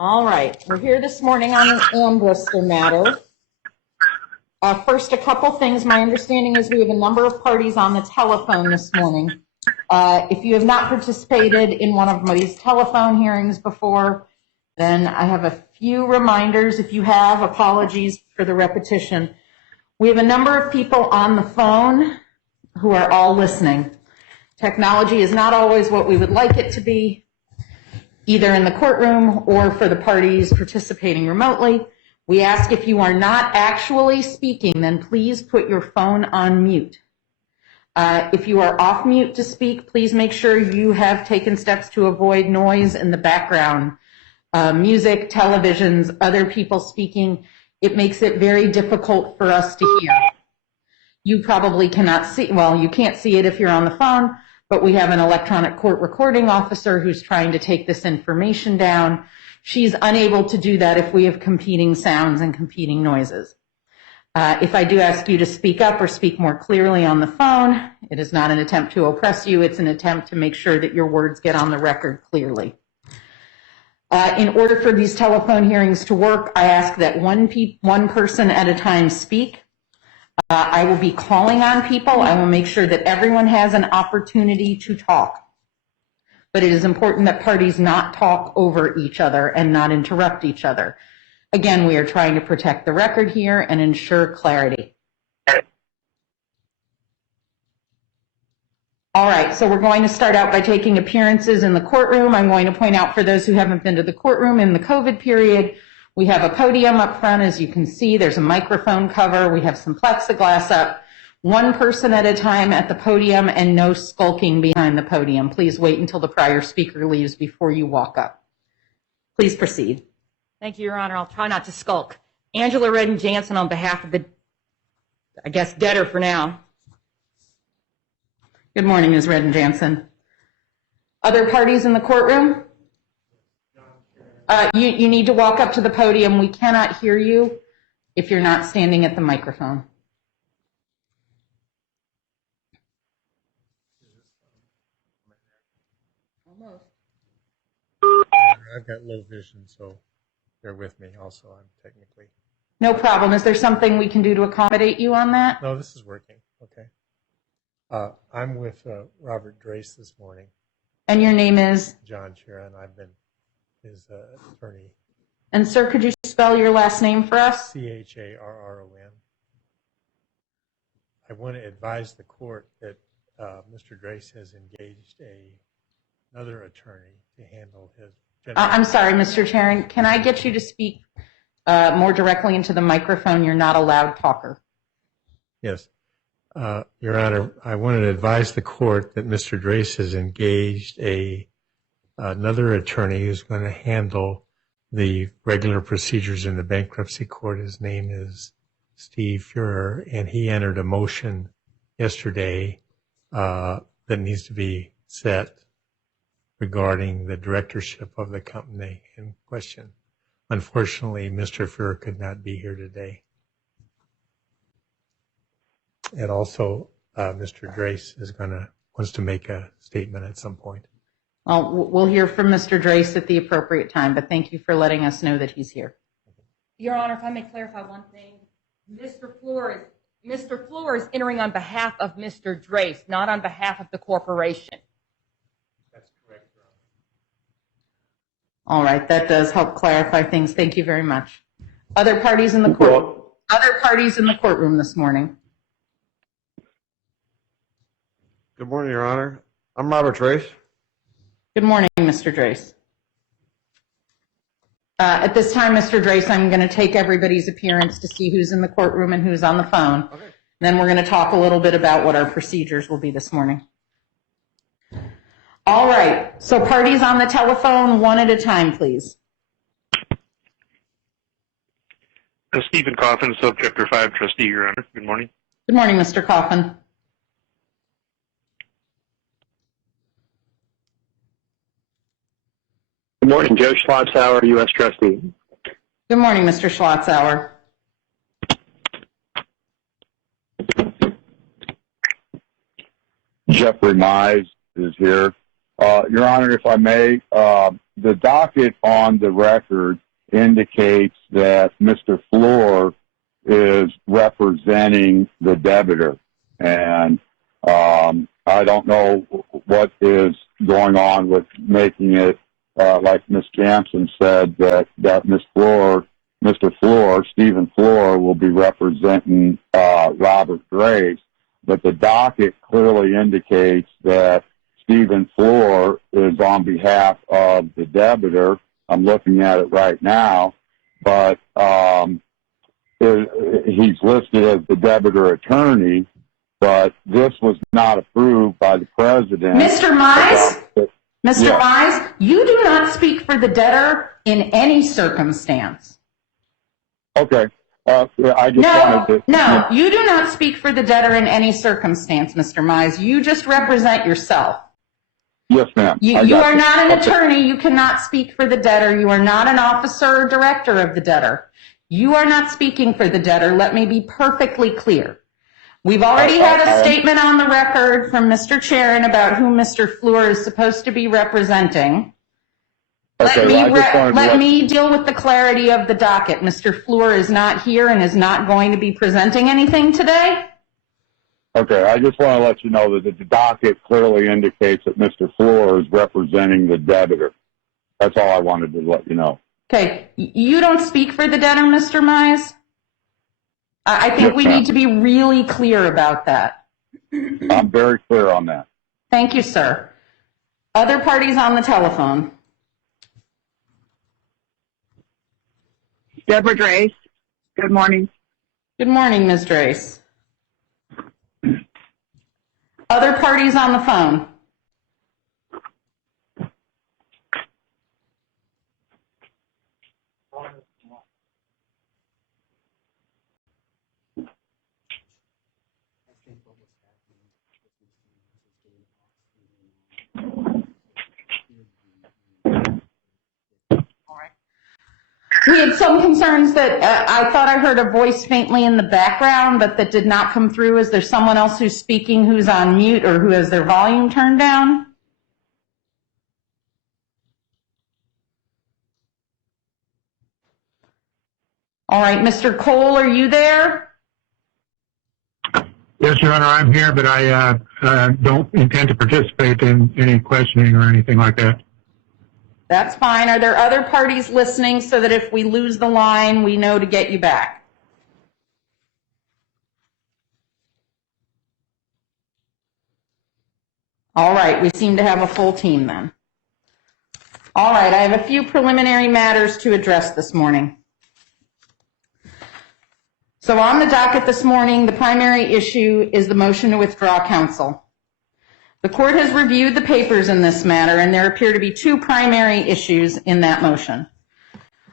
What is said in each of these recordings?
All right, we're here this morning on the Ambrister matter. First, a couple things. My understanding is we have a number of parties on the telephone this morning. If you have not participated in one of these telephone hearings before, then I have a few reminders. If you have, apologies for the repetition. We have a number of people on the phone who are all listening. Technology is not always what we would like it to be, either in the courtroom or for the parties participating remotely. We ask if you are not actually speaking, then please put your phone on mute. If you are off mute to speak, please make sure you have taken steps to avoid noise in the background. Music, televisions, other people speaking. It makes it very difficult for us to hear. You probably cannot see, well, you can't see it if you're on the phone, but we have an electronic court recording officer who's trying to take this information down. She's unable to do that if we have competing sounds and competing noises. If I do ask you to speak up or speak more clearly on the phone, it is not an attempt to oppress you. It's an attempt to make sure that your words get on the record clearly. In order for these telephone hearings to work, I ask that one person at a time speak. I will be calling on people. I will make sure that everyone has an opportunity to talk. But it is important that parties not talk over each other and not interrupt each other. Again, we are trying to protect the record here and ensure clarity. All right, so we're going to start out by taking appearances in the courtroom. I'm going to point out for those who haven't been to the courtroom in the COVID period, we have a podium up front. As you can see, there's a microphone cover. We have some plexiglass up. One person at a time at the podium and no skulking behind the podium. Please wait until the prior speaker leaves before you walk up. Please proceed. Thank you, Your Honor. I'll try not to skulk. Angela Redden Jansen on behalf of the, I guess, debtor for now. Good morning, Ms. Redden Jansen. Other parties in the courtroom? You need to walk up to the podium. We cannot hear you if you're not standing at the microphone. Almost. I've got low vision, so bear with me also. I'm technically. No problem. Is there something we can do to accommodate you on that? No, this is working. Okay. I'm with Robert Drace this morning. And your name is? John Chiron. I've been his attorney. And sir, could you spell your last name for us? Charron. I want to advise the court that Mr. Drace has engaged another attorney to handle his. I'm sorry, Mr. Chairman. Can I get you to speak more directly into the microphone? You're not a loud talker. Yes. Your Honor, I wanted to advise the court that Mr. Drace has engaged another attorney who's going to handle the regular procedures in the bankruptcy court. His name is Steve Fuhrer, and he entered a motion yesterday that needs to be set regarding the directorship of the company in question. Unfortunately, Mr. Fuhrer could not be here today. And also, Mr. Drace wants to make a statement at some point. Well, we'll hear from Mr. Drace at the appropriate time, but thank you for letting us know that he's here. Your Honor, if I may clarify one thing, Mr. Floor is entering on behalf of Mr. Drace, not on behalf of the corporation. That's correct, Your Honor. All right, that does help clarify things. Thank you very much. Other parties in the courtroom this morning. Good morning, Your Honor. I'm Robert Drace. Good morning, Mr. Drace. At this time, Mr. Drace, I'm going to take everybody's appearance to see who's in the courtroom and who's on the phone. Okay. Then we're going to talk a little bit about what our procedures will be this morning. All right, so parties on the telephone, one at a time, please. Stephen Coffin, Subchapter 5 Trustee, Your Honor. Good morning. Good morning, Mr. Coffin. Good morning, Joe Schlotzauer, U.S. Trustee. Good morning, Mr. Schlotzauer. Jeffrey Mize is here. Your Honor, if I may, the docket on the record indicates that Mr. Floor is representing the debtor. And I don't know what is going on with making it, like Ms. Jansen said, that Mr. Floor, Stephen Floor, will be representing Robert Grace. But the docket clearly indicates that Stephen Floor is on behalf of the debtor. I'm looking at it right now, but he's listed as the debtor attorney, but this was not approved by the president. Mr. Mize? Mr. Mize, you do not speak for the debtor in any circumstance. Okay. I just wanted to... No, you do not speak for the debtor in any circumstance, Mr. Mize. You just represent yourself. Yes, ma'am. You are not an attorney. You cannot speak for the debtor. You are not an officer or director of the debtor. You are not speaking for the debtor. Let me be perfectly clear. We've already had a statement on the record from Mr. Chairman about who Mr. Floor is supposed to be representing. Let me deal with the clarity of the docket. Mr. Floor is not here and is not going to be presenting anything today. Okay, I just want to let you know that the docket clearly indicates that Mr. Floor is representing the debtor. That's all I wanted to let you know. Okay, you don't speak for the debtor, Mr. Mize? I think we need to be really clear about that. I'm very clear on that. Thank you, sir. Other parties on the telephone. Deborah Drace. Good morning. Good morning, Ms. Drace. Other parties on the phone. We had some concerns that I thought I heard a voice faintly in the background, but that did not come through. Is there someone else who's speaking who's on mute or who has their volume turned down? All right, Mr. Cole, are you there? Yes, Your Honor, I'm here, but I don't intend to participate in any questioning or anything like that. That's fine. Are there other parties listening so that if we lose the line, we know to get you back? All right, we seem to have a full team then. All right, I have a few preliminary matters to address this morning. So on the docket this morning, the primary issue is the motion to withdraw counsel. The court has reviewed the papers in this matter, and there appear to be two primary issues in that motion.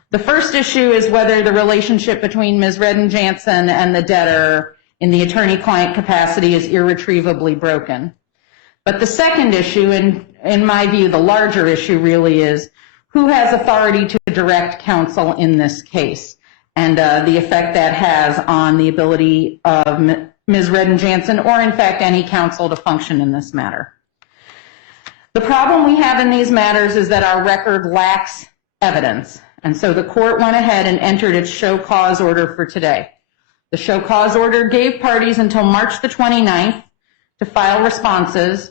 The first issue is whether the relationship between Ms. Redden Jansen and the debtor in the attorney-client capacity is irretrievably broken. But the second issue, in my view, the larger issue really is who has authority to direct counsel in this case, and the effect that has on the ability of Ms. Redden Jansen, or in fact any counsel, to function in this matter. The problem we have in these matters is that our record lacks evidence, and so the court went ahead and entered its show cause order for today. The show cause order gave parties until March the 29th to file responses,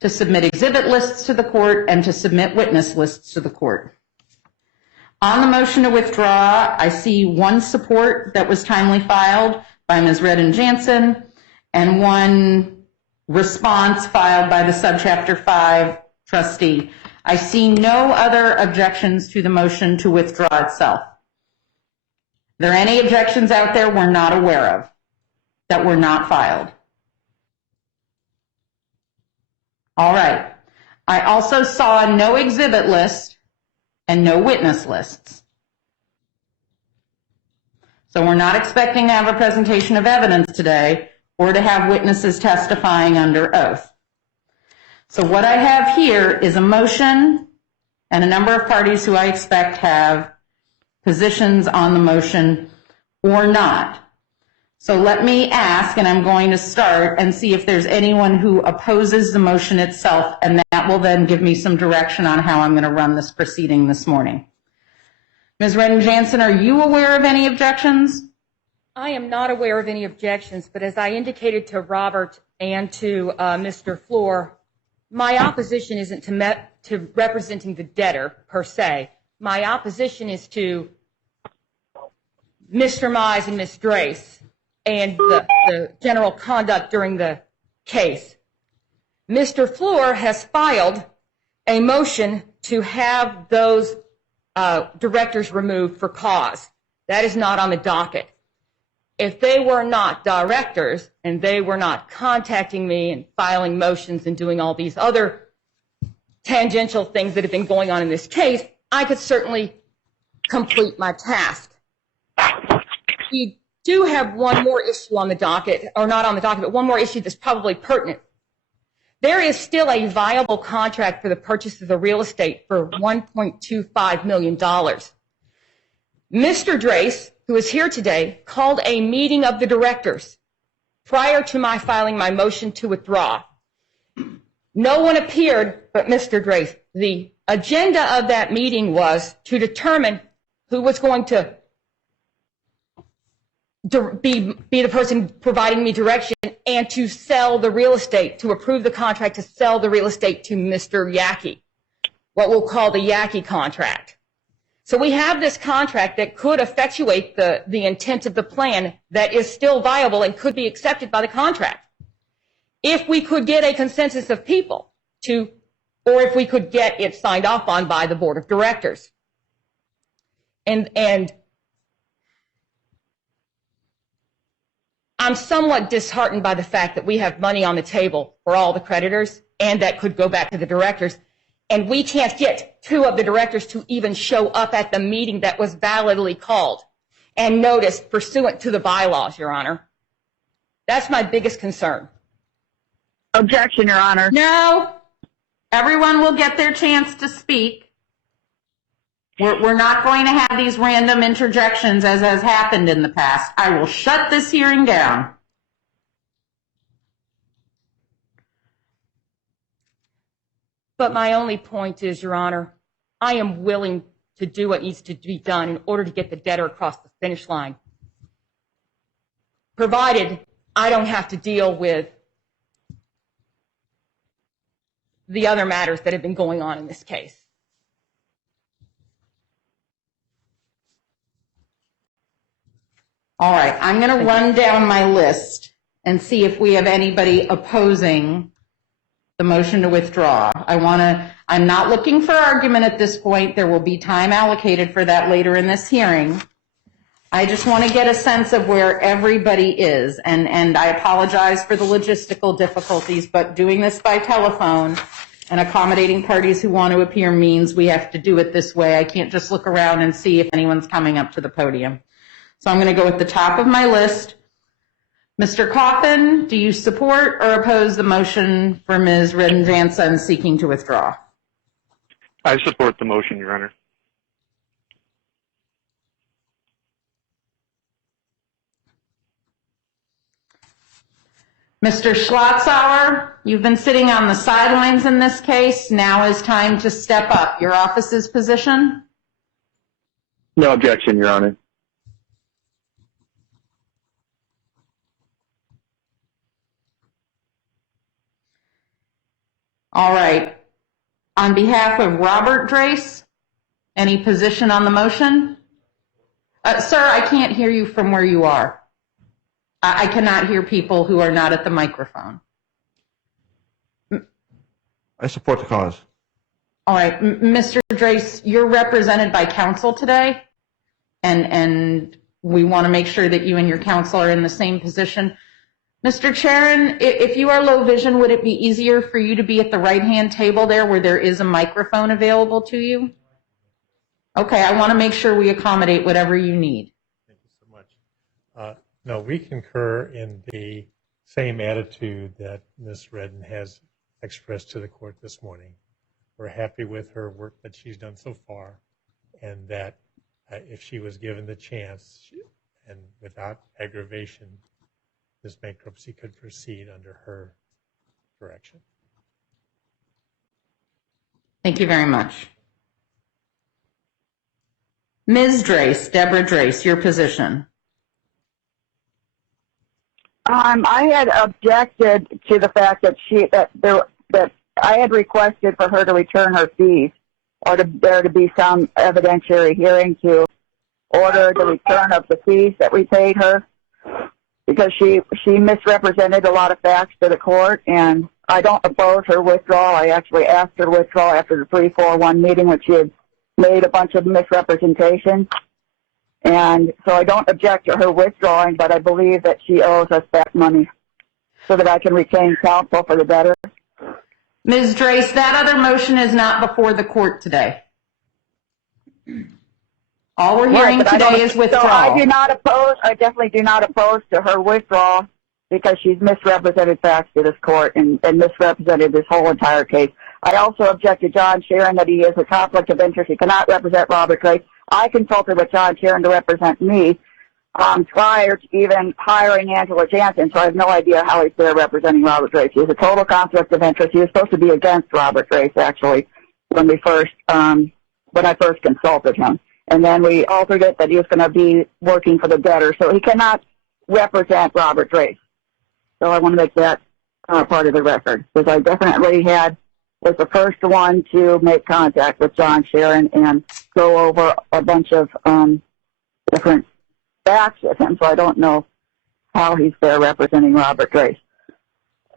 to submit exhibit lists to the court, and to submit witness lists to the court. On the motion to withdraw, I see one support that was timely filed by Ms. Redden Jansen, and one response filed by the Subchapter 5 trustee. I see no other objections to the motion to withdraw itself. Are there any objections out there we're not aware of that were not filed? All right. I also saw no exhibit list and no witness lists. So we're not expecting to have a presentation of evidence today or to have witnesses testifying under oath. So what I have here is a motion and a number of parties who I expect have positions on the motion or not. So let me ask, and I'm going to start and see if there's anyone who opposes the motion itself, and that will then give me some direction on how I'm going to run this proceeding this morning. Ms. Redden-Jansen, are you aware of any objections? I am not aware of any objections, but as I indicated to Robert and to Mr. Floor, my opposition isn't to representing the debtor per se. My opposition is to Mr. Mize and Ms. Drace and the general conduct during the case. Mr. Floor has filed a motion to have those directors removed for cause. That is not on the docket. If they were not directors and they were not contacting me and filing motions and doing all these other tangential things that have been going on in this case, I could certainly complete my task. We do have one more issue on the docket, or not on the docket, but one more issue that's probably pertinent. There is still a viable contract for the purchase of the real estate for $1.25 million. Mr. Drace, who is here today, called a meeting of the directors prior to my filing my motion to withdraw. No one appeared but Mr. Drace. The agenda of that meeting was to determine who was going to be the person providing me direction and to sell the real estate, to approve the contract to sell the real estate to Mr. Yackey, what we'll call the Yackey contract. So we have this contract that could effectuate the intent of the plan that is still viable and could be accepted by the contract. If we could get a consensus of people or if we could get it signed off on by the board of directors. And I'm somewhat disheartened by the fact that we have money on the table for all the creditors and that could go back to the directors. And we can't get two of the directors to even show up at the meeting that was validly called and noticed pursuant to the bylaws, Your Honor. That's my biggest concern. Objection, Your Honor. No. Everyone will get their chance to speak. We're not going to have these random interjections as has happened in the past. I will shut this hearing down. But my only point is, Your Honor, I am willing to do what needs to be done in order to get the debtor across the finish line, provided I don't have to deal with the other matters that have been going on in this case. All right, I'm going to run down my list and see if we have anybody opposing the motion to withdraw. I'm not looking for argument at this point. There will be time allocated for that later in this hearing. I just want to get a sense of where everybody is, and I apologize for the logistical difficulties, but doing this by telephone and accommodating parties who want to appear means we have to do it this way. I can't just look around and see if anyone's coming up to the podium. So I'm going to go at the top of my list. Mr. Coffin, do you support or oppose the motion for Ms. Redden-Jansen seeking to withdraw? I support the motion, Your Honor. Mr. Schlotzauer, you've been sitting on the sidelines in this case. Now is time to step up. Your office's position? No objection, Your Honor. All right. On behalf of Robert Drace, any position on the motion? Sir, I can't hear you from where you are. I cannot hear people who are not at the microphone. I support the cause. All right. Mr. Drace, you're represented by counsel today, and we want to make sure that you and your counsel are in the same position. Mr. Chairman, if you are low vision, would it be easier for you to be at the right-hand table there where there is a microphone available to you? Okay, I want to make sure we accommodate whatever you need. Thank you so much. No, we concur in the same attitude that Ms. Redden has expressed to the court this morning. We're happy with her work that she's done so far, and that if she was given the chance and without aggravation, this bankruptcy could proceed under her direction. Thank you very much. Ms. Drace, Deborah Drace, your position. I had objected to the fact that that I had requested for her to return her fees, or there to be some evidentiary hearing to order the return of the fees that we paid her, because she misrepresented a lot of facts to the court, and I don't oppose her withdrawal. I actually asked her to withdraw after the 341 meeting, when she had made a bunch of misrepresentations. And so I don't object to her withdrawing, but I believe that she owes us back money so that I can retain counsel for the debtor. Ms. Drace, that other motion is not before the court today. All we're hearing today is withdrawal. So I definitely do not oppose to her withdrawal, because she's misrepresented facts to this court and misrepresented this whole entire case. I also object to John Sharon that he is a conflict of interest. He cannot represent Robert Drace. I consulted with John Sharon to represent me prior to even hiring Angela Jansen, so I have no idea how he's there representing Robert Drace. He has a total conflict of interest. He was supposed to be against Robert Drace, actually, when I first consulted him. And then we altered it that he was going to be working for the debtor, so he cannot represent Robert Drace. So I want to make that part of the record, because I definitely was the first one to make contact with John Sharon and go over a bunch of different facts with him, so I don't know how he's there representing Robert Drace.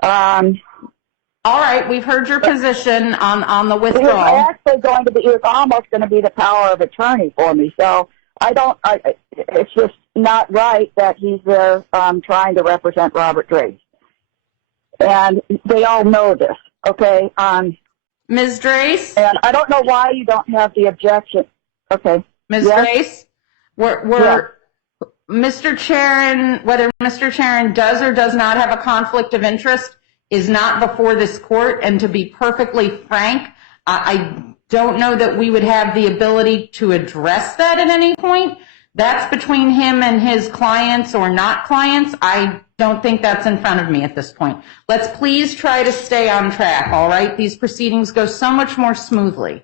All right, we've heard your position on the withdrawal. It was almost going to be the power of attorney for me, so it's just not right that he's there trying to represent Robert Drace. And they all know this, okay? Ms. Drace? And I don't know why you don't have the objection. Okay. Ms. Drace? Mr. Sharon, whether Mr. Sharon does or does not have a conflict of interest is not before this court, and to be perfectly frank, I don't know that we would have the ability to address that at any point. That's between him and his clients or not clients. I don't think that's in front of me at this point. Let's please try to stay on track, all right? These proceedings go so much more smoothly.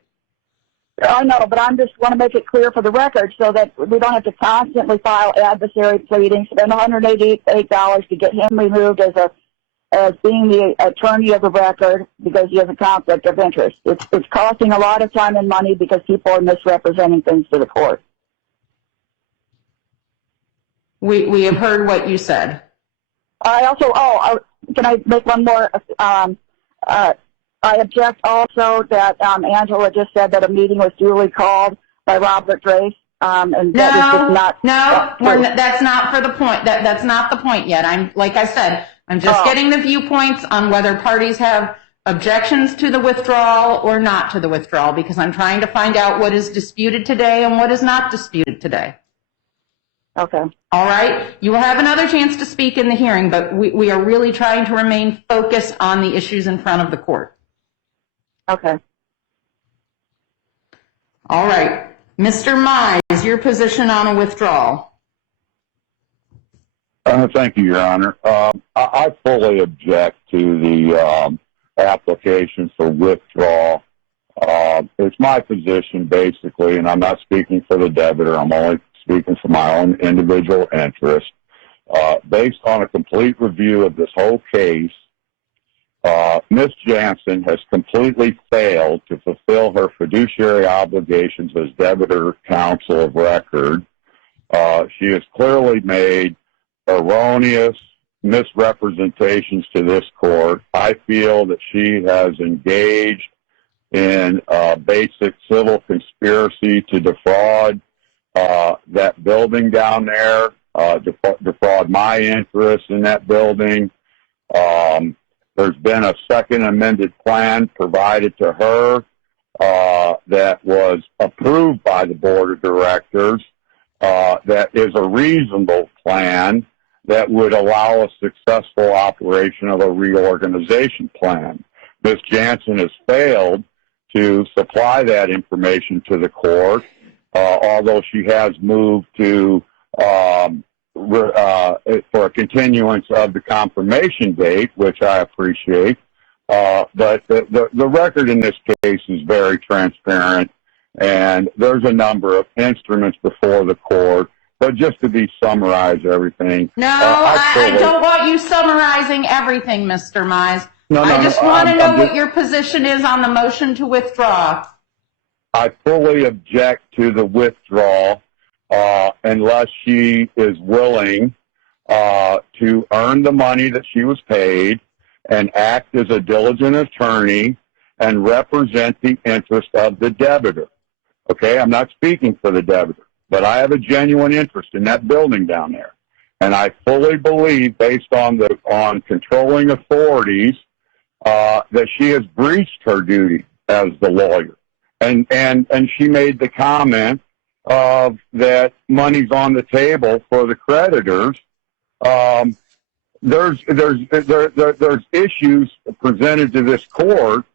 I know, but I just want to make it clear for the record so that we don't have to constantly file adversary pleadings, spend $188 to get him removed as being the attorney of the record because he has a conflict of interest. It's costing a lot of time and money because people are misrepresenting things to the court. We have heard what you said. I also, can I make one more? I object also that Angela just said that a meeting was duly called by Robert Drace. And that is just not. That's not for the point. That's not the point yet. Like I said, I'm just getting the viewpoints on whether parties have objections to the withdrawal or not to the withdrawal, because I'm trying to find out what is disputed today and what is not disputed today. Okay. All right. You will have another chance to speak in the hearing, but we are really trying to remain focused on the issues in front of the court. Okay. All right. Mr. Mize, your position on a withdrawal. Thank you, Your Honor. I fully object to the application for withdrawal. It's my position, basically, and I'm not speaking for the debtor. I'm only speaking for my own individual interest. Based on a complete review of this whole case, Ms. Jansen has completely failed to fulfill her fiduciary obligations as debtor counsel of record. She has clearly made erroneous misrepresentations to this court. I feel that she has engaged in basic civil conspiracy to defraud that building down there, defraud my interest in that building. There's been a second amended plan provided to her that was approved by the board of directors that is a reasonable plan that would allow a successful operation of a reorganization plan. Ms. Jansen has failed to supply that information to the court, although she has moved to for a continuance of the confirmation date, which I appreciate. But the record in this case is very transparent, and there's a number of instruments before the court. But just to summarize everything. No, I don't want you summarizing everything, Mr. Mize. I just want to know what your position is on the motion to withdraw. I fully object to the withdrawal unless she is willing to earn the money that she was paid and act as a diligent attorney and represent the interest of the debtor. Okay, I'm not speaking for the debtor, but I have a genuine interest in that building down there. And I fully believe, based on controlling authorities, that she has breached her duty as the lawyer. And she made the comment that money's on the table for the creditors. There's issues presented to this court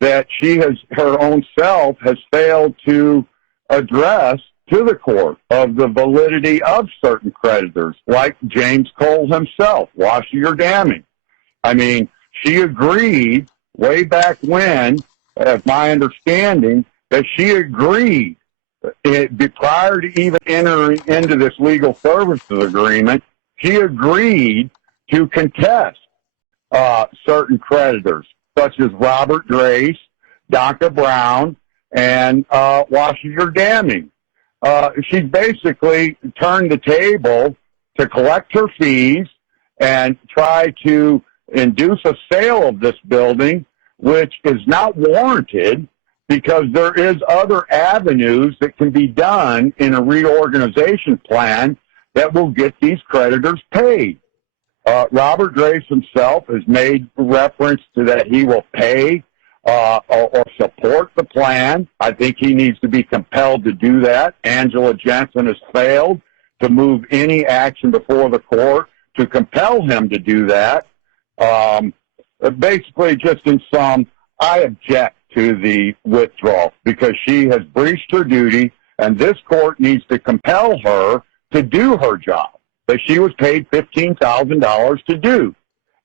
that her own self has failed to address to the court, of the validity of certain creditors, like James Cole himself, washing your damming. I mean, she agreed way back when, as my understanding, that she agreed prior to even entering into this legal services agreement, she agreed to contest certain creditors, such as Robert Drace, Dr. Brown, and washing your damming. She's basically turned the table to collect her fees and try to induce a sale of this building, which is not warranted because there is other avenues that can be done in a reorganization plan that will get these creditors paid. Robert Drace himself has made reference to that he will pay or support the plan. I think he needs to be compelled to do that. Angela Jensen has failed to move any action before the court to compel him to do that. Basically, just in sum, I object to the withdrawal because she has breached her duty, and this court needs to compel her to do her job that she was paid $15,000 to do.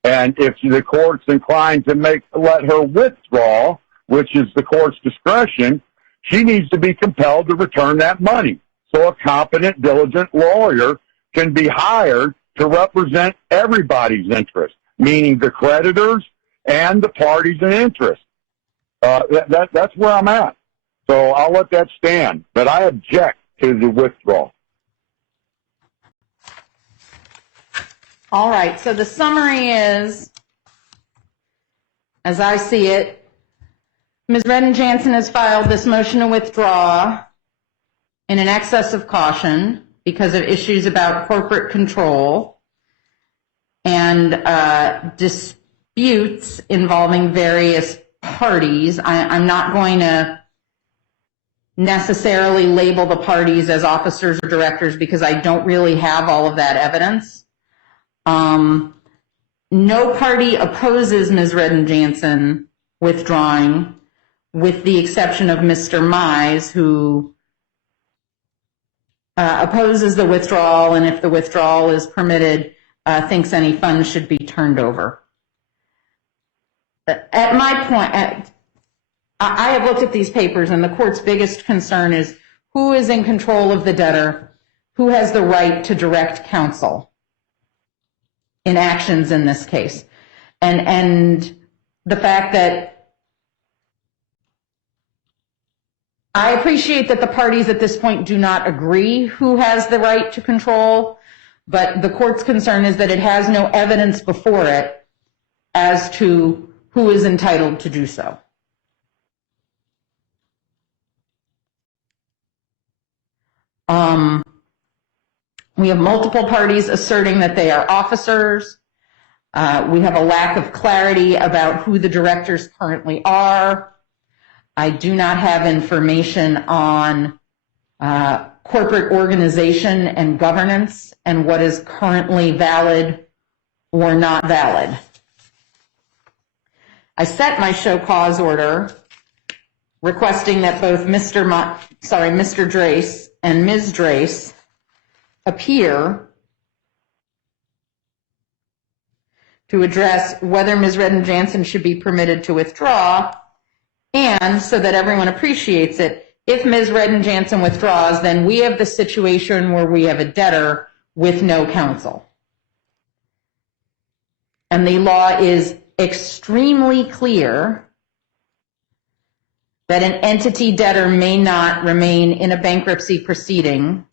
And if the court's inclined to let her withdraw, which is the court's discretion, she needs to be compelled to return that money. So a competent, diligent lawyer can be hired to represent everybody's interest, meaning the creditors and the parties in interest. That's where I'm at. So I'll let that stand. But I object to the withdrawal. All right, so the summary is, as I see it, Ms. Redden Jansen has filed this motion to withdraw in an excess of caution because of issues about corporate control and disputes involving various parties. I'm not going to necessarily label the parties as officers or directors because I don't really have all of that evidence. No party opposes Ms. Redden Jansen withdrawing, with the exception of Mr. Mize, who opposes the withdrawal, and if the withdrawal is permitted, thinks any funds should be turned over. At my point, I have looked at these papers, and the court's biggest concern is who is in control of the debtor, who has the right to direct counsel in actions in this case. And the fact that I appreciate that the parties at this point do not agree who has the right to control, but the court's concern is that it has no evidence before it as to who is entitled to do so. We have multiple parties asserting that they are officers. We have a lack of clarity about who the directors currently are. I do not have information on corporate organization and governance and what is currently valid or not valid. I set my show cause order requesting that both Mr. Drace and Ms. Drace appear to address whether Ms. Redden Jansen should be permitted to withdraw, and so that everyone appreciates it, if Ms. Redden Jansen withdraws, then we have the situation where we have a debtor with no counsel. And the law is extremely clear that an entity debtor may not remain in a bankruptcy proceeding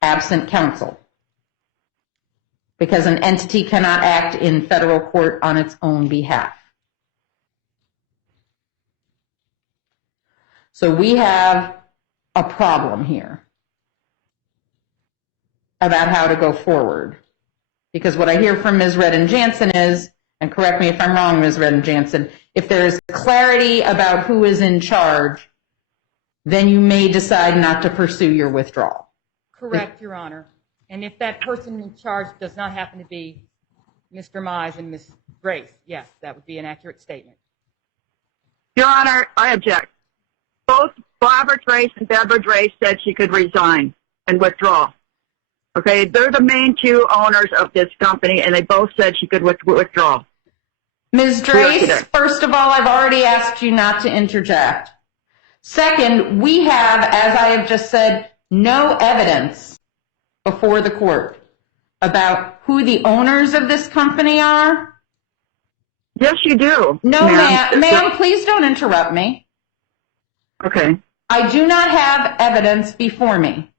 absent counsel, because an entity cannot act in federal court on its own behalf. So we have a problem here about how to go forward. Because what I hear from Ms. Redden Jansen is, and correct me if I'm wrong, Ms. Redden Jansen, if there's clarity about who is in charge, then you may decide not to pursue your withdrawal. Correct, Your Honor. And if that person in charge does not happen to be Mr. Mize and Ms. Grace, yes, that would be an accurate statement. Your Honor, I object. Both Barbara Trace and Deborah Drace said she could resign and withdraw. Okay, they're the main two owners of this company, and they both said she could withdraw. Ms. Drace, first of all, I've already asked you not to interject. Second, we have, as I have just said, no evidence before the court about who the owners of this company are. Yes, you do. No, ma'am. Ma'am, please don't interrupt me. Okay. I do not have evidence before me.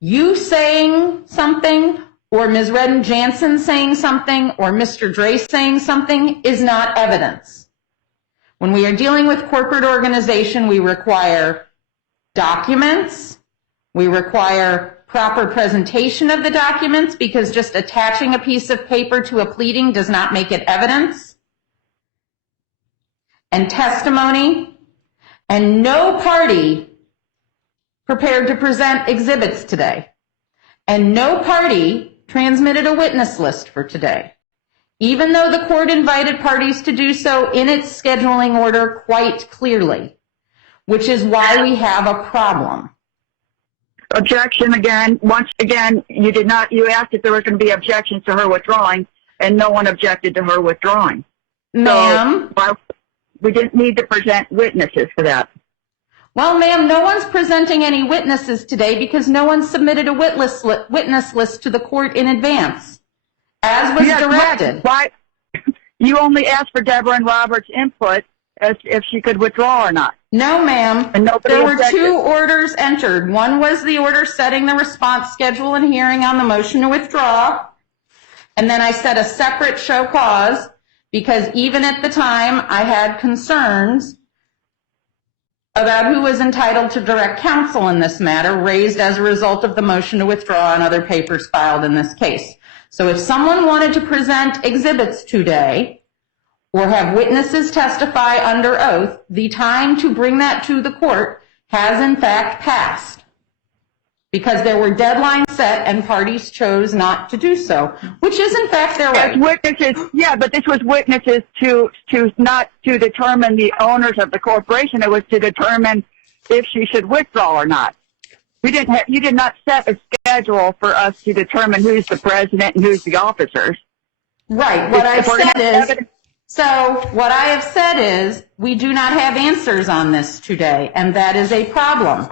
You saying something, or Ms. Redden Jansen saying something, or Mr. Drace saying something is not evidence. When we are dealing with corporate organization, we require documents. We require proper presentation of the documents, because just attaching a piece of paper to a pleading does not make it evidence. And testimony. And no party prepared to present exhibits today. And no party transmitted a witness list for today, even though the court invited parties to do so in its scheduling order quite clearly, which is why we have a problem. Objection again. Once again, you asked if there were going to be objections to her withdrawing, and no one objected to her withdrawing. Ma'am? So, we didn't need to present witnesses for that. Well, ma'am, no one's presenting any witnesses today because no one submitted a witness list to the court in advance, as was directed. Why? You only asked for Deborah and Robert's input as if she could withdraw or not. No, ma'am. And nobody there were objected. 2 orders entered. One was the order setting the response schedule and hearing on the motion to withdraw. And then I set a separate show cause, because even at the time I had concerns about who was entitled to direct counsel in this matter, raised as a result of the motion to withdraw and other papers filed in this case. So if someone wanted to present exhibits today or have witnesses testify under oath, the time to bring that to the court has in fact passed, because there were deadlines set and parties chose not to do so, which is in fact their right. As witnesses, yeah, but this was witnesses to not to determine the owners of the corporation. It was to determine if she should withdraw or not. You did not set a schedule for us to determine who's the president and who's the officers. Right. What I have said is we do not have answers on this today, and that is a problem.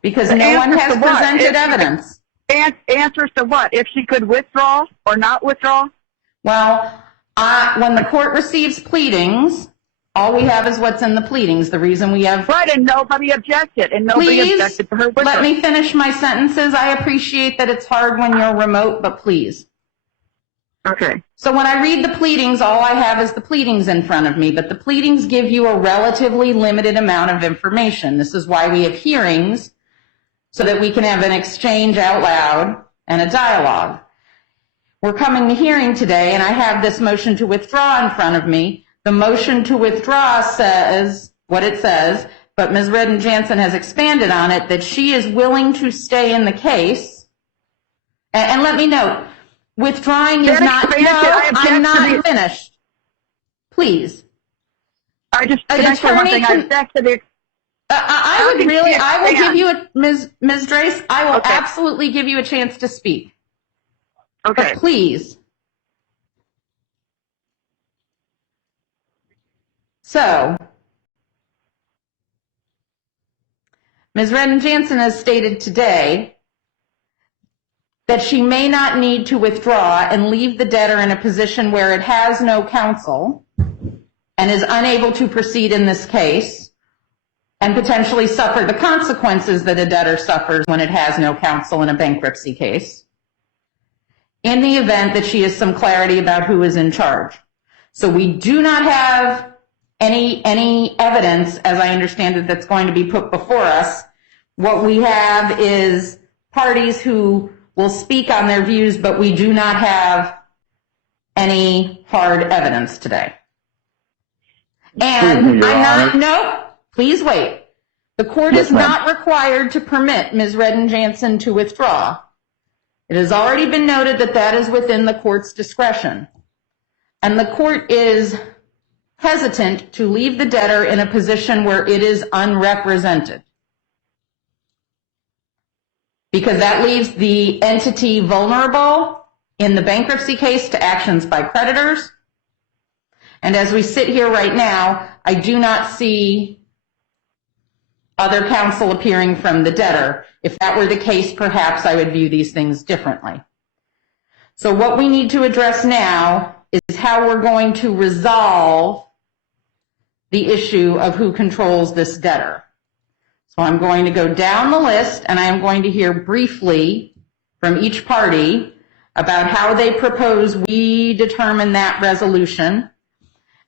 Because no one has presented evidence. Answers to what? If she could withdraw or not withdraw? Well, when the court receives pleadings, all we have is what's in the pleadings. The reason we have... Right, and nobody objected. And nobody objected to her withdrawal. Let me finish my sentences. I appreciate that it's hard when you're remote, but please. Okay. So when I read the pleadings, all I have is the pleadings in front of me, but the pleadings give you a relatively limited amount of information. This is why we have hearings, so that we can have an exchange out loud and a dialogue. We're coming to hearing today, and I have this motion to withdraw in front of me. The motion to withdraw says what it says, but Ms. Redden Jansen has expanded on it, that she is willing to stay in the case. And let me note, withdrawing is not... No, I'm not finished. Please. I just... Can I say one thing? I object to the... I will give you Ms. Drace, I will absolutely give you a chance to speak. Okay. But please, So, Ms. Redden Jansen has stated today that she may not need to withdraw and leave the debtor in a position where it has no counsel and is unable to proceed in this case and potentially suffer the consequences that a debtor suffers when it has no counsel in a bankruptcy case, in the event that she has some clarity about who is in charge. So we do not have any evidence, as I understand it, that's going to be put before us. What we have is parties who will speak on their views, but we do not have any hard evidence today. And no, please wait. The court is not required to permit Ms. Redden Jansen to withdraw. It has already been noted that that is within the court's discretion. And the court is hesitant to leave the debtor in a position where it is unrepresented, because that leaves the entity vulnerable in the bankruptcy case to actions by creditors. And as we sit here right now, I do not see other counsel appearing from the debtor. If that were the case, perhaps I would view these things differently. So what we need to address now is how we're going to resolve the issue of who controls this debtor. So I'm going to go down the list, and I am going to hear briefly from each party about how they propose we determine that resolution,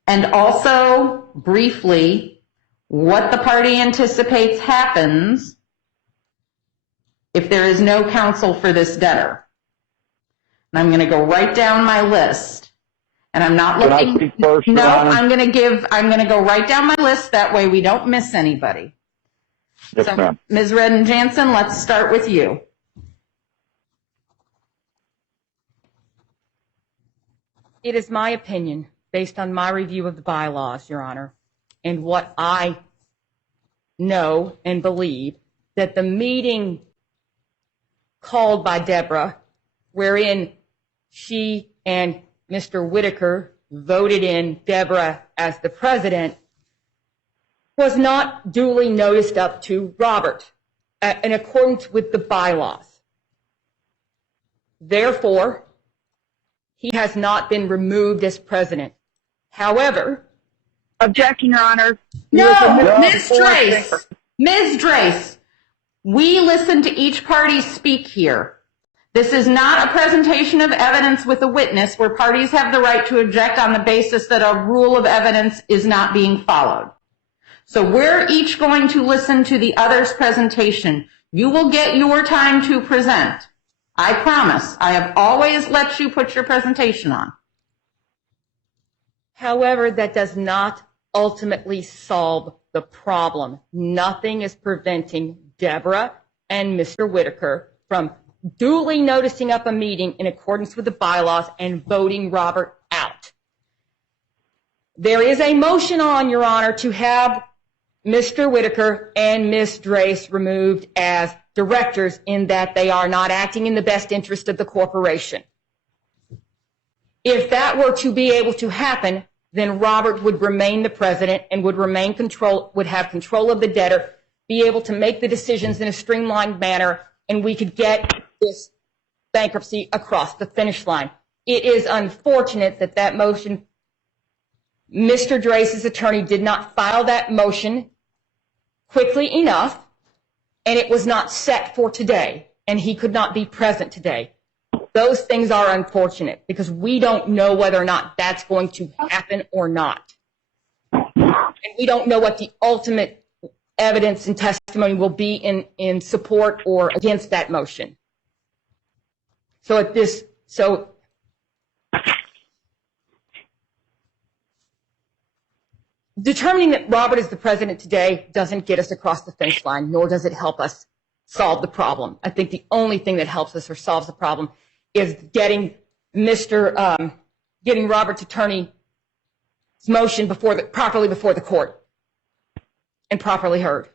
and also briefly what the party anticipates happens if there is no counsel for this debtor. And I'm going to go right down my list. And I'm not looking. Can I speak first, Your Honor? I'm going to go right down my list. That way we don't miss anybody. Yes, So, ma'am. Ms. Redden Jansen, let's start with you. It is my opinion, based on my review of the bylaws, Your Honor, and what I know and believe, that the meeting called by Deborah, wherein she and Mr. Whitaker voted in Deborah as the president, was not duly noticed up to Robert in accordance with the bylaws. Therefore, he has not been removed as president. However, Objection, Your Honor. No, Ms. Drace, we listen to each party speak here. This is not a presentation of evidence with a witness where parties have the right to object on the basis that a rule of evidence is not being followed. So we're each going to listen to the other's presentation. You will get your time to present. I promise. I have always let you put your presentation on. however, that does not ultimately solve the problem. Nothing is preventing Deborah and Mr. Whitaker from duly noticing up a meeting in accordance with the bylaws and voting Robert out. There is a motion on, Your Honor, to have Mr. Whitaker and Ms. Drace removed as directors in that they are not acting in the best interest of the corporation. If that were to be able to happen, then Robert would remain the president and would have control of the debtor, be able to make the decisions in a streamlined manner, and we could get this bankruptcy across the finish line. It is unfortunate that that motion, Mr. Drace's attorney did not file that motion quickly enough, and it was not set for today, and he could not be present today. Those things are unfortunate because we don't know whether or not that's going to happen or not. And we don't know what the ultimate evidence and testimony will be in support or against that motion. Determining that Robert is the president today doesn't get us across the finish line, nor does it help us solve the problem. I think the only thing that helps us or solves the problem is getting Robert's attorney's motion properly before the court and properly heard.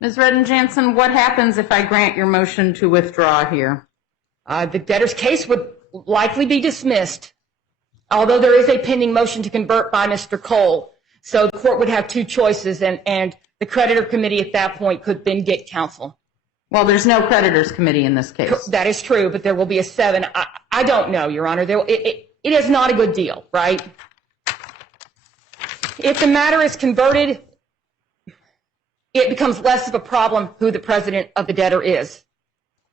Ms. Redden Jansen, what happens if I grant your motion to withdraw here? The debtor's case would likely be dismissed although there is a pending motion to convert by Mr. Cole. So the court would have two choices, and the creditor committee at that point could then get counsel. Well, there's no creditors committee in this case. That is true, but there will be a 7. I don't know, Your Honor. It is not a good deal, right? If the matter is converted, it becomes less of a problem who the president of the debtor is,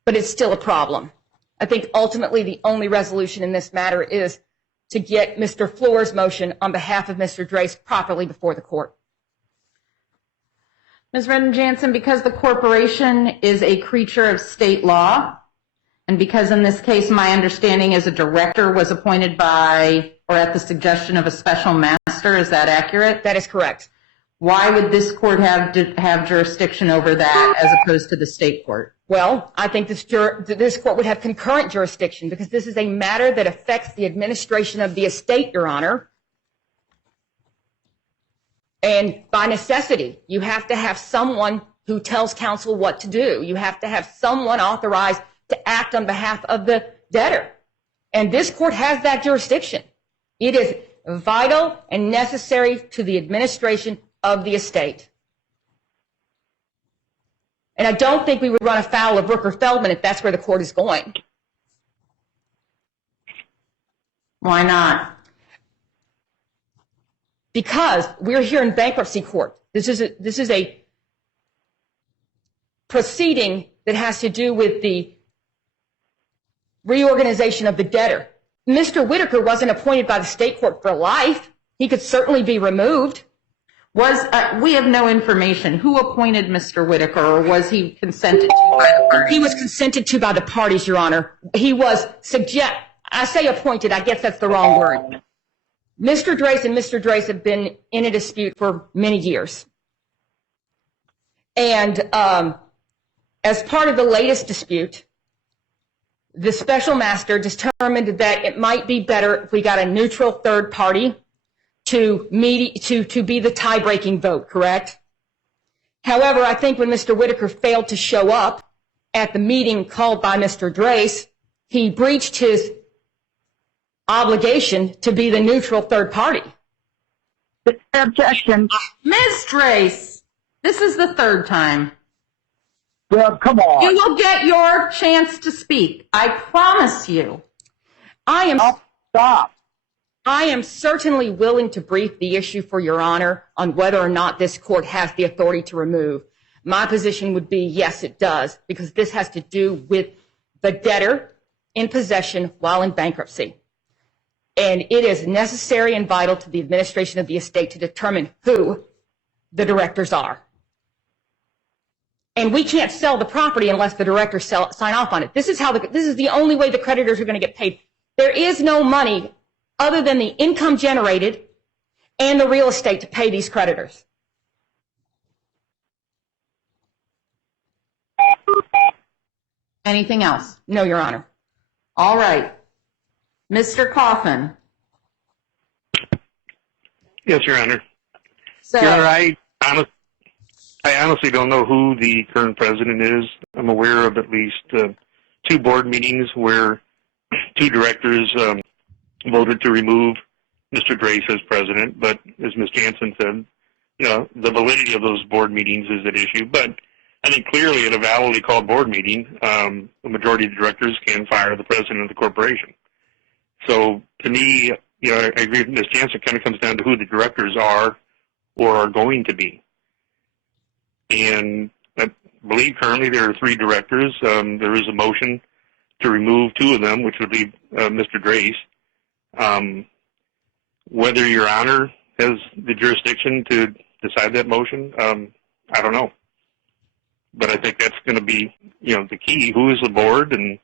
but it's still a problem. I think ultimately the only resolution in this matter is to get Mr. Fleur's motion on behalf of Mr. Drace properly before the court. Ms. Redden-Jansen, because the corporation is a creature of state law, and because in this case my understanding is a director was appointed by or at the suggestion of a special master, is that accurate? That is correct. Why would this court have jurisdiction over that as opposed to the state court? Well, I think this court would have concurrent jurisdiction because this is a matter that affects the administration of the estate, Your Honor. And by necessity, you have to have someone who tells counsel what to do. You have to have someone authorized to act on behalf of the debtor. And this court has that jurisdiction. It is vital and necessary to the administration of the estate. And I don't think we would run afoul of Rooker-Feldman if that's where the court is going. Why not? Because we're here in bankruptcy court. This is a proceeding that has to do with the reorganization of the debtor. Mr. Whitaker wasn't appointed by the state court for life. He could certainly be removed. We have no information. Who appointed Mr. Whitaker, or was he consented to by the parties? He was consented to by the parties, Your Honor. He was I say appointed, I guess that's the wrong word. Mr. Drace and Mr. Drace have been in a dispute for many years. And as part of the latest dispute, the special master determined that it might be better if we got a neutral third party to be the tie-breaking vote, correct? However, I think when Mr. Whitaker failed to show up at the meeting called by Mr. Drace, he breached his obligation to be the neutral third party. Objection. Ms. Drace, this is the third time. Well, come on. You will get your chance to speak. I promise you. Stop. I am certainly willing to brief the issue for Your Honor on whether or not this court has the authority to remove. My position would be yes, it does, because this has to do with the debtor in possession while in bankruptcy. And it is necessary and vital to the administration of the estate to determine who the directors are. And we can't sell the property unless the directors sign off on it. This is the only way the creditors are going to get paid. There is no money other than the income generated and the real estate to pay these creditors. Anything else? No, Your Honor. All right. Mr. Coffin. Yes, Your Honor. So, Your Honor, I honestly don't know who the current president is. I'm aware of at least 2 board meetings where 2 directors voted to remove Mr. Drace as president. But as Ms. Jansen said, the validity of those board meetings is at issue. But I think clearly at a validly called board meeting, the majority of the directors can fire the president of the corporation. So to me, I agree with Ms. Jansen. It kind of comes down to who the directors are or are going to be. And I believe currently there are 3 directors. There is a motion to remove 2 of them, which would be Mr. Drace. Whether Your Honor has the jurisdiction to decide that motion, I don't know. But I think that's going to be, the key. Who is the board and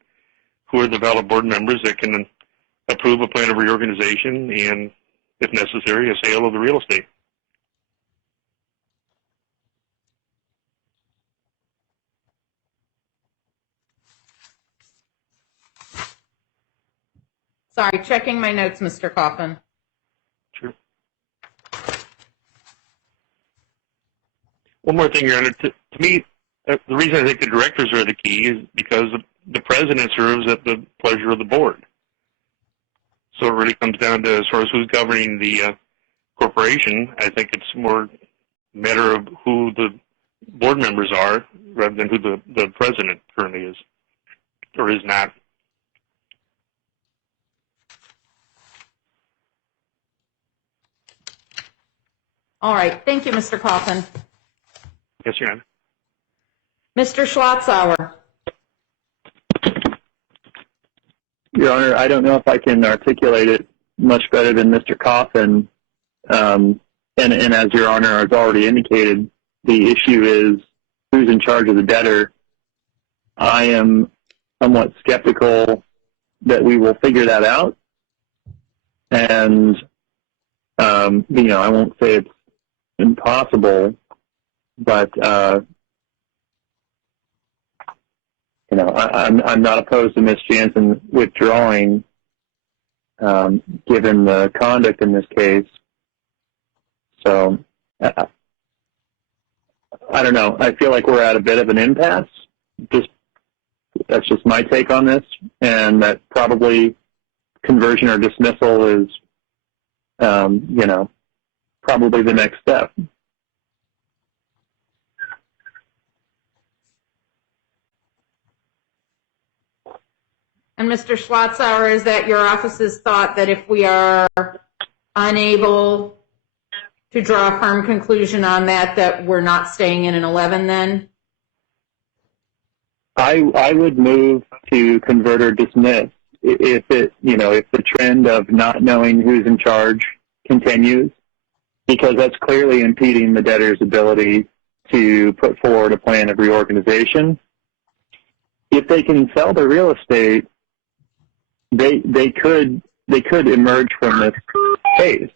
who are the valid board members that can approve a plan of reorganization and, if necessary, a sale of the real estate. sorry, checking my notes, Mr. Coffin. Sure. One more thing, Your Honor. To me, the reason I think the directors are the key is because the president serves at the pleasure of the board. So it really comes down to, as far as who's governing the corporation, I think it's more a matter of who the board members are rather than who the president currently is or is not. All right. Thank you, Mr. Coffin. Yes, Your Honor. Mr. Schlotzauer. Your Honor, I don't know if I can articulate it much better than Mr. Coffin. And as Your Honor has already indicated, the issue is who's in charge of the debtor. I am somewhat skeptical that we will figure that out. And, I won't say it's impossible, but, I'm not opposed to Ms. Jansen withdrawing, given the conduct in this case. So, I don't know. I feel like we're at a bit of an impasse. That's just my take on this, and that probably conversion or dismissal is, probably the next step. And Mr. Schlotzauer, is that your office's thought that if we are unable to draw a firm conclusion on that we're not staying in an 11 then? I would move to convert or dismiss if the trend of not knowing who's in charge continues, because that's clearly impeding the debtor's ability to put forward a plan of reorganization. If they can sell the real estate, they could emerge from this case.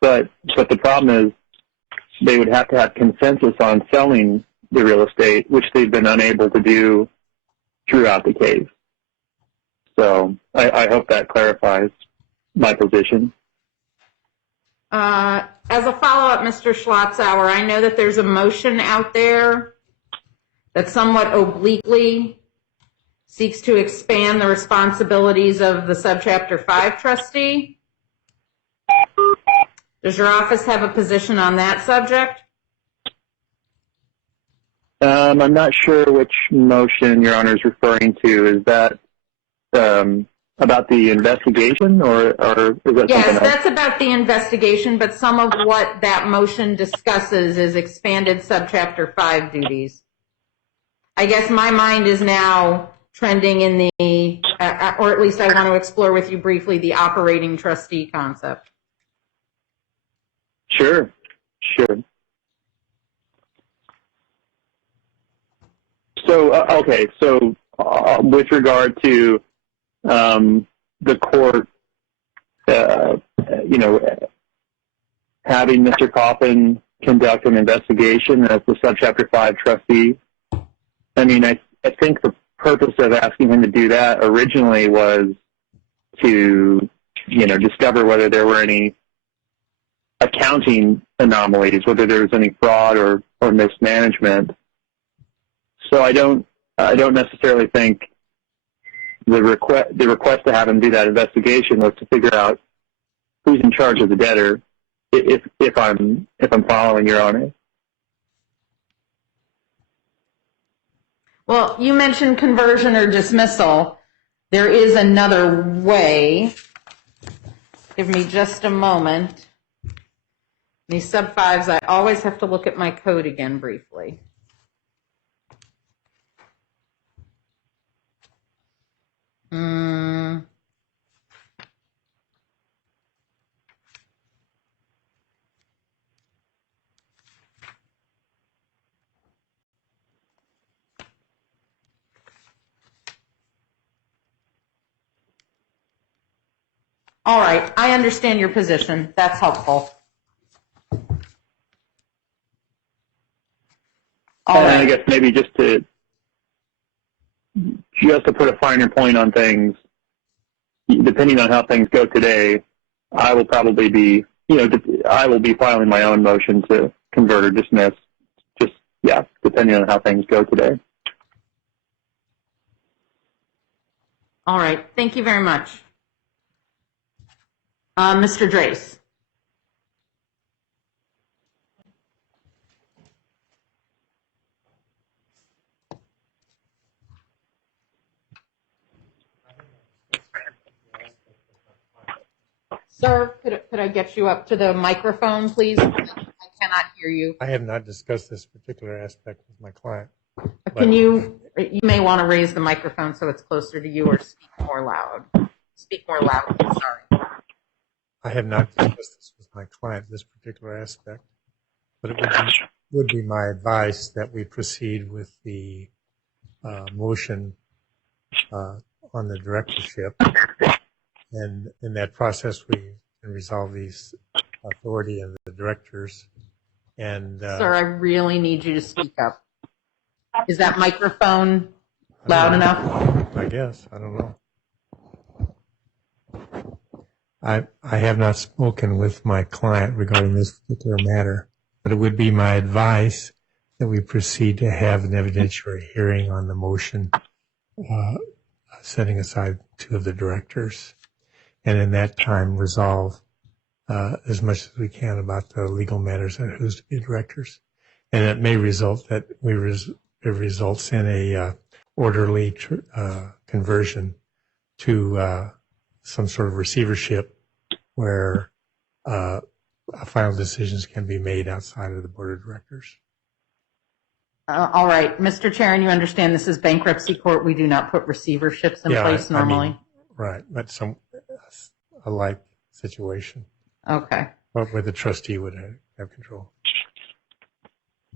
But the problem is they would have to have consensus on selling the real estate, which they've been unable to do throughout the case. So I hope that clarifies my position. As a follow-up, Mr. Schlotzauer, I know that there's a motion out there that somewhat obliquely seeks to expand the responsibilities of the Subchapter 5 trustee. Does your office have a position on that subject? I'm not sure which motion Your Honor is referring to. Is that about the investigation, or is that something else? Yes, that's about the investigation, but some of what that motion discusses is expanded Subchapter 5 duties. I guess my mind is now trending in the, or at least I want to explore with you briefly, the operating trustee concept. Sure. So, with regard to the court, having Mr. Coffin conduct an investigation as the Subchapter 5 trustee, I mean, I think the purpose of asking him to do that originally was to, discover whether there were any accounting anomalies, whether there was any fraud or mismanagement. So I don't necessarily think the request to have him do that investigation was to figure out who's in charge of the debtor, if I'm following Your Honor. Well, you mentioned conversion or dismissal. There is another way. Give me just a moment. These sub-5s, I always have to look at my code again briefly. All right, I understand your position. That's helpful. All right. I guess maybe just to put a finer point on things, depending on how things go today, I will probably be, I will be filing my own motion to convert or dismiss, depending on how things go today. All right, thank you very much. Mr. Drace. Sir, could I get you up to the microphone, please? I cannot hear you. I have not discussed this particular aspect with my client. Can you may want to raise the microphone so it's closer to you, or speak more loud. Speak more loudly, sorry. I have not discussed this with my client, this particular aspect, but it would be my advice that we proceed with the motion on the directorship, and in that process we can resolve these authority of the directors. And Sir, I really need you to speak up. Is that microphone loud enough? I guess. I don't know. I have not spoken with my client regarding this particular matter, but it would be my advice that we proceed to have an evidentiary hearing on the motion, setting aside two of the directors, and in that time resolve as much as we can about the legal matters and who's to be directors. And it may result that it results in a orderly conversion to some sort of receivership where final decisions can be made outside of the board of directors. All right, Mr. Chair, and you understand this is bankruptcy court. We do not put receiverships in place normally. I mean, right, but a like situation. Okay. Where the trustee would have control.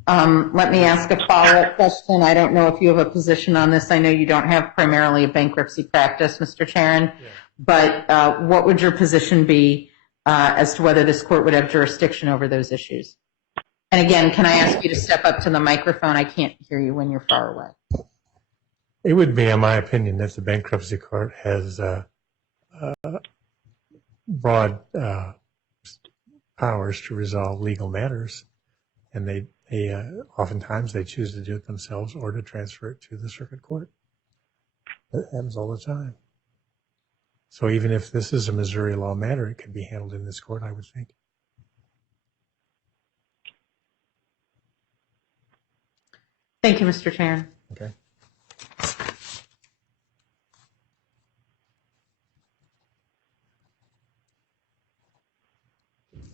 Let me ask a follow-up question. I don't know if you have a position on this. I know you don't have primarily a bankruptcy practice, Mr. Chairman, but what would your position be as to whether this court would have jurisdiction over those issues? And again, can I ask you to step up to the microphone? I can't hear you when you're far away. It would be, in my opinion, that the bankruptcy court has broad powers to resolve legal matters, and they oftentimes they choose to do it themselves or to transfer it to the circuit court. That happens all the time. So even if this is a Missouri law matter, it could be handled in this court, I would think. Thank you, Mr. Chair. Okay.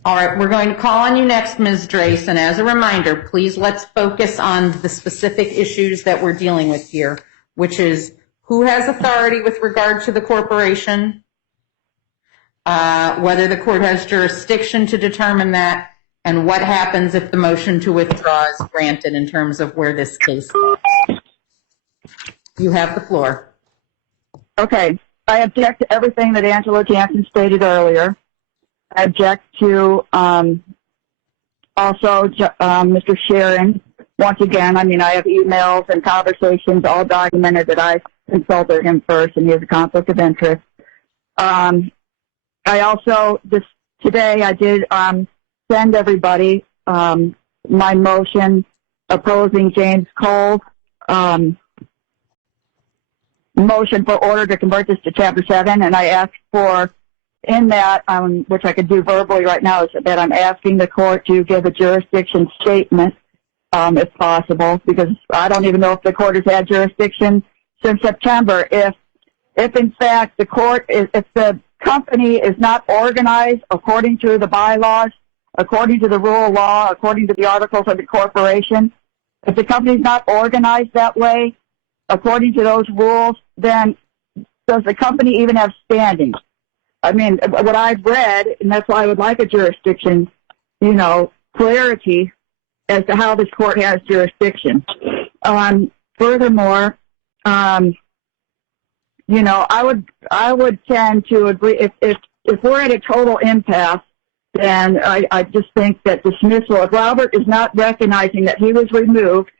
All right, we're going to call on you next, Ms. Drace, and as a reminder, please let's focus on the specific issues that we're dealing with here, which is who has authority with regard to the corporation, whether the court has jurisdiction to determine that, and what happens if the motion to withdraw is granted in terms of where this case is. You have the floor. Okay. I object to everything that Angela Jansen stated earlier. I object to also Mr. Sharon. Once again, I mean, I have emails and conversations all documented that I consulted him first, and he has a conflict of interest. I also, today I did send everybody my motion opposing James Cole's motion for order to convert this to Chapter 7, and I asked for, in that, which I could do verbally right now, is that I'm asking the court to give a jurisdiction statement, if possible, because I don't even know if the court has had jurisdiction since September. If in fact the court if the company is not organized according to the bylaws, according to the rule of law, according to the articles of the corporation, if the company is not organized that way, according to those rules, then does the company even have standing? I mean, what I've read, and that's why I would like a jurisdiction, clarity as to how this court has jurisdiction. Furthermore, I would tend to agree if we're at a total impasse, then I just think that dismissal, if Robert is not recognizing that he was removed,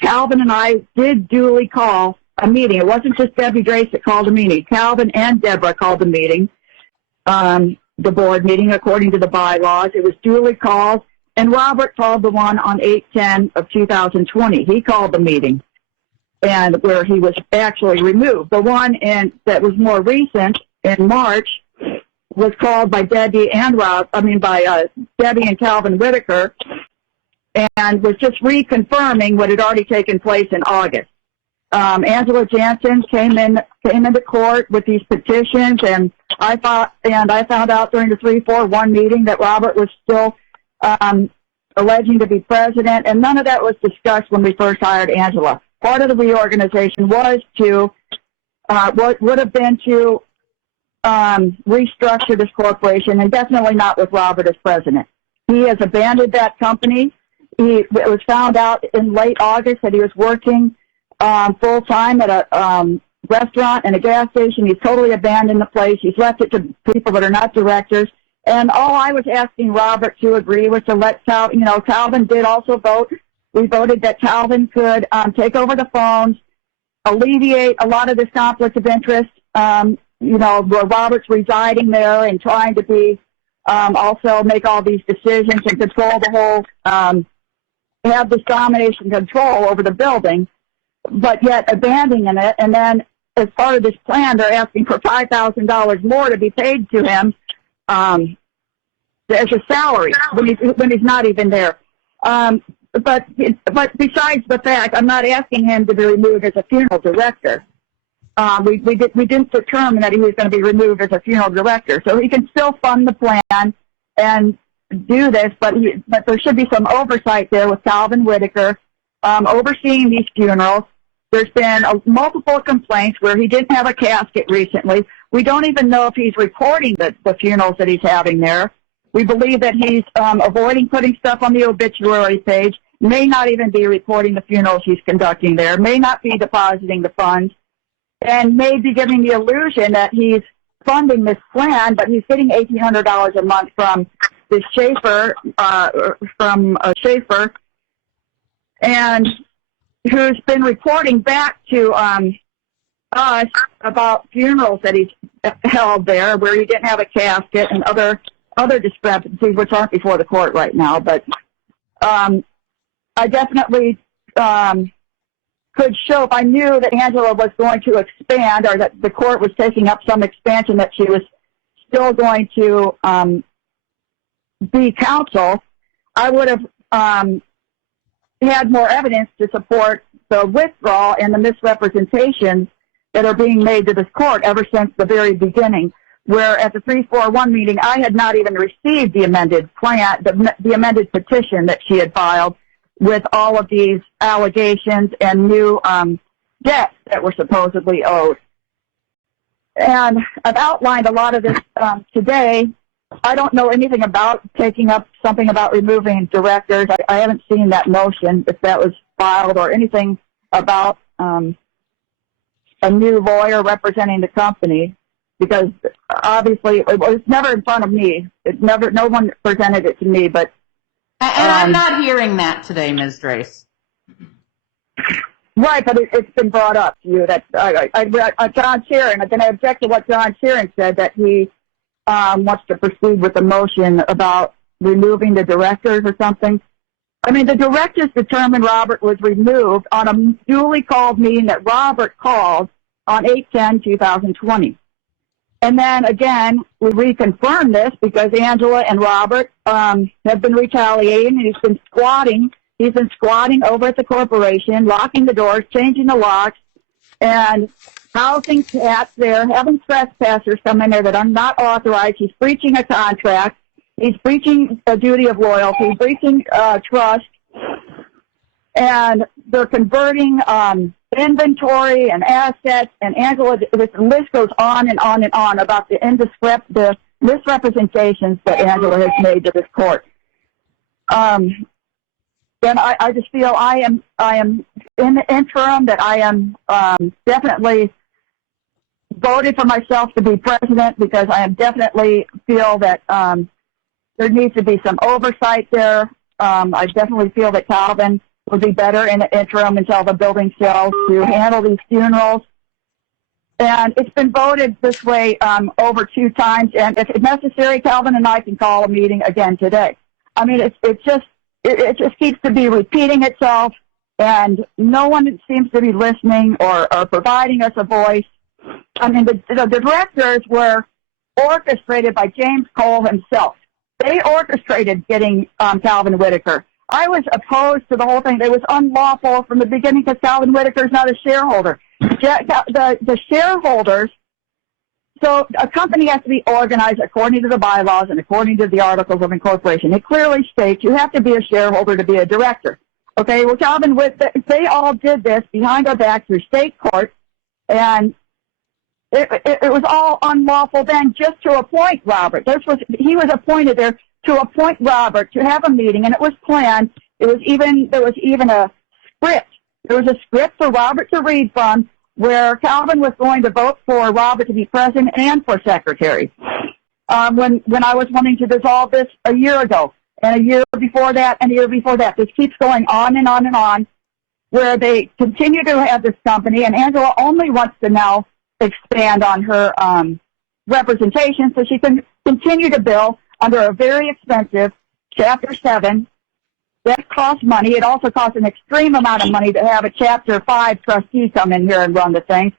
Calvin and I did duly call a meeting. It wasn't just Debbie Drace that called a meeting. Calvin and Deborah called the meeting, the board meeting, according to the bylaws. It was duly called, and Robert called the one on 8/10 of 2020. He called the meeting, and where he was actually removed. The one that was more recent in March was called by Debbie and Debbie and Calvin Whitaker, and was just reconfirming what had already taken place in August. Angela Jansen came into court with these petitions, and I found out during the 341 meeting that Robert was still alleging to be president, and none of that was discussed when we first hired Angela. Part of the reorganization was would have been to restructure this corporation, and definitely not with Robert as president. He has abandoned that company. It was found out in late August that he was working full-time at a restaurant and a gas station. He's totally abandoned the place. He's left it to people that are not directors. And all I was asking Robert to agree was to let Calvin, Calvin did also vote. We voted that Calvin could take over the phones, alleviate a lot of this conflict of interest, where Robert's residing there and trying to be also make all these decisions and control the whole, have this domination control over the building, but yet abandoning it. And then as part of this plan, they're asking for $5,000 more to be paid to him as a salary when he's not even there. But besides the fact, I'm not asking him to be removed as a funeral director. We didn't determine that he was going to be removed as a funeral director, so he can still fund the plan and do this. But there should be some oversight there with Calvin Whitaker overseeing these funerals. There's been multiple complaints where he didn't have a casket recently. We don't even know if he's reporting the funerals that he's having there. We believe that he's avoiding putting stuff on the obituary page, may not even be reporting the funerals he's conducting there, may not be depositing the funds, and may be giving the illusion that he's funding this plan, but he's getting $1,800 a month from this Schaefer, and who's been reporting back to us about funerals that he's held there where he didn't have a casket and other discrepancies, which aren't before the court right now. But I definitely could show, if I knew that Angela was going to expand, or that the court was taking up some expansion, that she was still going to be counsel, I would have had more evidence to support the withdrawal and the misrepresentations that are being made to this court ever since the very beginning, where at the 341 meeting, I had not even received the amended plan, the amended petition that she had filed with all of these allegations and new debts that were supposedly owed. And I've outlined a lot of this today. I don't know anything about taking up something about removing directors. I haven't seen that motion, if that was filed, or anything about a new lawyer representing the company, because obviously it was never in front of me. No one presented it to me, but. And I'm not hearing that today, Ms. Drace. Right, but it's been brought up to you that John Sheeran, and then I object to what John Sheeran said, that he wants to proceed with a motion about removing the directors or something. I mean, the directors determined Robert was removed on a duly called meeting that Robert called on 8/10/2020. And then, again, we reconfirmed this because Angela and Robert have been retaliating, and he's been squatting. He's been squatting over at the corporation, locking the doors, changing the locks, and housing cats there, having trespassers come in there that are not authorized. He's breaching a contract. He's breaching a duty of loyalty, breaching trust, and they're converting inventory and assets. And Angela, this list goes on and on and on about the misrepresentations that Angela has made to this court. Then I just feel I am in the interim, that I am definitely voted for myself to be president, because I am definitely feel that there needs to be some oversight there. I definitely feel that Calvin would be better in the interim until the building sells to handle these funerals. And it's been voted this way over 2 times, and if necessary, Calvin and I can call a meeting again today. I mean, it just keeps to be repeating itself, and no one seems to be listening or providing us a voice. I mean, the directors were orchestrated by James Cole himself. They orchestrated getting Calvin Whitaker. I was opposed to the whole thing. It was unlawful from the beginning because Calvin Whitaker is not a shareholder. The shareholders, so a company has to be organized according to the bylaws and according to the articles of incorporation. It clearly states you have to be a shareholder to be a director. Okay, well, they all did this behind our back through state court, and it was all unlawful then just to appoint Robert. He was appointed there to appoint Robert to have a meeting, and it was planned. There was even a script. There was a script for Robert to read from where Calvin was going to vote for Robert to be president and for secretary. When I was wanting to dissolve this a year ago, and a year before that, and a year before that. This keeps going on and on and on, where they continue to have this company, and Angela only wants to now expand on her representation so she can continue to bill under a very expensive Chapter 7. That costs money. It also costs an extreme amount of money to have a Chapter 5 trustee come in here and run the thing.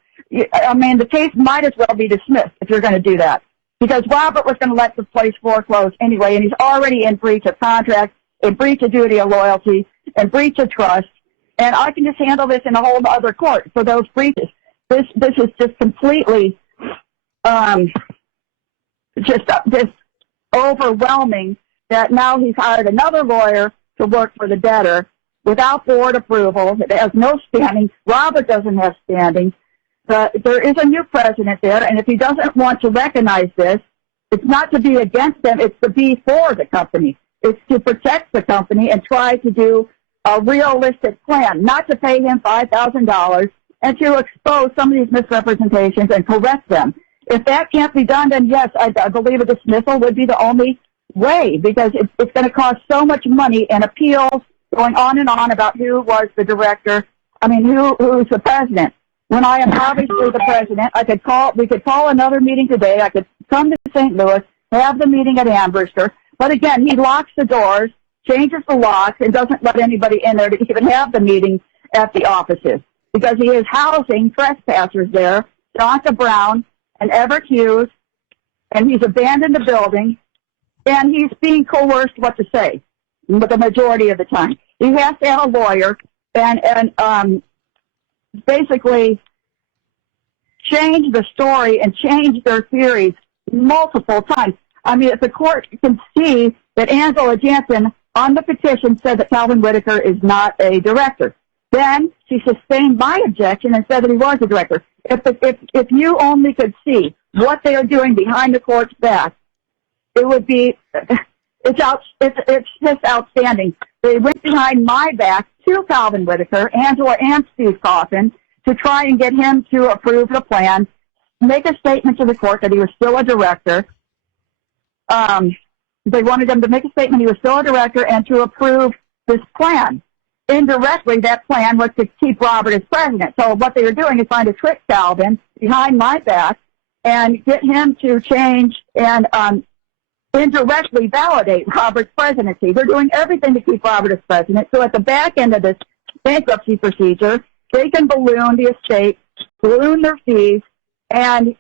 I mean, the case might as well be dismissed if you're going to do that, because Robert was going to let the place foreclose anyway, and he's already in breach of contract, in breach of duty of loyalty, and breach of trust, and I can just handle this in a whole other court for those breaches. This is just completely just overwhelming that now he's hired another lawyer to work for the debtor without board approval. It has no standing. Robert doesn't have standing. There is a new president there, and if he doesn't want to recognize this, it's not to be against them, it's to be for the company. It's to protect the company and try to do a realistic plan, not to pay him $5,000 and to expose some of these misrepresentations and correct them. If that can't be done, then yes, I believe a dismissal would be the only way, because it's going to cost so much money and appeals going on and on about who was the director. I mean, who's the president? When I am obviously the president, we could call another meeting today. I could come to St. Louis, have the meeting at Ambrister. But again, he locks the doors, changes the locks, and doesn't let anybody in there to even have the meeting at the offices, because he is housing trespassers there, Donka Brown and Everett Hughes, and he's abandoned the building, and he's being coerced what to say the majority of the time. He has to have a lawyer and basically change the story and change their theories multiple times. I mean, if the court can see that Angela Jansen on the petition said that Calvin Whitaker is not a director, then she sustained my objection and said that he was a director. If you only could see what they are doing behind the court's back, it would be, it's just outstanding. They went behind my back to Calvin Whitaker, Angela and Steve Coffin, to try and get him to approve the plan, make a statement to the court that he was still a director. They wanted him to make a statement he was still a director and to approve this plan. Indirectly, that plan was to keep Robert as president. So what they were doing is trying to trick Calvin behind my back and get him to change and indirectly validate Robert's presidency. They're doing everything to keep Robert as president. So at the back end of this bankruptcy procedure, they can balloon the estate, balloon their fees, and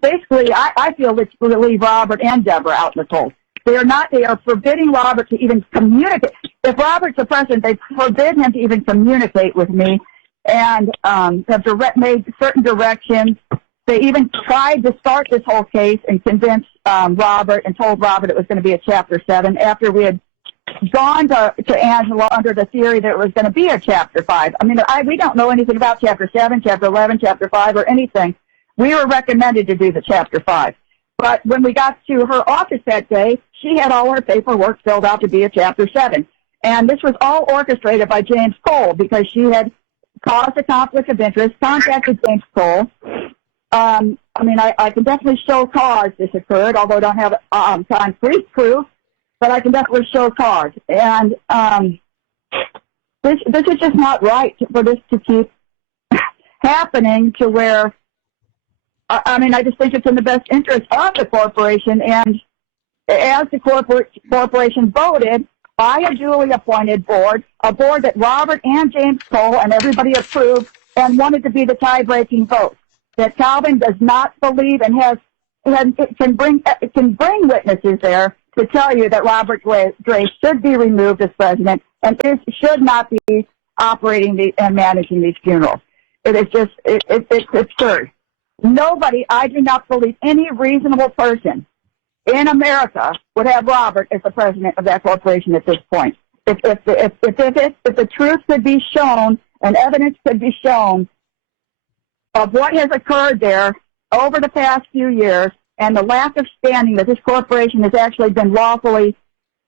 basically I feel it's going to leave Robert and Deborah out in the cold. They are forbidding Robert to even communicate. If Robert's the president, they forbid him to even communicate with me and have made certain directions. They even tried to start this whole case and convince Robert and told Robert it was going to be a Chapter 7 after we had gone to Angela under the theory that it was going to be a Chapter 5. I mean, we don't know anything about Chapter 7, Chapter 11, Chapter 5, or anything. We were recommended to do the Chapter 5. But when we got to her office that day, she had all her paperwork filled out to be a Chapter 7. And this was all orchestrated by James Cole, because she had caused a conflict of interest, contacted James Cole. I mean, I can definitely show cause this occurred, although I don't have concrete proof, but I can definitely show cause. And this is just not right for this to keep happening to where, I mean, I just think it's in the best interest of the corporation. And as the corporation voted by a duly appointed board, a board that Robert and James Cole and everybody approved and wanted to be the tie-breaking vote, that Calvin does not believe and has can bring witnesses there to tell you that Robert Gray should be removed as president and should not be operating and managing these funerals. It is just, it's absurd. Nobody, I do not believe any reasonable person in America would have Robert as the president of that corporation at this point. If the truth could be shown and evidence could be shown of what has occurred there over the past few years and the lack of standing that this corporation has actually been lawfully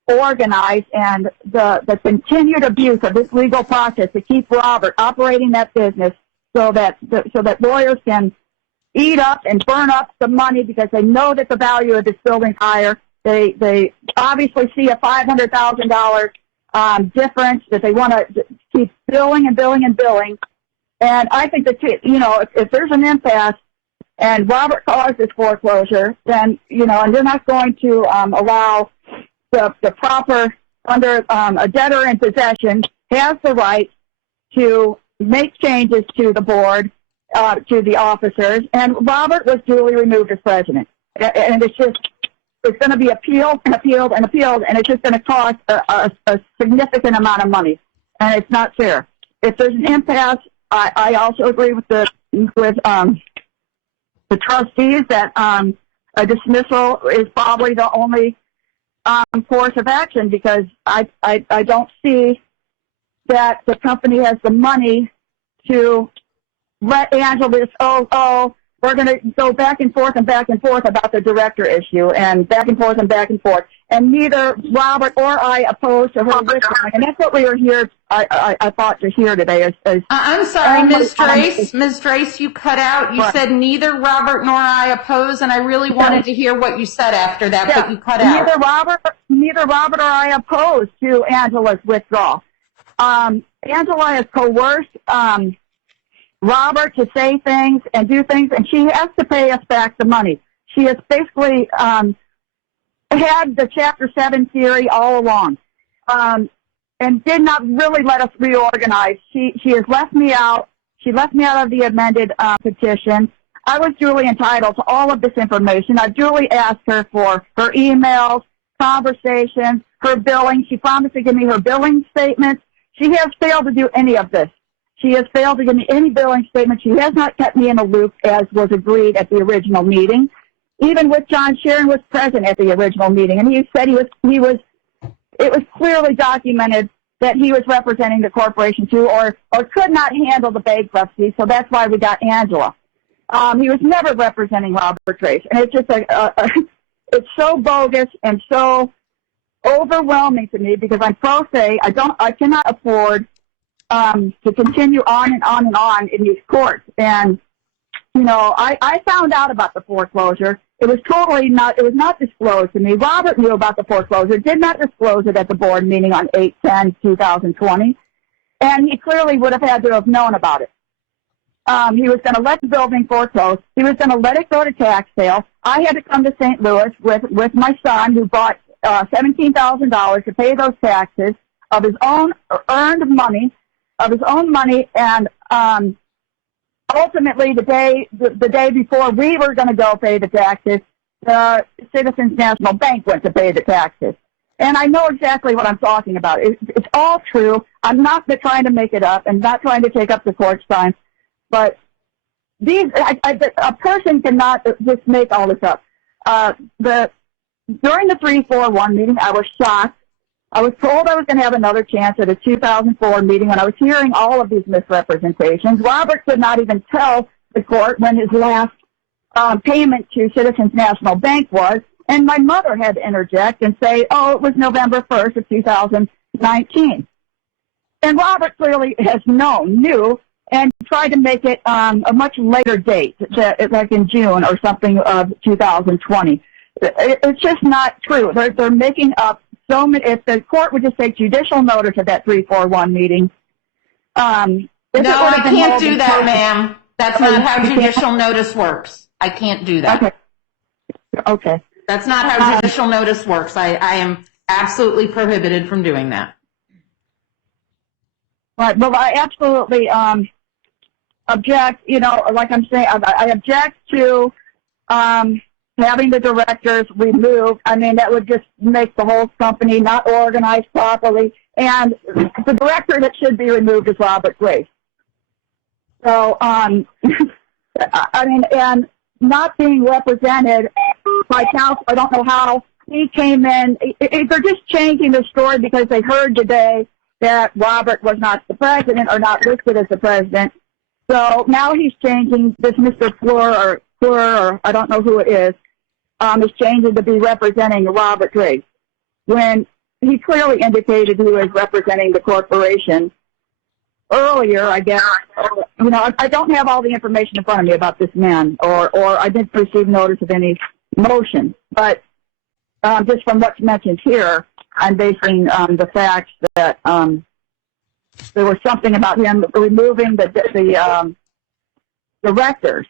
organized and the continued abuse of this legal process to keep Robert operating that business so that lawyers can eat up and burn up the money because they know that the value of this building is higher. They obviously see a $500,000 difference that they want to keep billing and billing and billing. And I think that, if there's an impasse and Robert caused this foreclosure, then, and they're not going to allow the proper, under a debtor in possession has the right to make changes to the board, to the officers, and Robert was duly removed as president. And it's going to be appealed and appealed and appealed, and it's just going to cost a significant amount of money, and it's not fair. If there's an impasse, I also agree with the trustees that a dismissal is probably the only course of action because I don't see that the company has the money to let Angela just, we're going to go back and forth about the director issue and back and forth. And neither Robert or I oppose to her withdrawing. And that's what we were here, I thought, to hear today. I'm sorry, Ms. Drace. Ms. Drace, you cut out. You said neither Robert nor I oppose, and I really wanted to hear what you said after that, but you cut out. Neither Robert or I oppose to Angela's withdrawal. Angela has coerced Robert to say things and do things, and she has to pay us back the money. She has basically had the Chapter 7 theory all along and did not really let us reorganize. She has left me out. She left me out of the amended petition. I was duly entitled to all of this information. I duly asked her for her emails, conversations, her billing. She promised to give me her billing statements. She has failed to do any of this. She has failed to give me any billing statement. She has not kept me in the loop as was agreed at the original meeting. Even with John Sharon was present at the original meeting, and he said it was clearly documented that he was representing the corporation too, or could not handle the bankruptcy, so that's why we got Angela. He was never representing Robert Trace, and it's just it's so bogus and so overwhelming to me because I'm pro se. I cannot afford to continue on and on and on in these courts. And, I found out about the foreclosure. It was not disclosed to me. Robert knew about the foreclosure, did not disclose it at the board meeting on 8/10/2020. And he clearly would have had to have known about it. He was going to let the building foreclose. He was going to let it go to tax sale. I had to come to St. Louis with my son who bought $17,000 to pay those taxes of his own earned money, and ultimately the day before we were going to go pay the taxes, the Citizens National Bank went to pay the taxes. And I know exactly what I'm talking about. It's all true. I'm not trying to make it up and not trying to take up the court's time, but a person cannot just make all this up. During the 341 meeting, I was shocked. I was told I was going to have another chance at a 2004 meeting when I was hearing all of these misrepresentations. Robert could not even tell the court when his last payment to Citizens National Bank was, and my mother had to interject and say, it was November 1st of 2019. And Robert clearly knew, and tried to make it a much later date, like in June or something of 2020. It's just not true. They're making up so many. If the court would just take judicial notice of that 341 meeting. No, I can't do that, ma'am. That's not how judicial notice works. I can't do that. Okay. That's not how judicial notice works. I am absolutely prohibited from doing that. Right. Well, I absolutely object. Like I'm saying, I object to having the directors removed, I mean, that would just make the whole company not organized properly. And the director that should be removed is Robert Grace. So, I mean, and not being represented by counsel, I don't know how he came in. They're just changing the story because they heard today that Robert was not the president or not listed as the president. So now he's changing this Mr. Fleur, or I don't know who it is changing to be representing Robert Grace, when he clearly indicated he was representing the corporation earlier, I guess. You know, I don't have all the information in front of me about this man, or I didn't receive notice of any motion. But just from what's mentioned here, I'm basing the fact that there was something about him removing the directors.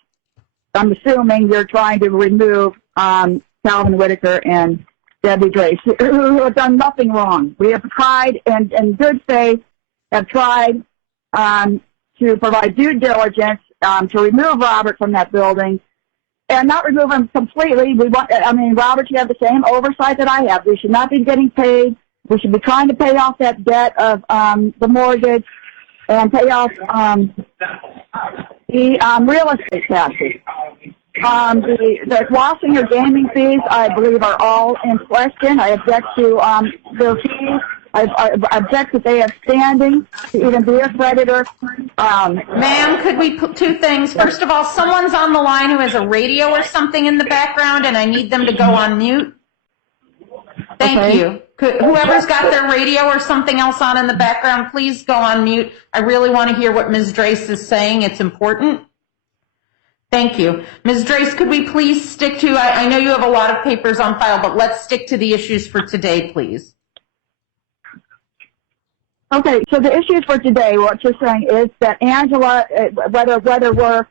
I'm assuming you're trying to remove Calvin Whitaker and Debbie Grace, who have done nothing wrong. We have tried, and in good faith, have tried to provide due diligence to remove Robert from that building, and not remove him completely. Robert should have the same oversight that I have. We should not be getting paid. We should be trying to pay off that debt of the mortgage and pay off the real estate taxes. The washing or gaming fees, I believe, are all in question. I object to their fees. I object that they have standing to even be a creditor. Ma'am, could we put two things? First of all, someone's on the line who has a radio or something in the background, and I need them to go on mute. Thank you. Whoever's got their radio or something else on in the background, please go on mute. I really want to hear what Ms. Drace is saying. It's important. Thank you. Ms. Drace, could we please stick to, I know you have a lot of papers on file, but let's stick to the issues for today, please. Okay, so the issues for today, what you're saying is that Angela, whether we're,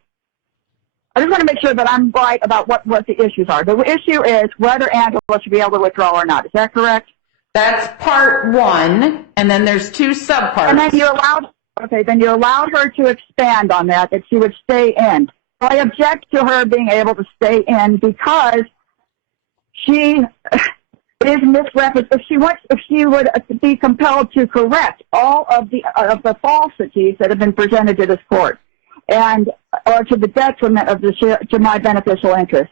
I just want to make sure that I'm right about what the issues are. The issue is whether Angela should be able to withdraw or not. Is that correct? That's part one, and then there's two subparts. And then you allowed her to expand on that she would stay in. I object to her being able to stay in because she is misrepresented. If she would be compelled to correct all of the falsities that have been presented to this court, and or to the detriment of to my beneficial interest,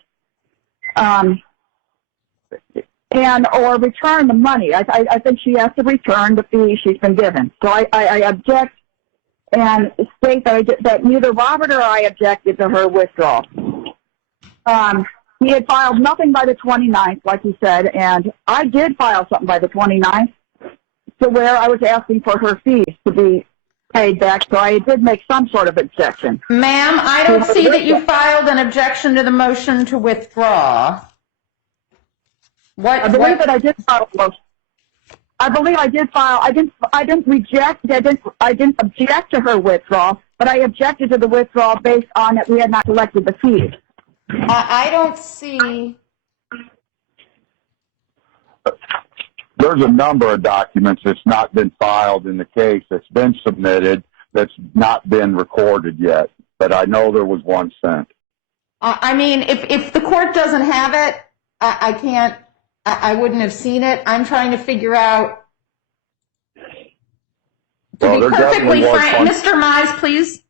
and or return the money. I think she has to return the fee she's been given. So I object and state that neither Robert or I objected to her withdrawal. He had filed nothing by the 29th, like he said, and I did file something by the 29th to where I was asking for her fees to be paid back, so I did make some sort of objection. Ma'am, I don't see that you filed an objection to the motion to withdraw. I believe that I did file a motion. I believe I did file. I didn't object to her withdrawal, but I objected to the withdrawal based on that we had not collected the fees. I don't see. There's a number of documents that's not been filed in the case that's been submitted that's not been recorded yet, but I know there was one sent. I mean, if the court doesn't have it, I can't. I wouldn't have seen it. I'm trying to figure out. To be perfectly frank, Mr. Mize, please.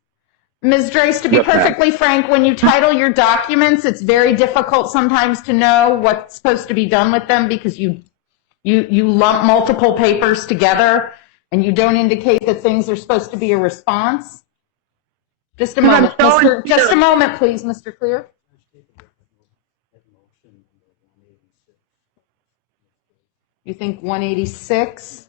Ms. Drace, to be perfectly frank, when you title your documents, it's very difficult sometimes to know what's supposed to be done with them because you lump multiple papers together and you don't indicate that things are supposed to be a response. Just a moment. Just a moment, please, Mr. Clear. You think 186?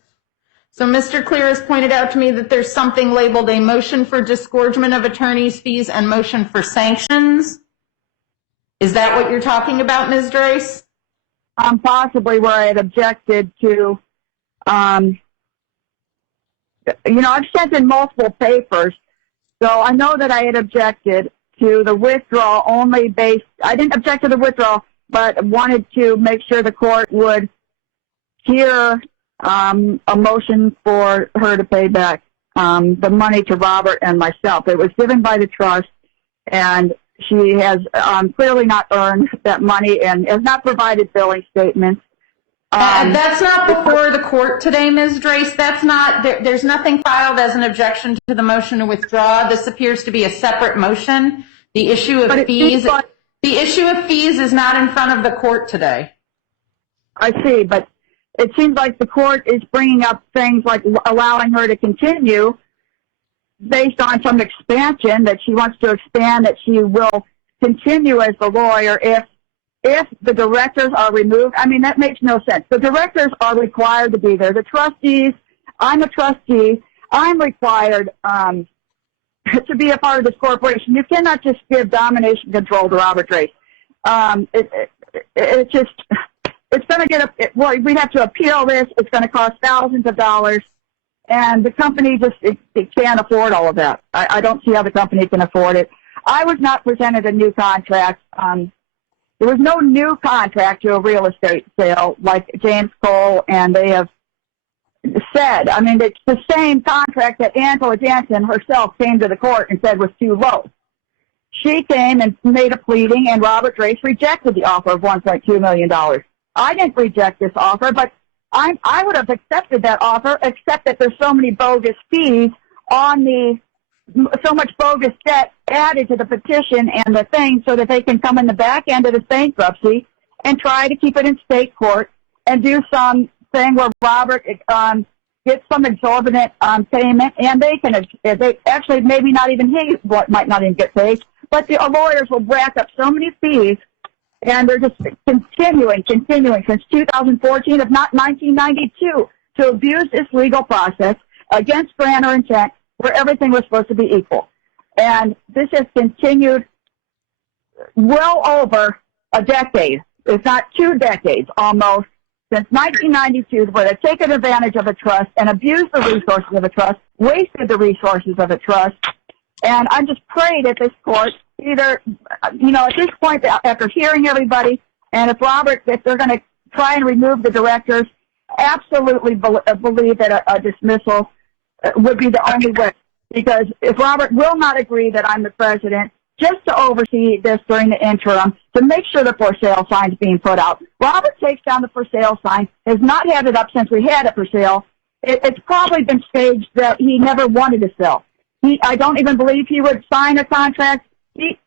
So Mr. Clear has pointed out to me that there's something labeled a motion for disgorgement of attorney's fees and motion for sanctions. Is that what you're talking about, Ms. Drace? Possibly where I had objected to, I've sent in multiple papers, so I know that I had objected to the withdrawal only based, I didn't object to the withdrawal, but wanted to make sure the court would hear a motion for her to pay back the money to Robert and myself. It was given by the trust, and She has clearly not earned that money and has not provided billing statements. That's not before the court today, Ms. Drace. That's not, there's nothing filed as an objection to the motion to withdraw. This appears to be a separate motion. The issue of fees, is not in front of the court today. I see, but it seems like the court is bringing up things like allowing her to continue based on some expansion, that she wants to expand, that she will continue as the lawyer if the directors are removed. I mean, that makes no sense. The directors are required to be there. The trustees, I'm a trustee, I'm required to be a part of this corporation. You cannot just give domination control to Robert Drace. It's going to get, we have to appeal this. It's going to cost thousands of dollars. And the company just, it can't afford all of that. I don't see how the company can afford it. I was not presented a new contract. There was no new contract to a real estate sale like James Cole, and they have said, I mean, it's the same contract that Angela Jansen herself came to the court and said was too low. She came and made a pleading, and Robert Drace rejected the offer of $1.2 million. I didn't reject this offer, but I would have accepted that offer, except that there's so many bogus fees on so much bogus debt added to the petition and the thing, so that they can come in the back end of this bankruptcy and try to keep it in state court and do something where Robert gets some exorbitant payment, and they actually maybe not even he might not even get paid, but the lawyers will rack up so many fees. And they're just continuing since 2014, if not 1992, to abuse this legal process against grantor intent, where everything was supposed to be equal. And this has continued well over a decade, if not 2 decades almost, since 1992, where they've taken advantage of a trust and abused the resources of a trust, wasted the resources of a trust. And I just pray that this court either, at this point, after hearing everybody, and if they're going to try and remove the directors, absolutely believe that a dismissal would be the only way. Because if Robert will not agree that I'm the president, just to oversee this during the interim, to make sure the for sale sign's being put out. Robert takes down the for sale sign, has not had it up since we had it for sale. It's probably been staged that he never wanted to sell. I don't even believe he would sign a contract. He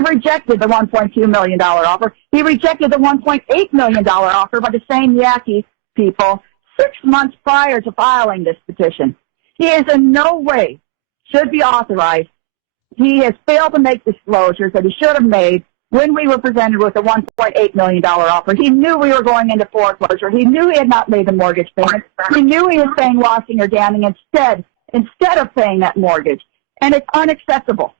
rejected the $1.2 million offer. He rejected the $1.8 million offer by the same Yaqui people 6 months prior to filing this petition. He is in no way should be authorized. He has failed to make disclosures that he should have made when we were presented with a $1.8 million offer. He knew we were going into foreclosure. He knew he had not made the mortgage payment. He knew he was paying washing or damning instead of paying that mortgage. And it's unacceptable.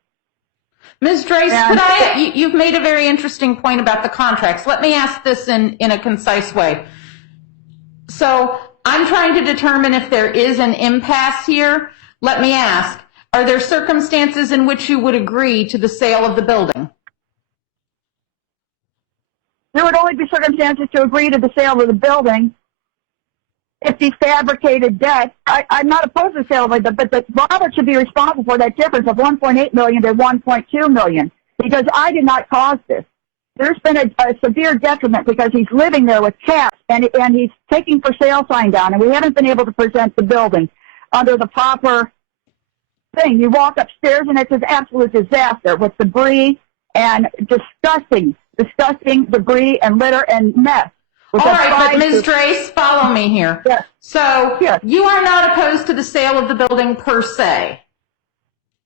Ms. Drace, you've made a very interesting point about the contracts. Let me ask this in a concise way. So I'm trying to determine if there is an impasse here. Let me ask, are there circumstances in which you would agree to the sale of the building? There would only be circumstances to agree to the sale of the building if he fabricated debt. I'm not opposed to the sale of it, but Robert should be responsible for that difference of $1.8 million to $1.2 million, because I did not cause this. There's been a severe detriment because he's living there with cats, and he's taking for sale sign down, and we haven't been able to present the building under the proper thing. You walk upstairs, and it's an absolute disaster with debris and disgusting debris and litter and mess. All right, but Ms. Drace, follow me here. Yes. So you are not opposed to the sale of the building per se.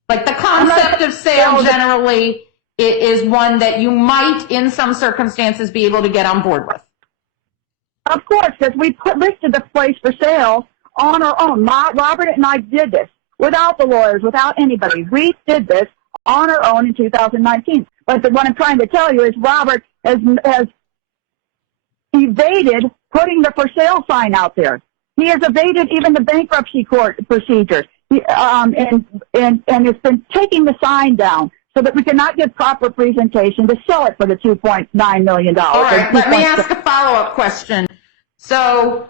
Like the concept of sale generally is one that you might, in some circumstances, be able to get on board with. Of course, because we listed the place for sale on our own. Robert and I did this without the lawyers, without anybody. We did this on our own in 2019. But what I'm trying to tell you is Robert has evaded putting the for sale sign out there. He has evaded even the bankruptcy court procedures, and has been taking the sign down so that we cannot get proper presentation to sell it for the $2.9 million. All right, let me ask a follow-up question. So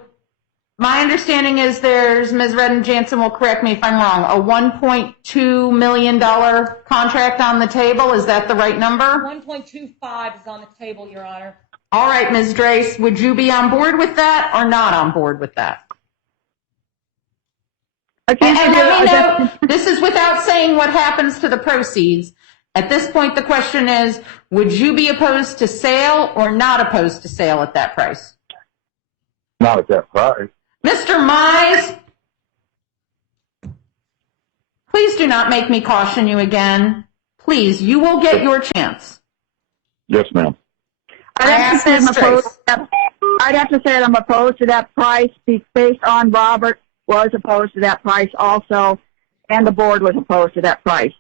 My understanding is Ms. Redden Jansen will correct me if I'm wrong, a $1.2 million contract on the table. Is that the right number? 1.25 is on the table, Your Honor. All right, Ms. Drace, would you be on board with that or not on board with that? And let me know, this is without saying what happens to the proceeds. At this point, the question is, would you be opposed to sale or not opposed to sale at that price? Not at that price. Mr. Mize, please do not make me caution you again. Please, you will get your chance. Yes, ma'am. I'd have to say I'm opposed to that price based on Robert was opposed to that price also, and the board was opposed to that price.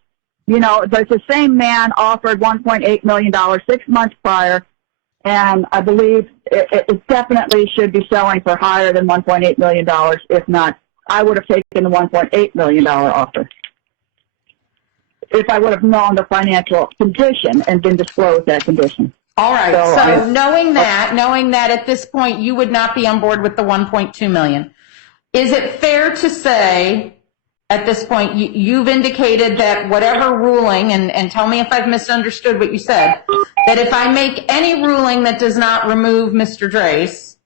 You know, the same man offered $1.8 million 6 months prior, and I believe it definitely should be selling for higher than $1.8 million. If not, I would have taken the $1.8 million offer if I would have known the financial condition and been disclosed that condition. All right, so knowing that at this point you would not be on board with the $1.2 million, is it fair to say at this point you've indicated that whatever ruling, and tell me if I've misunderstood what you said, that if I make any ruling that does not remove Mr. Drace,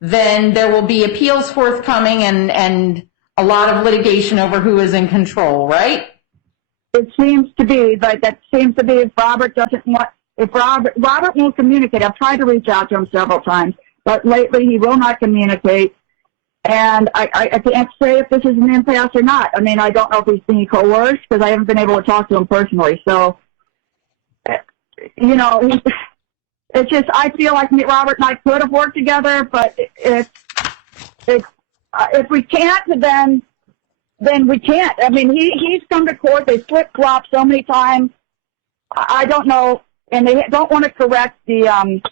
then there will be appeals forthcoming and a lot of litigation over who is in control, right? It seems to be, but that seems to be if Robert doesn't want, if Robert won't communicate. I've tried to reach out to him several times, but lately he will not communicate. And I can't say if this is an impasse or not. I mean, I don't know if he's being coerced because I haven't been able to talk to him personally. So, you know, it's just, I feel like Robert and I could have worked together, but if we can't, then we can't. I mean, he's come to court. They flip-flop so many times. I don't know, and they don't want to correct the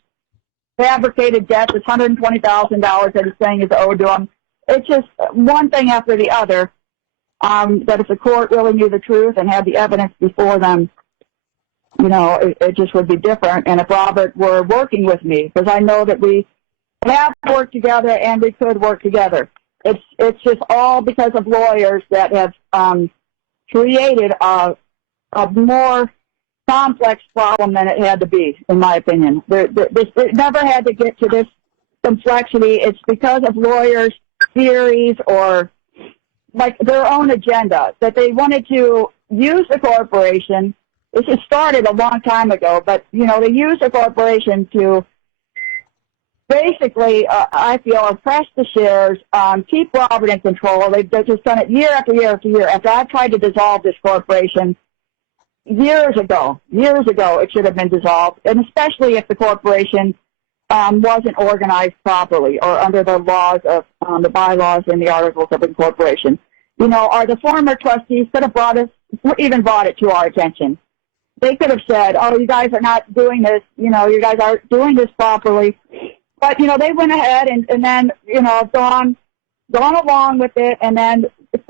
fabricated debt, this $120,000 that he's saying is owed to him. It's just one thing after the other, that if the court really knew the truth and had the evidence before them, you know, it just would be different. And if Robert were working with me, because I know that we have worked together and we could work together. It's just all because of lawyers that have created a more complex problem than it had to be, in my opinion. It never had to get to this complexity. It's because of lawyers' theories or like their own agenda that they wanted to use the corporation. This has started a long time ago, but, you know, they use the corporation to basically, I feel, oppress the shares, keep Robert in control. They've just done it year after year after year. After I've tried to dissolve this corporation years ago, it should have been dissolved, and especially if the corporation wasn't organized properly or under the laws of the bylaws and the articles of incorporation. You know, the former trustees could have brought it to our attention. They could have said, oh, you guys are not doing this, you know, you guys aren't doing this properly. But, you know, they went ahead and then, you know, gone along with it, and then to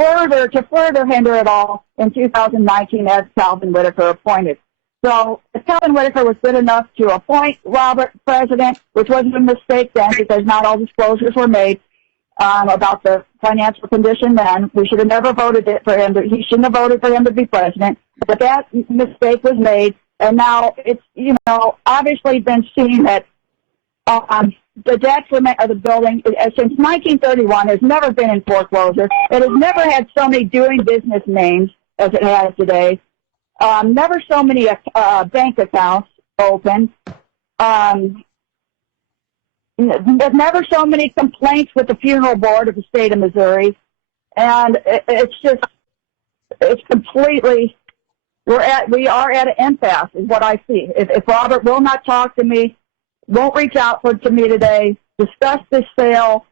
further hinder it all in 2019 as Calvin Whitaker appointed. So if Calvin Whitaker was good enough to appoint Robert president, which wasn't a mistake then because not all disclosures were made about the financial condition then, we should have never voted for him. He shouldn't have voted for him to be president. But that mistake was made, and now it's, you know, obviously been seen that the debt of the building since 1931 has never been in foreclosure. It has never had so many doing business names as it has today. Never so many bank accounts open. Never so many complaints with the funeral board of the state of Missouri. And it's completely, we are at an impasse is what I see. If Robert will not talk to me, won't reach out to me today, discuss this sale,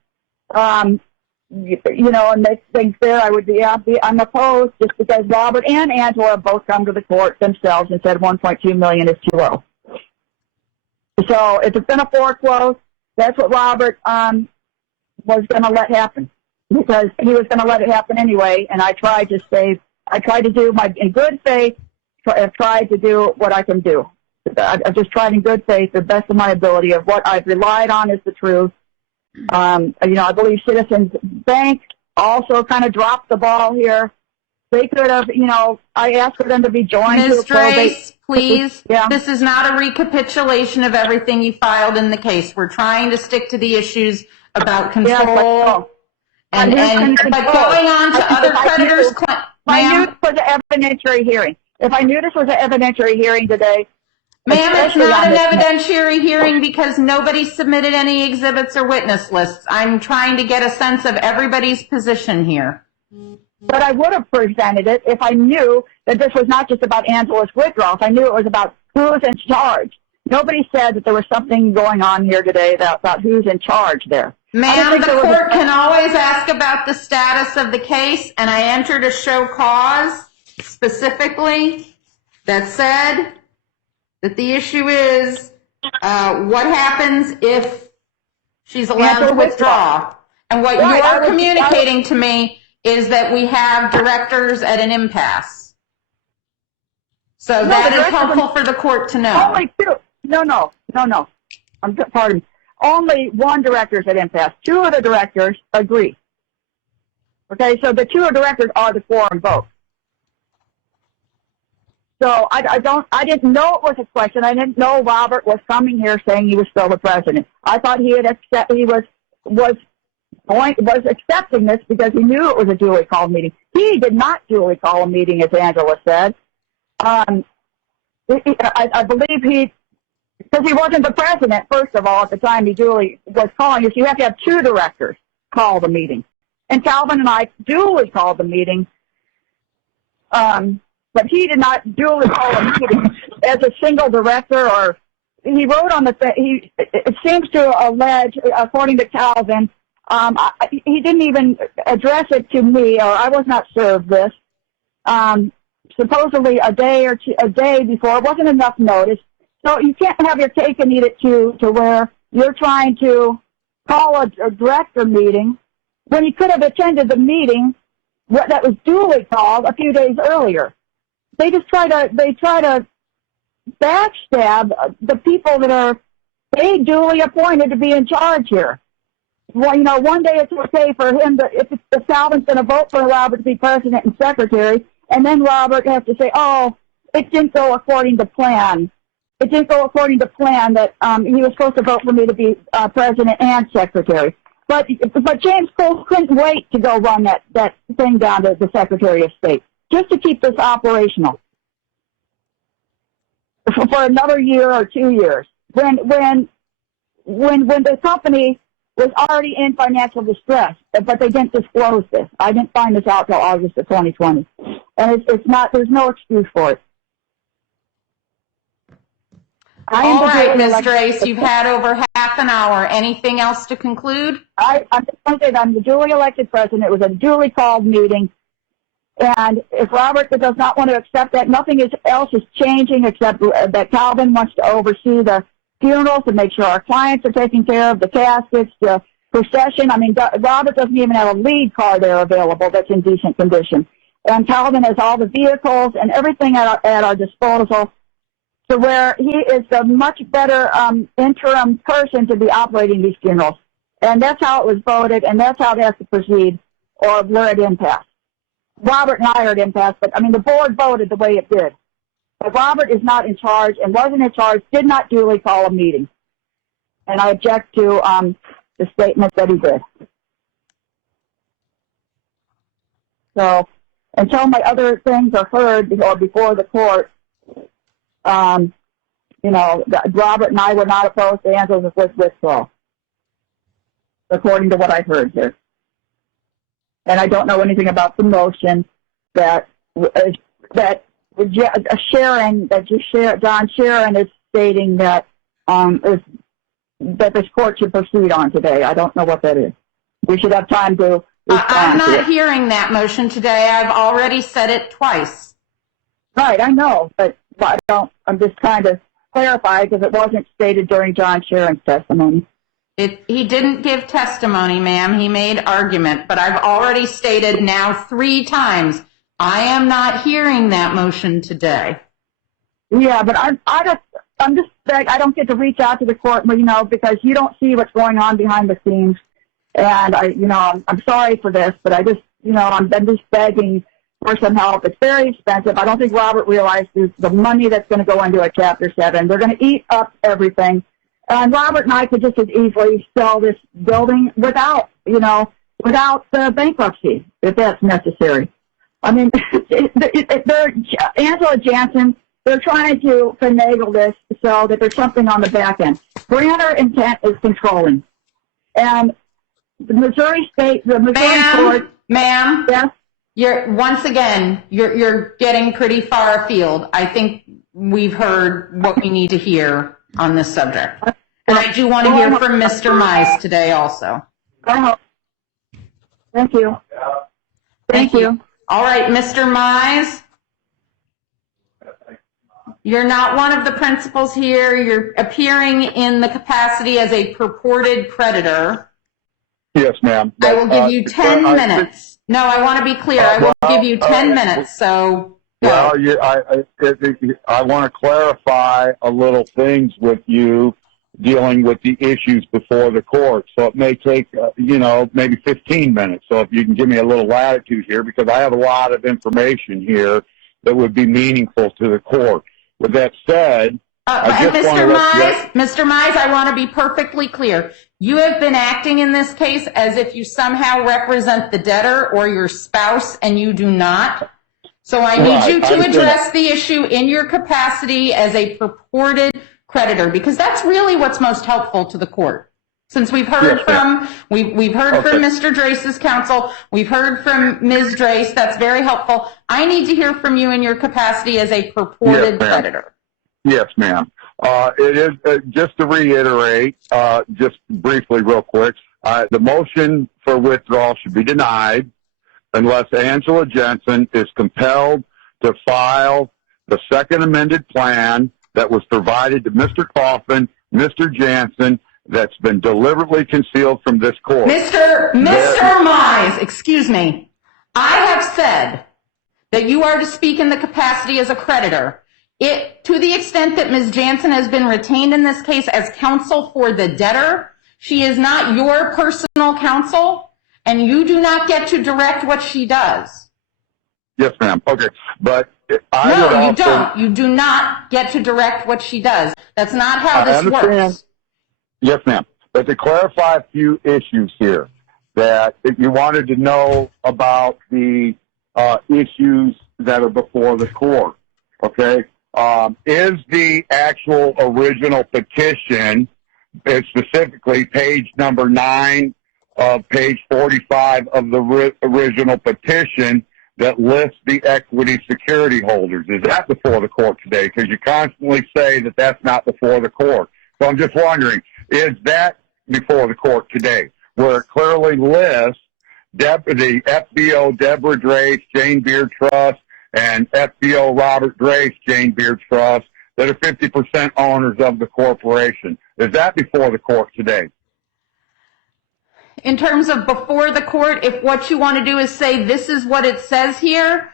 you know, and make things fair, I'm opposed just because Robert and Angela both come to the court themselves and said $1.2 million is too low. So if it's going to foreclose, that's what Robert was going to let happen because he was going to let it happen anyway. And I tried to do in good faith, I've tried to do what I can do. I've just tried in good faith, the best of my ability, of what I've relied on is the truth. I believe Citizens Bank also kind of dropped the ball here. They could have, I asked for them to be joined to Ms. a probate. Drace, please. Yeah. This is not a recapitulation of everything you filed in the case. We're trying to stick to the issues about control. But going on to other creditors' claims. If I knew this was an evidentiary hearing. If I knew this was an evidentiary hearing today. Ma'am, it's not an evidentiary hearing because nobody submitted any exhibits or witness lists. I'm trying to get a sense of everybody's position here. But I would have presented it if I knew that this was not just about Angela's withdrawal. If I knew it was about who's in charge. Nobody said that there was something going on here today about who's in charge there. Ma'am, the court can always ask about the status of the case, and I entered a show cause specifically that said that the issue is what happens if she's allowed to withdraw. And what you're communicating to me is that we have directors at an impasse. So that is helpful for the court to know. Only two. No. Pardon me. Only one director is at impasse. Two of the directors agree. Okay, so the two directors are the quorum vote. So I didn't know it was a question. I didn't know Robert was coming here saying he was still the president. I thought he was accepting this because he knew it was a duly called meeting. He did not duly call a meeting, as Angela said. I believe because he wasn't the president, first of all, at the time he duly was calling this. You have to have two directors call the meeting. And Calvin and I duly called the meeting, but he did not duly call a meeting as a single director, or he wrote on it seems to allege, according to Calvin, he didn't even address it to me, or I was not served this. Supposedly a day before, it wasn't enough notice. So you can't have your cake and eat it too, to where you're trying to call a director meeting when you could have attended the meeting that was duly called a few days earlier. They try to backstab the people that are duly appointed to be in charge here. Well, one day it's okay for him to, if Calvin's going to vote for Robert to be president and secretary, and then Robert has to say, oh, it didn't go according to plan. It didn't go according to plan that he was supposed to vote for me to be president and secretary. But James Cole couldn't wait to go run that thing down to the Secretary of State just to keep this operational for another year or 2 years. When the company was already in financial distress, but they didn't disclose this. I didn't find this out till August of 2020, and it's not. There's no excuse for it. All right, Ms. Drace, you've had over half an hour. Anything else to conclude? I'm just going to say that I'm the duly elected president. It was a duly called meeting. And if Robert does not want to accept that, nothing else is changing except that Calvin wants to oversee the funerals to make sure our clients are taken care of, the caskets, the procession. I mean, Robert doesn't even have a lead car there available that's in decent condition. And Calvin has all the vehicles and everything at our disposal, to where he is a much better interim person to be operating these funerals. And that's how it was voted, and that's how it has to proceed, or we're at impasse. Robert and I are at impasse, but, the board voted the way it did. But Robert is not in charge and wasn't in charge, did not duly call a meeting. And I object to the statement that he did. So until my other things are heard or before the court, Robert and I were not opposed to Angela's withdrawal, according to what I heard here. And I don't know anything about the motion that John Sharon is stating that this court should proceed on today. I don't know what that is. We should have time to respond. I'm not hearing that motion today. I've already said it twice. Right, I know, but I'm just trying to clarify because it wasn't stated during John Sharon's testimony. He didn't give testimony, ma'am. He made argument, but I've already stated now 3 times I am not hearing that motion today. Yeah, but I don't get to reach out to the court, because you don't see what's going on behind the scenes. And I'm sorry for this, but I'm just begging for some help. It's very expensive. I don't think Robert realizes the money that's going to go into a Chapter 7. They're going to eat up everything. And Robert and I could just as easily sell this building without the bankruptcy, if that's necessary. I mean, Angela Jansen, they're trying to finagle this so that there's something on the back end. Grantor intent is controlling. And the Missouri court. Ma'am, Yes? You're getting pretty far afield. I think we've heard what we need to hear on this subject. And I do want to hear from Mr. Mize today also. Thank you. Thank you. All right, Mr. Mize. You're not one of the principals here. You're appearing in the capacity as a purported creditor. Yes, ma'am. I will give you 10 minutes. No, I want to be clear. I will give you 10 minutes, so go. Well, I want to clarify a little things with you dealing with the issues before the court. So it may take, maybe 15 minutes. So if you can give me a little latitude here, because I have a lot of information here that would be meaningful to the court. With that said, Mr. Mize, I want to be perfectly clear. You have been acting in this case as if you somehow represent the debtor or your spouse, and you do not. So I need you to address the issue in your capacity as a purported creditor, because that's really what's most helpful to the court. Since we've heard we've heard from Mr. Drace's counsel, we've heard from Ms. Drace, that's very helpful. I need to hear from you in your capacity as a purported creditor. Yes, ma'am. It is, just to reiterate, just briefly real quick, the motion for withdrawal should be denied unless Angela Jensen is compelled to file the second amended plan that was provided to Mr. Coffin, Mr. Jansen, that's been deliberately concealed from this court. Mr. Mize, excuse me. I have said that you are to speak in the capacity as a creditor. To the extent that Ms. Jansen has been retained in this case as counsel for the debtor, she is not your personal counsel, and you do not get to direct what she does. Yes, ma'am. Okay. But you don't. You do not get to direct what she does. That's not how this works. Yes, ma'am. But to clarify a few issues here, that if you wanted to know about the issues that are before the court, okay, is the actual original petition, specifically page number 9 of page 45 of the original petition that lists the equity security holders, is that before the court today? Because you constantly say that that's not before the court. So I'm just wondering, is that before the court today, where it clearly lists the FBO Deborah Drace, Jane Beard Trust, and FBO Robert Drace, Jane Beard Trust, that are 50% owners of the corporation? Is that before the court today? In terms of before the court, if what you want to do is say this is what it says here,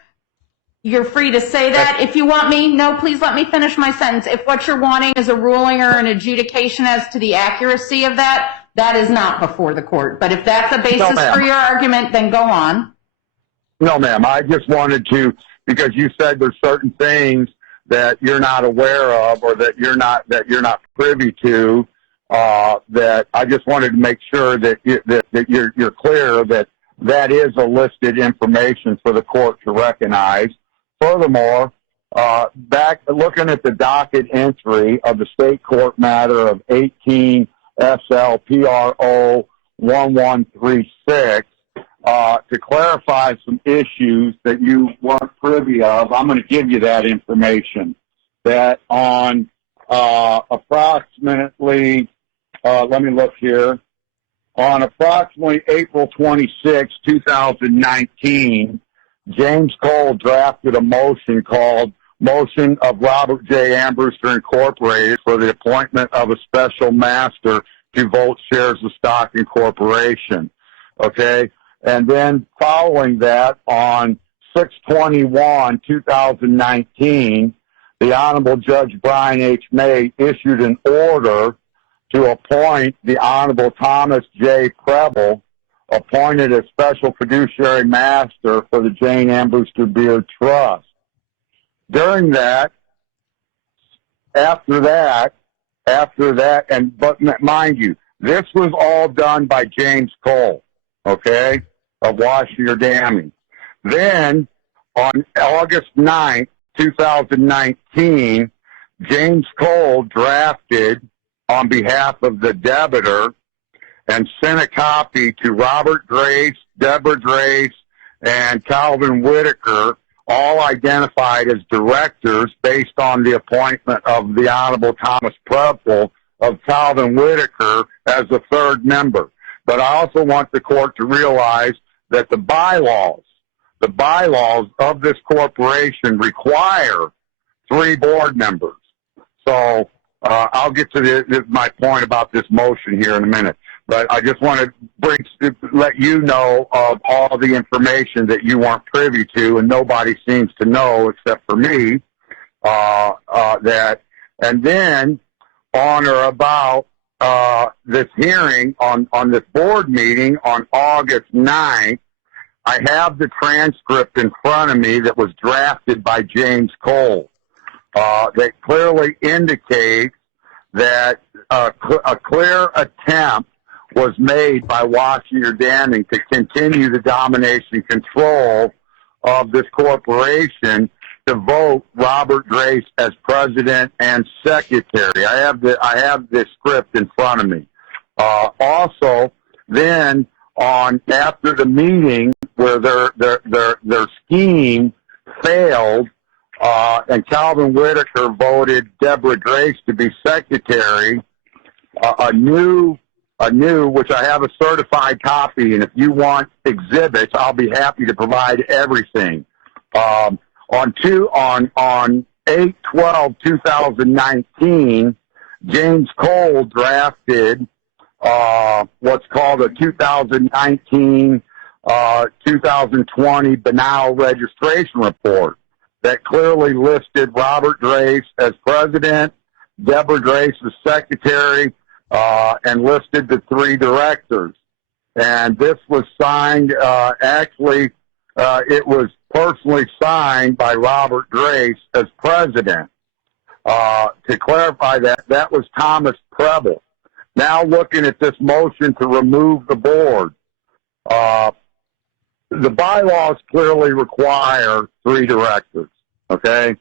you're free to say that. If you want me, no, please let me finish my sentence. If what you're wanting is a ruling or an adjudication as to the accuracy of that, that is not before the court. But if that's a basis for your argument, then go on. No, ma'am. I just wanted to, because you said there's certain things that you're not aware of or that you're not privy to, that I just wanted to make sure that you're clear that is a listed information for the court to recognize. Furthermore, back looking at the docket entry of the state court matter of 18 SLPRO 1136, to clarify some issues that you weren't privy of, I'm going to give you that information. That on approximately, let me look here, on approximately April 26, 2019, James Cole drafted a motion called Motion of Robert J. Ambruster Incorporated for the appointment of a special master to vote shares of stock in corporation. Okay? And then following that, on 6/21/2019, the Honorable Judge Brian H. May issued an order to appoint the Honorable Thomas J. Preble appointed a special fiduciary master for the Jane Ann Brewster Beard Trust. During that, after that, but mind you, this was all done by James Cole, okay, of Washington Damming. Then, on August 9th, 2019, James Cole drafted on behalf of the debtor and sent a copy to Robert Grace, Deborah Grace, and Calvin Whitaker, all identified as directors based on the appointment of the Honorable Thomas Preble of Calvin Whitaker as the third member. But I also want the court to realize that the bylaws of this corporation require 3 board members. So I'll get to my point about this motion here in a minute. But I just want to let you know of all the information that you weren't privy to, and nobody seems to know except for me. And then on or about this hearing on this board meeting on August 9th, I have the transcript in front of me that was drafted by James Cole that clearly indicates that a clear attempt was made by Washington Damming to continue the domination and control of this corporation to vote Robert Grace as president and secretary. I have this script in front of me. Also, then after the meeting where their scheme failed, and Calvin Whitaker voted Deborah Grace to be secretary, a new, which I have a certified copy, and if you want exhibits, I'll be happy to provide everything. On 8/12/2019, James Cole drafted what's called a 2019-2020 Banal registration report that clearly listed Robert Grace as president, Deborah Grace as secretary, and listed the 3 directors. And this was signed, it was personally signed by Robert Grace as president. To clarify that was Thomas Preble. Now looking at this motion to remove the board, the bylaws clearly require 3 directors, okay?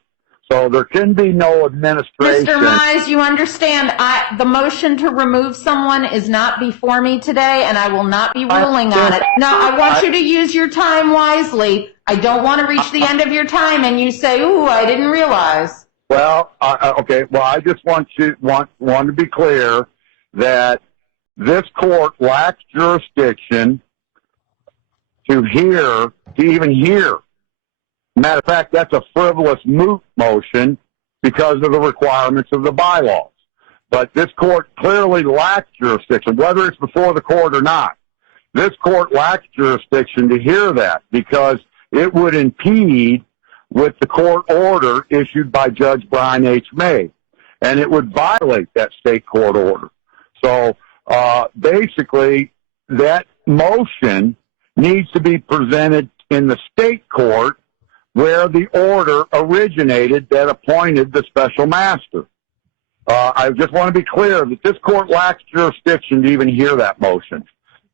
So there can be no administration. Mr. Mize, you understand, the motion to remove someone is not before me today, and I will not be ruling on it. Now, I want you to use your time wisely. I don't want to reach the end of your time and you say, ooh, I didn't realize. Well, okay. Well, I just want to be clear that this court lacks jurisdiction to even hear. Matter of fact, that's a frivolous moot motion because of the requirements of the bylaws. But this court clearly lacks jurisdiction, whether it's before the court or not. This court lacks jurisdiction to hear that because it would impede with the court order issued by Judge Brian H. May, and it would violate that state court order. So basically, that motion needs to be presented in the state court where the order originated that appointed the special master. I just want to be clear that this court lacks jurisdiction to even hear that motion.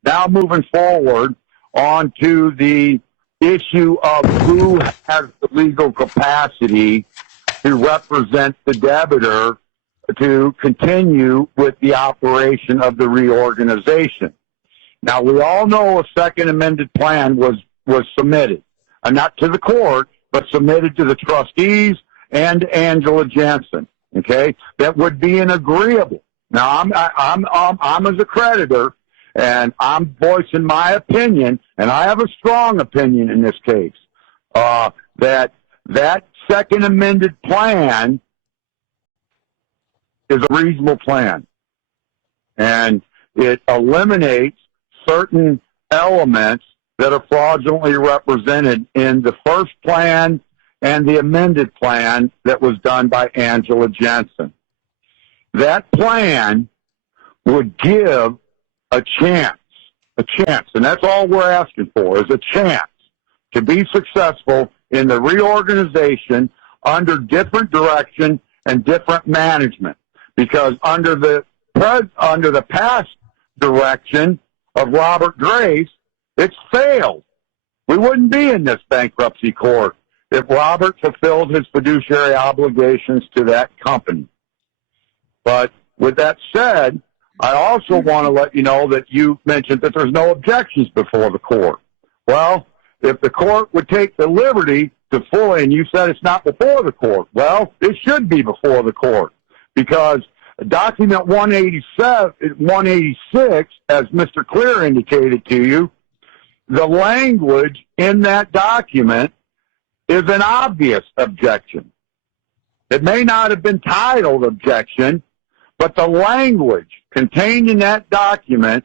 Now moving forward on to the issue of who has the legal capacity to represent the debtor to continue with the operation of the reorganization. Now, we all know a second amended plan was submitted, not to the court, but submitted to the trustees and Angela Jensen. Okay, that would be an agreeable. Now, I'm as a creditor, and I'm voicing my opinion, and I have a strong opinion in this case that second amended plan is a reasonable plan, and it eliminates certain elements that are fraudulently represented in the first plan and the amended plan that was done by Angela Jensen. That plan would give a chance a chance, and that's all we're asking for, is a chance to be successful in the reorganization under different direction and different management. Because under the past direction of Robert Grace, it's failed. We wouldn't be in this bankruptcy court if Robert fulfilled his fiduciary obligations to that company. But with that said, I also want to let you know that you mentioned that there's no objections before the court. Well, if the court would take the liberty to fully, and you said it's not before the court, well, it should be before the court, because document 186, as Mr. Clear indicated to you, the language in that document is an obvious objection. It may not have been titled objection, but the language contained in that document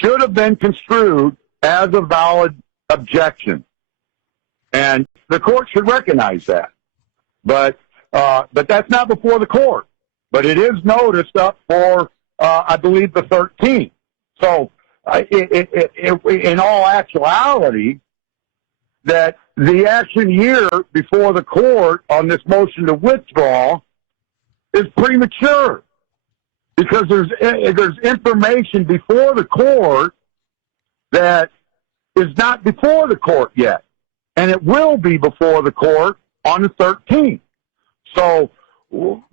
should have been construed as a valid objection. And the court should recognize that. But that's not before the court. But it is noticed up for, I believe, the 13th. So in all actuality, that the action here before the court on this motion to withdraw is premature, because there's information before the court that is not before the court yet, and it will be before the court on the 13th. So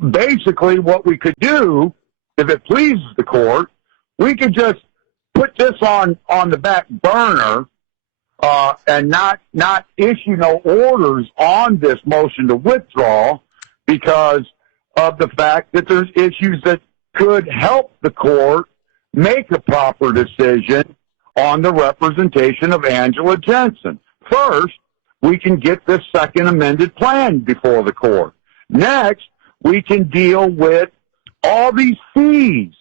basically what we could do, if it pleases the court, we could just put this on the back burner and not issue no orders on this motion to withdraw, because of the fact that there's issues that could help the court make a proper decision on the representation of Angela Jensen. First, we can get this second amended plan before the court. Next, we can deal with all these fees,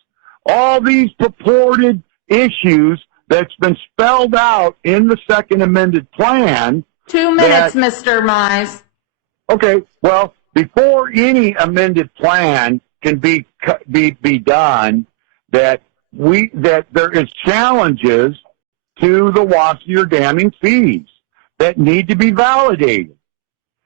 all these purported issues that's been spelled out in the second amended plan. 2 minutes, Mr. Mize. Okay, well, before any amended plan can be done, that there is challenges to the Wassier damming fees that need to be validated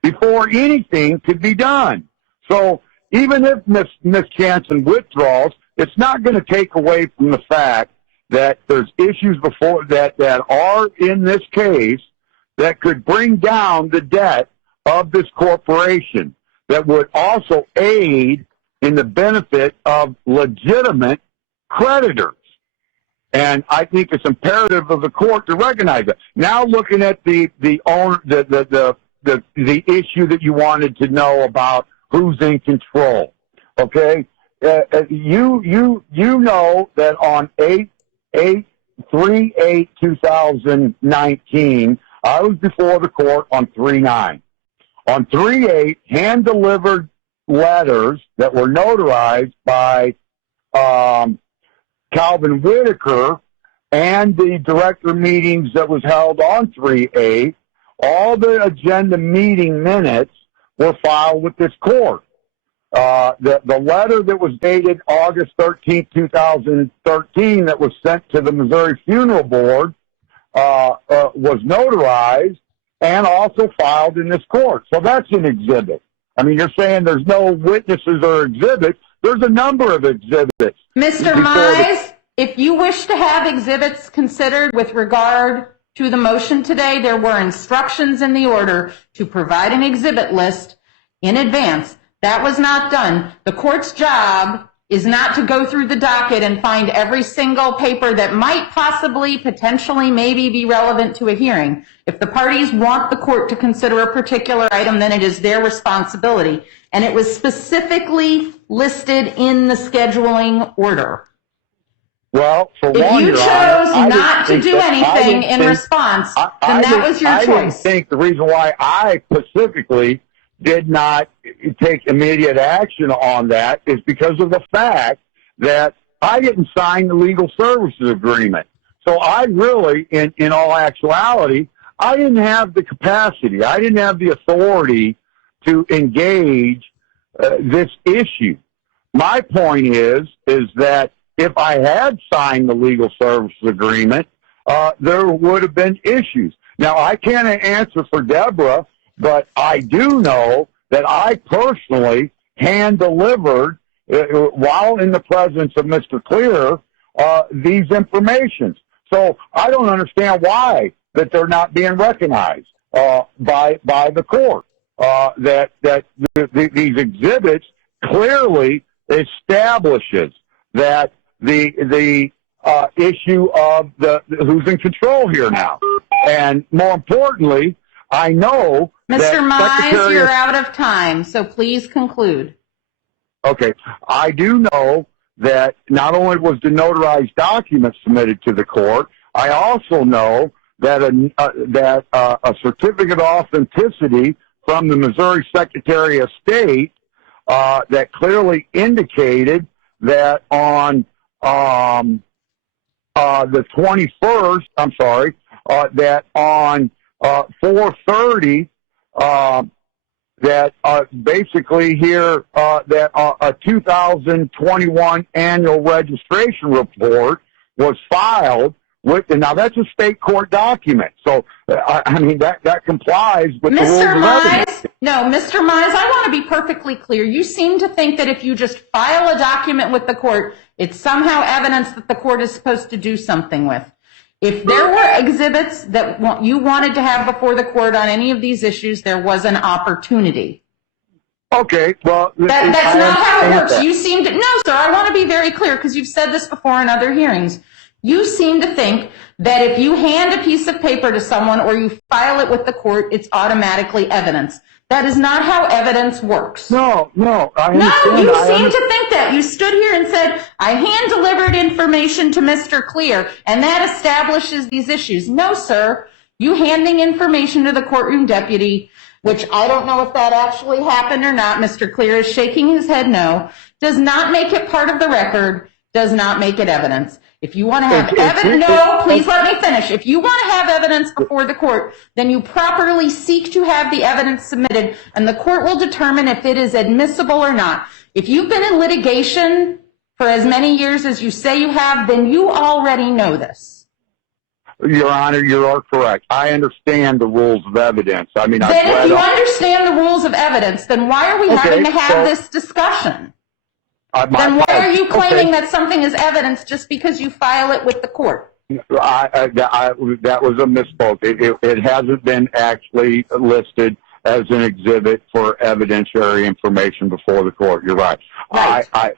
before anything could be done. So even if Ms. Jansen withdraws, it's not going to take away from the fact that there's issues before that are in this case that could bring down the debt of this corporation, that would also aid in the benefit of legitimate creditors. And I think it's imperative of the court to recognize it. Now, looking at the issue that you wanted to know about who's in control. Okay, you know that on 3/8/2019, I was before the court on 3/9. On 3/8, hand-delivered letters that were notarized by Calvin Whitaker and the director meetings that was held on 3/8, all the agenda meeting minutes were filed with this court. The letter that was dated August 13, 2013, that was sent to the Missouri Funeral Board was notarized and also filed in this court. So that's an exhibit. I mean, you're saying there's no witnesses or exhibits. There's a number of exhibits. Mr. Mize, if you wish to have exhibits considered with regard to the motion today, there were instructions in the order to provide an exhibit list in advance. That was not done. The court's job is not to go through the docket and find every single paper that might possibly, potentially, maybe be relevant to a hearing. If the parties want the court to consider a particular item, then it is their responsibility. And it was specifically listed in the scheduling order. Well, for if one, you chose not to do anything in response, then that was your choice. I didn't think the reason why I specifically did not take immediate action on that is because of the fact that I didn't sign the legal services agreement. So I really, in all actuality, I didn't have the capacity. I didn't have the authority to engage this issue. My point is that if I had signed the legal services agreement, there would have been issues. Now, I can't answer for Deborah, but I do know that I personally hand-delivered, while in the presence of Mr. Clear, these informations. So I don't understand why that they're not being recognized by the court. These exhibits clearly establishes that the issue of who's in control here now, and more importantly, I know that Mr. Mize, Secretary you're out of time, so please conclude. Okay, I do know that not only was the notarized document submitted to the court, I also know that a certificate of authenticity from the Missouri Secretary of State that clearly indicated that on the 21st, that on 4/30, that basically here that a 2021 annual registration report was filed with, and now that's a state court document. So I mean that complies with the rules Mr. of evidence. Mize, no, Mr. Mize, I want to be perfectly clear. You seem to think that if you just file a document with the court, it's somehow evidence that the court is supposed to do something with. If there were exhibits that you wanted to have before the court on any of these issues, there was an opportunity. Okay, well, That's not how it works. That. You seem to, no, sir, I want to be very clear because you've said this before in other hearings. You seem to think that if you hand a piece of paper to someone or you file it with the court, it's automatically evidence. That is not how evidence works. No, I understand. No, you seem to think that. You stood here and said, I hand-delivered information to Mr. Clear, and that establishes these issues. No, sir. You handing information to the courtroom deputy, which I don't know if that actually happened or not, Mr. Clear is shaking his head no, does not make it part of the record, does not make it evidence. If you want to have evidence, no, please let me finish. If you want to have evidence before the court, then you properly seek to have the evidence submitted, and the court will determine if it is admissible or not. If you've been in litigation for as many years as you say you have, then you already know this. Your Honor, you are correct. I understand the rules of evidence. I mean, then if you understand the rules of evidence, then why are we having to have this discussion? Then why are you claiming that something is evidence just because you file it with the court? That was a misspoke. It hasn't been actually listed as an exhibit for evidentiary information before the court. You're right.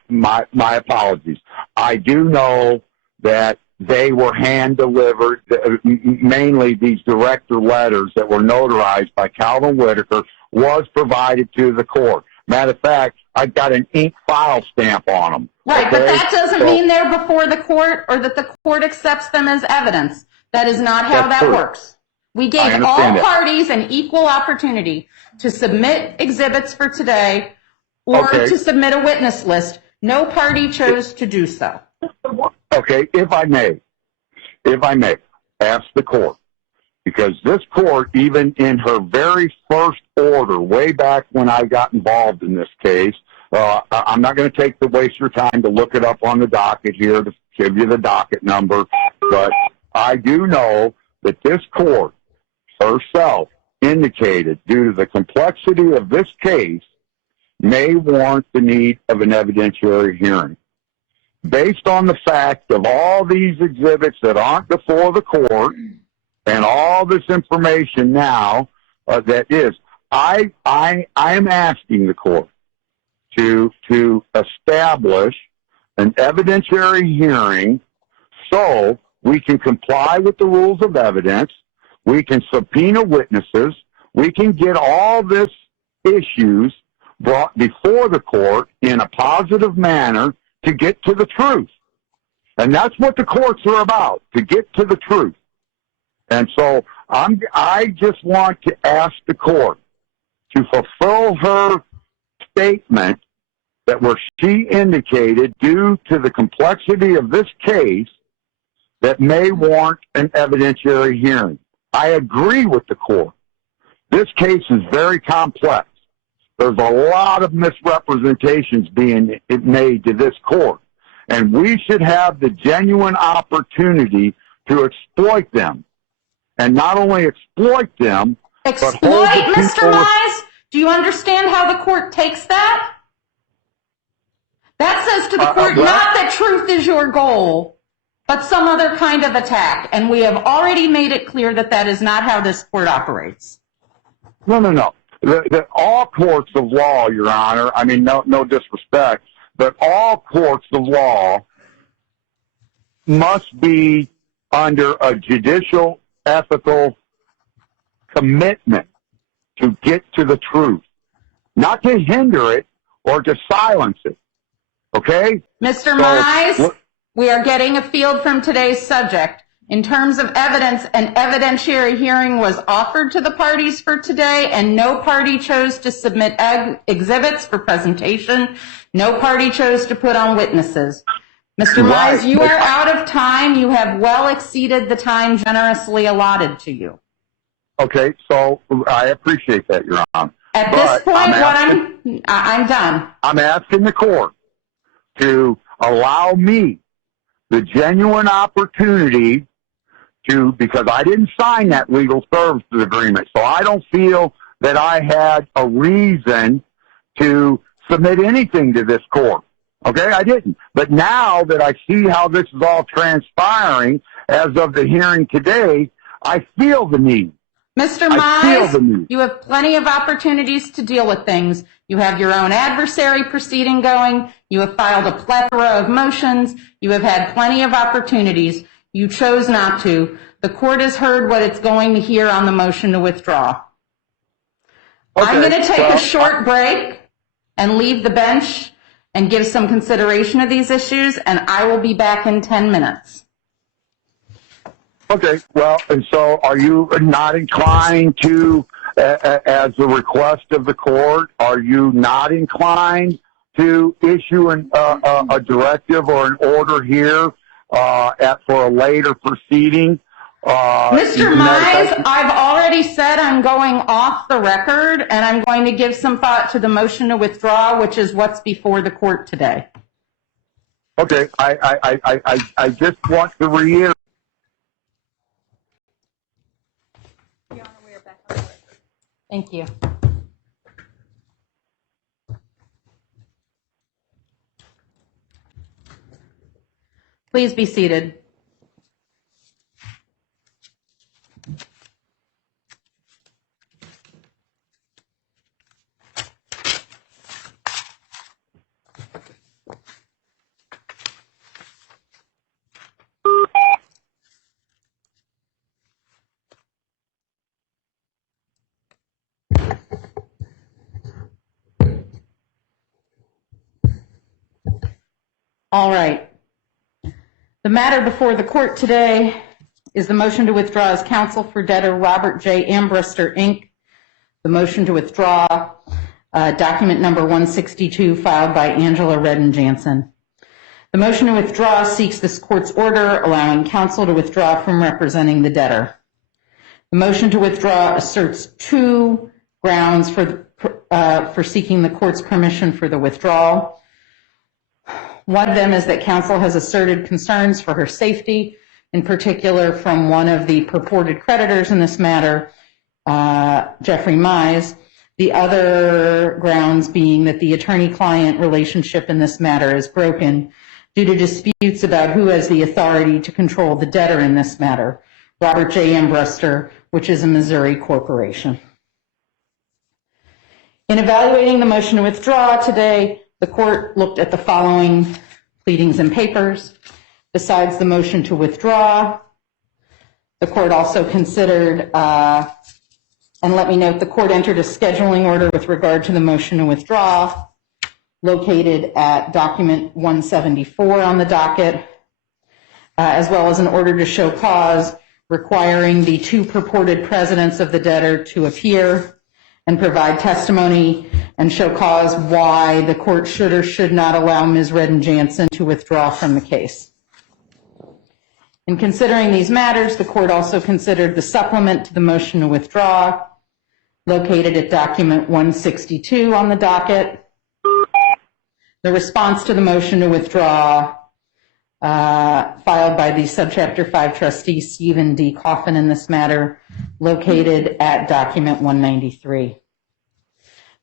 My apologies. I do know that they were hand-delivered, mainly these director letters that were notarized by Calvin Whitaker was provided to the court. Matter of fact, I've got an ink file stamp on them. Right, okay? But that doesn't mean they're before the court or that the court accepts them as evidence. That is not how that works. We gave all parties an equal opportunity to submit exhibits for today or to submit a witness list. No party chose to do so. Okay, if I may, ask the court. Because this court, even in her very first order, way back when I got involved in this case, I'm not going to waste your time to look it up on the docket here to give you the docket number, but I do know that this court herself indicated, due to the complexity of this case, may warrant the need of an evidentiary hearing. Based on the fact of all these exhibits that aren't before the court, and all this information now that is, I am asking the court to establish an evidentiary hearing so we can comply with the rules of evidence, we can subpoena witnesses, we can get all this issues brought before the court in a positive manner to get to the truth. And that's what the courts are about, to get to the truth. And so I just want to ask the court to fulfill her statement that where she indicated, due to the complexity of this case, that may warrant an evidentiary hearing. I agree with the court. This case is very complex. There's a lot of misrepresentations being made to this court. And we should have the genuine opportunity to exploit them. And not only exploit them, Exploit, but hold the Mr. people... Mize? Do you understand how the court takes that? That says to the court, well, not that truth is your goal, but some other kind of attack. And we have already made it clear that that is not how this court operates. No. All courts of law, Your Honor, I mean, no disrespect, but all courts of law must be under a judicial, ethical commitment to get to the truth, not to hinder it or to silence it. Okay? Mr. Mize, we are getting afield from today's subject. In terms of evidence, an evidentiary hearing was offered to the parties for today, and no party chose to submit exhibits for presentation. No party chose to put on witnesses. Mr. Right. Mize, you are out of time. You have well exceeded the time generously allotted to you. Okay, so I appreciate that, Your Honor. At this point, I'm done. I'm asking the court to allow me the genuine opportunity to, because I didn't sign that legal services agreement, so I don't feel that I had a reason to submit anything to this court. Okay, I didn't. But now that I see how this is all transpiring as of the hearing today, I feel the need. Mr. Mize, you have plenty of opportunities to deal with things. You have your own adversary proceeding going. You have filed a plethora of motions. You have had plenty of opportunities. You chose not to. The court has heard what it's going to hear on the motion to withdraw. Okay, I'm going to take a short break and leave the bench and give some consideration of these issues, and I will be back in 10 minutes. Okay, well, and so are you not inclined to, as a request of the court, are you not inclined to issue a directive or an order here for a later proceeding? Mr. Mize, I've already said I'm going off the record, and I'm going to give some thought to the motion to withdraw, which is what's before the court today. Okay, I just want to reiterate. Thank you. Please be seated. All right. The matter before the court today is the motion to withdraw as counsel for debtor Robert J. Ambrister, Inc. The motion to withdraw, document number 162, filed by Angela Redden Jansen. The motion to withdraw seeks this court's order allowing counsel to withdraw from representing the debtor. The motion to withdraw asserts two grounds for seeking the court's permission for the withdrawal. One of them is that counsel has asserted concerns for her safety, in particular from one of the purported creditors in this matter, Jeffrey Mize. The other grounds being that the attorney-client relationship in this matter is broken due to disputes about who has the authority to control the debtor in this matter, Robert J. Ambrister, which is a Missouri corporation. In evaluating the motion to withdraw today, the court looked at the following pleadings and papers. Besides the motion to withdraw, the court also considered, and let me note, the court entered a scheduling order with regard to the motion to withdraw, located at document 174 on the docket, as well as an order to show cause requiring the two purported presidents of the debtor to appear and provide testimony and show cause why the court should or should not allow Ms. Redden Jansen to withdraw from the case. In considering these matters, the court also considered the supplement to the motion to withdraw, located at document 162 on the docket, the response to the motion to withdraw, filed by the Subchapter 5 trustee Stephen D. Coffin in this matter, located at document 193.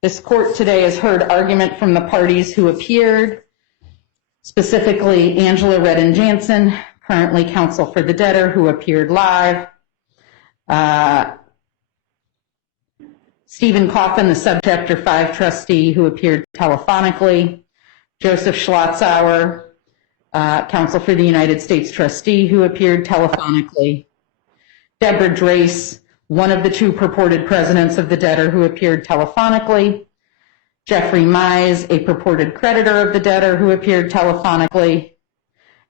This court today has heard argument from the parties who appeared, specifically Angela Redden Jansen, currently counsel for the debtor, who appeared live, Stephen Coffin, the Subchapter 5 trustee, who appeared telephonically, Joseph Schlotzauer, counsel for the United States trustee, who appeared telephonically, Deborah Drace, one of the two purported presidents of the debtor, who appeared telephonically, Jeffrey Mize, a purported creditor of the debtor, who appeared telephonically,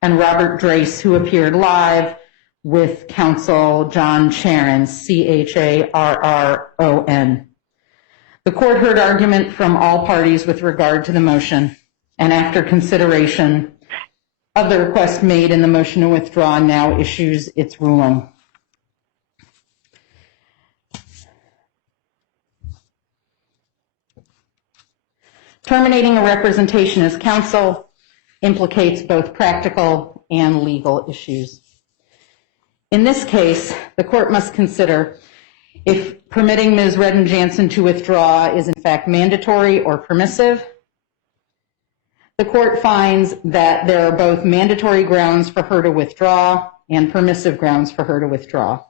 and Robert Drace, who appeared live with counsel John Charron, Charron. The court heard argument from all parties with regard to the motion, and after consideration of the request made in the motion to withdraw, now issues its ruling. Terminating a representation as counsel implicates both practical and legal issues. In this case, the court must consider if permitting Ms. Redden Jansen to withdraw is in fact mandatory or permissive. The court finds that there are both mandatory grounds for her to withdraw and permissive grounds for her to withdraw.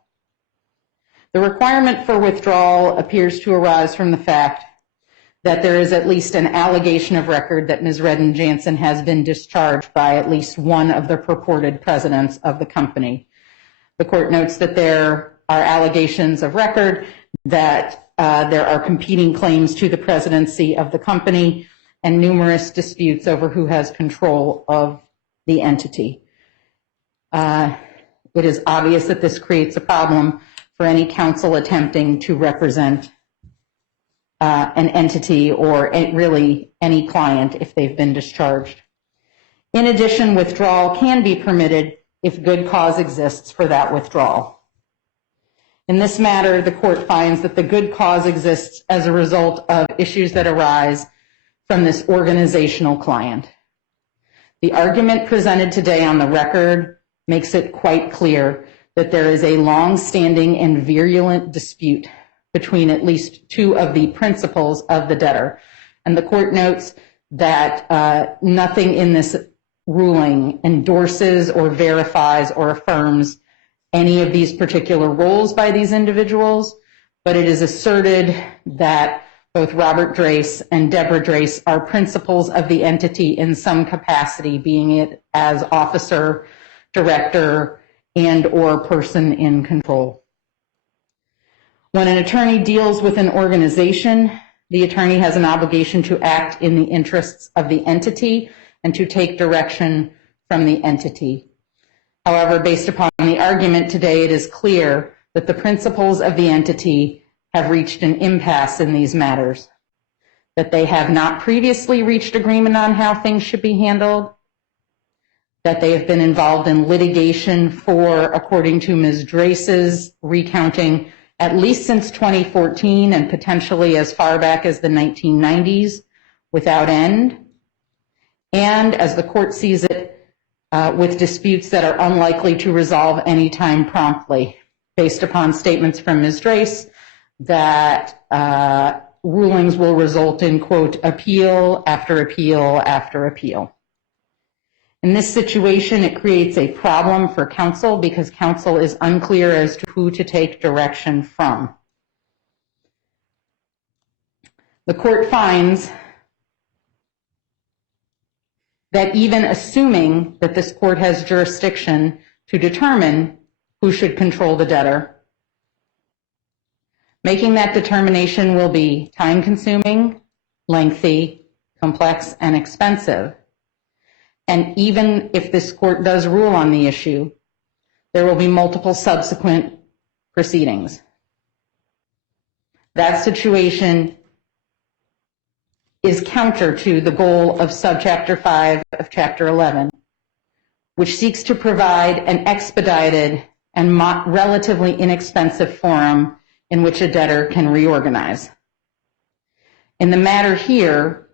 The requirement for withdrawal appears to arise from the fact that there is at least an allegation of record that Ms. Redden Jansen has been discharged by at least one of the purported presidents of the company. The court notes that there are allegations of record that there are competing claims to the presidency of the company and numerous disputes over who has control of the entity. It is obvious that this creates a problem for any counsel attempting to represent an entity or really any client if they've been discharged. In addition, withdrawal can be permitted if good cause exists for that withdrawal. In this matter, the court finds that the good cause exists as a result of issues that arise from this organizational client. The argument presented today on the record makes it quite clear that there is a long-standing and virulent dispute between at least two of the principals of the debtor. And the court notes that nothing in this ruling endorses or verifies or affirms any of these particular roles by these individuals, but it is asserted that both Robert Drace and Deborah Drace are principals of the entity in some capacity, being it as officer, director, and or person in control. When an attorney deals with an organization, the attorney has an obligation to act in the interests of the entity and to take direction from the entity. However, based upon the argument today, it is clear that the principals of the entity have reached an impasse in these matters, that they have not previously reached agreement on how things should be handled, that they have been involved in litigation for, according to Ms. Drace's recounting, at least since 2014 and potentially as far back as the 1990s without end, and as the court sees it, with disputes that are unlikely to resolve anytime promptly, based upon statements from Ms. Drace that rulings will result in, quote, appeal after appeal after appeal. In this situation, it creates a problem for counsel because counsel is unclear as to who to take direction from. The court finds that even assuming that this court has jurisdiction to determine who should control the debtor, making that determination will be time-consuming, lengthy, complex, and expensive. And even if this court does rule on the issue, there will be multiple subsequent proceedings. That situation is counter to the goal of subchapter 5 of chapter 11, which seeks to provide an expedited and relatively inexpensive forum in which a debtor can reorganize. In the matter here,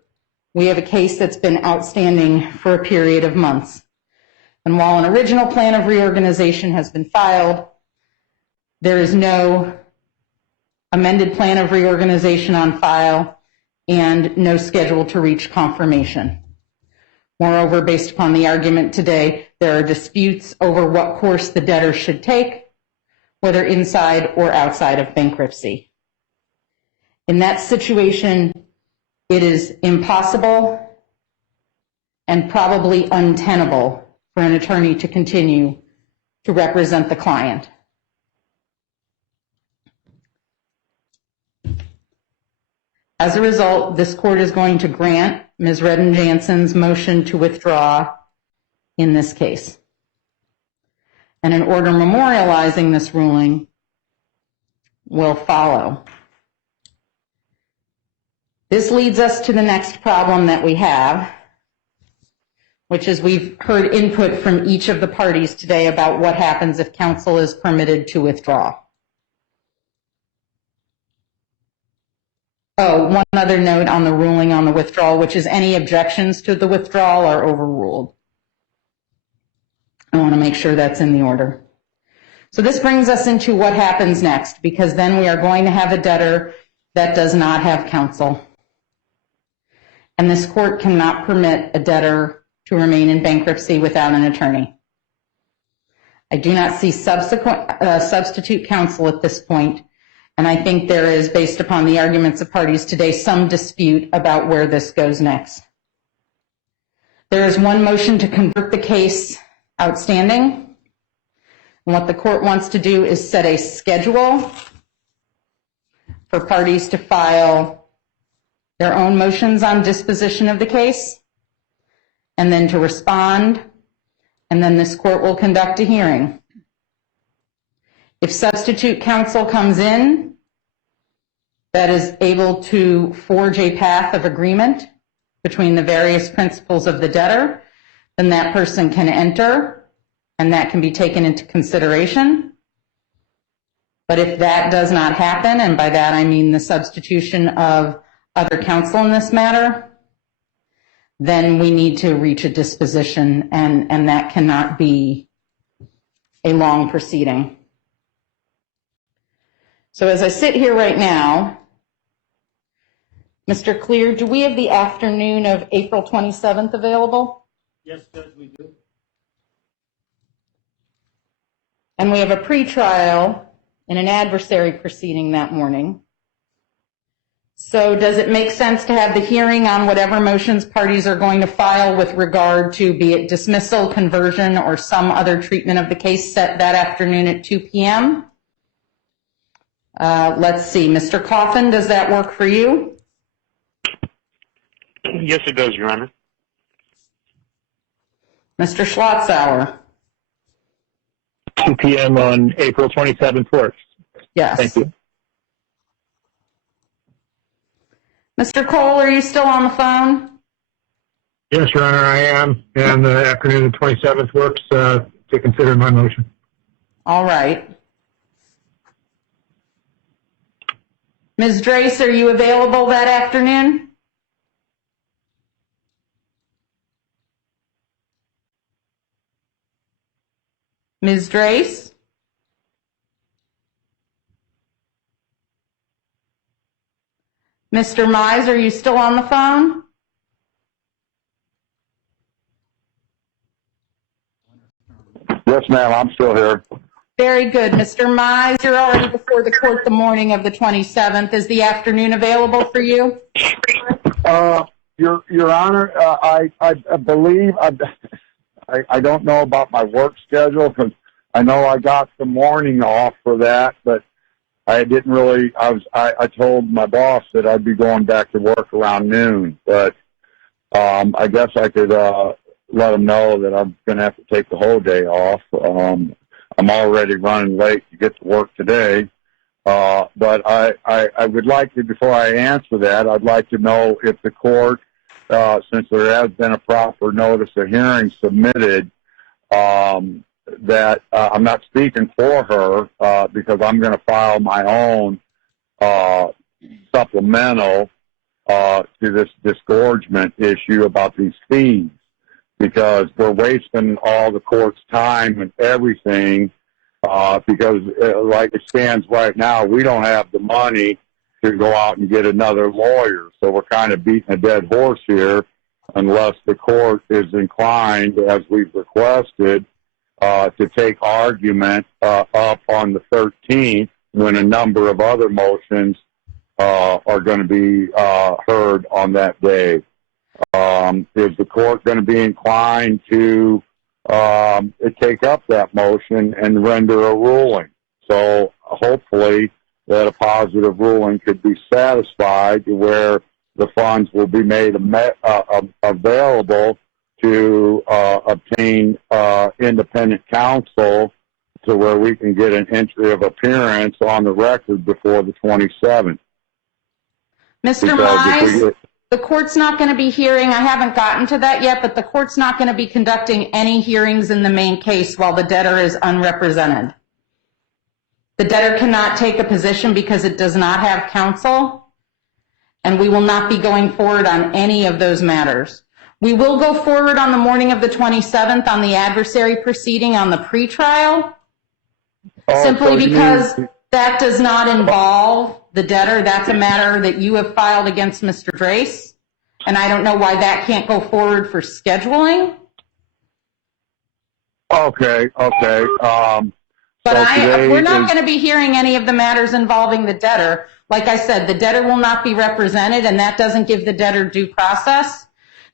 we have a case that's been outstanding for a period of months. And while an original plan of reorganization has been filed, there is no amended plan of reorganization on file and no schedule to reach confirmation. Moreover, based upon the argument today, there are disputes over what course the debtor should take, whether inside or outside of bankruptcy. In that situation, it is impossible and probably untenable for an attorney to continue to represent the client. As a result, this court is going to grant Ms. Redden Jansen's motion to withdraw in this case. And an order memorializing this ruling will follow. This leads us to the next problem that we have, which is we've heard input from each of the parties today about what happens if counsel is permitted to withdraw. Oh, one other note on the ruling on the withdrawal, which is any objections to the withdrawal are overruled. I want to make sure that's in the order. So this brings us into what happens next, because then we are going to have a debtor that does not have counsel. And this court cannot permit a debtor to remain in bankruptcy without an attorney. I do not see substitute counsel at this point. And I think there is, based upon the arguments of parties today, some dispute about where this goes next. There is one motion to convert the case outstanding. And what the court wants to do is set a schedule for parties to file their own motions on disposition of the case, and then to respond, and then this court will conduct a hearing. If substitute counsel comes in that is able to forge a path of agreement between the various principles of the debtor, then that person can enter and that can be taken into consideration. But if that does not happen, and by that I mean the substitution of other counsel in this matter, then we need to reach a disposition, and that cannot be a long proceeding. So as I sit here right now, Mr. Clear, do we have the afternoon of April 27th available? Yes, Judge, we do. And we have a pretrial and an adversary proceeding that morning. So does it make sense to have the hearing on whatever motions parties are going to file with regard to, be it dismissal, conversion, or some other treatment of the case, set that afternoon at 2 p.m.? Let's see, Mr. Coffin, does that work for you? Yes, it does, Your Honor. Mr. Schlotzauer? 2 p.m. on April 27th works. Yes. Thank you. Mr. Cole, are you still on the phone? Yes, Your Honor, I am. And the afternoon of the 27th works to consider my motion. All right. Ms. Drace, are you available that afternoon? Ms. Drace? Mr. Mize, are you still on the phone? Yes, ma'am, I'm still here. Very good. Mr. Mize, you're already before the court the morning of the 27th. Is the afternoon available for you? Your Honor, I believe, I don't know about my work schedule, because I know I got the morning off for that, but I didn't really, I told my boss that I'd be going back to work around noon, but I guess I could let him know that I'm going to have to take the whole day off. I'm already running late to get to work today, but I would like to, before I answer that, I'd like to know if the court, since there has been a proper notice of hearing submitted, that I'm not speaking for her because I'm going to file my own supplemental to this disgorgement issue about these fees. because we're wasting all the court's time and everything. Because like it stands right now, we don't have the money to go out and get another lawyer. So we're kind of beating a dead horse here unless the court is inclined, as we've requested, to take argument up on the 13th when a number of other motions are going to be heard on that day. Is the court going to be inclined to take up that motion and render a ruling? So hopefully that a positive ruling could be satisfied to where the funds will be made available to obtain independent counsel to where we can get an entry of appearance on the record before the 27th. Mr. Mize, the court's not going to be hearing, I haven't gotten to that yet, but the court's not going to be conducting any hearings in the main case while the debtor is unrepresented. The debtor cannot take a position because it does not have counsel, and we will not be going forward on any of those matters. We will go forward on the morning of the 27th on the adversary proceeding on the pretrial, simply because that does not involve the debtor. That's a matter that you have filed against Mr. Drace, and I don't know why that can't go forward for scheduling. Okay. But we're not going to be hearing any of the matters involving the debtor. Like I said, the debtor will not be represented, and that doesn't give the debtor due process.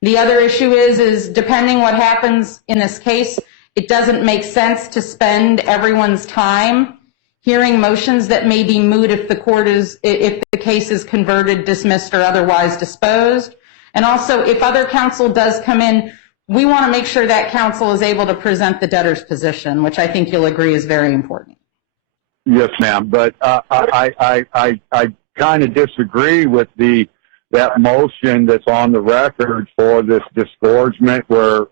The other issue is depending what happens in this case, it doesn't make sense to spend everyone's time hearing motions that may be moot if the case is converted, dismissed, or otherwise disposed. And also, if other counsel does come in, we want to make sure that counsel is able to present the debtor's position, which I think you'll agree is very important. Yes, ma'am. But I kind of disagree with that motion that's on the record for this disgorgement, where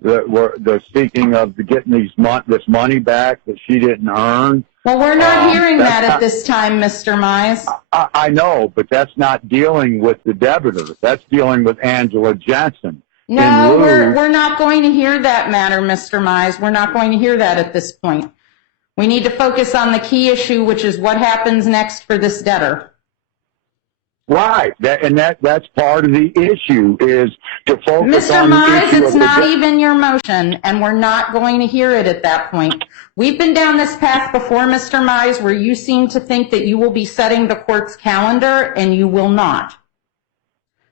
the seeking of getting this money back that she didn't earn. Well, we're not hearing that at this time, Mr. Mize. I know, but that's not dealing with the debtor. That's dealing with Angela Jensen. No, we're not going to hear that matter, Mr. Mize. We're not going to hear that at this point. We need to focus on the key issue, which is what happens next for this debtor. Right, that's part of the issue, is to focus Mr. on the Mize, issue. it's not even your motion, and we're not going to hear it at that point. We've been down this path before, Mr. Mize, where you seem to think that you will be setting the court's calendar, and you will not.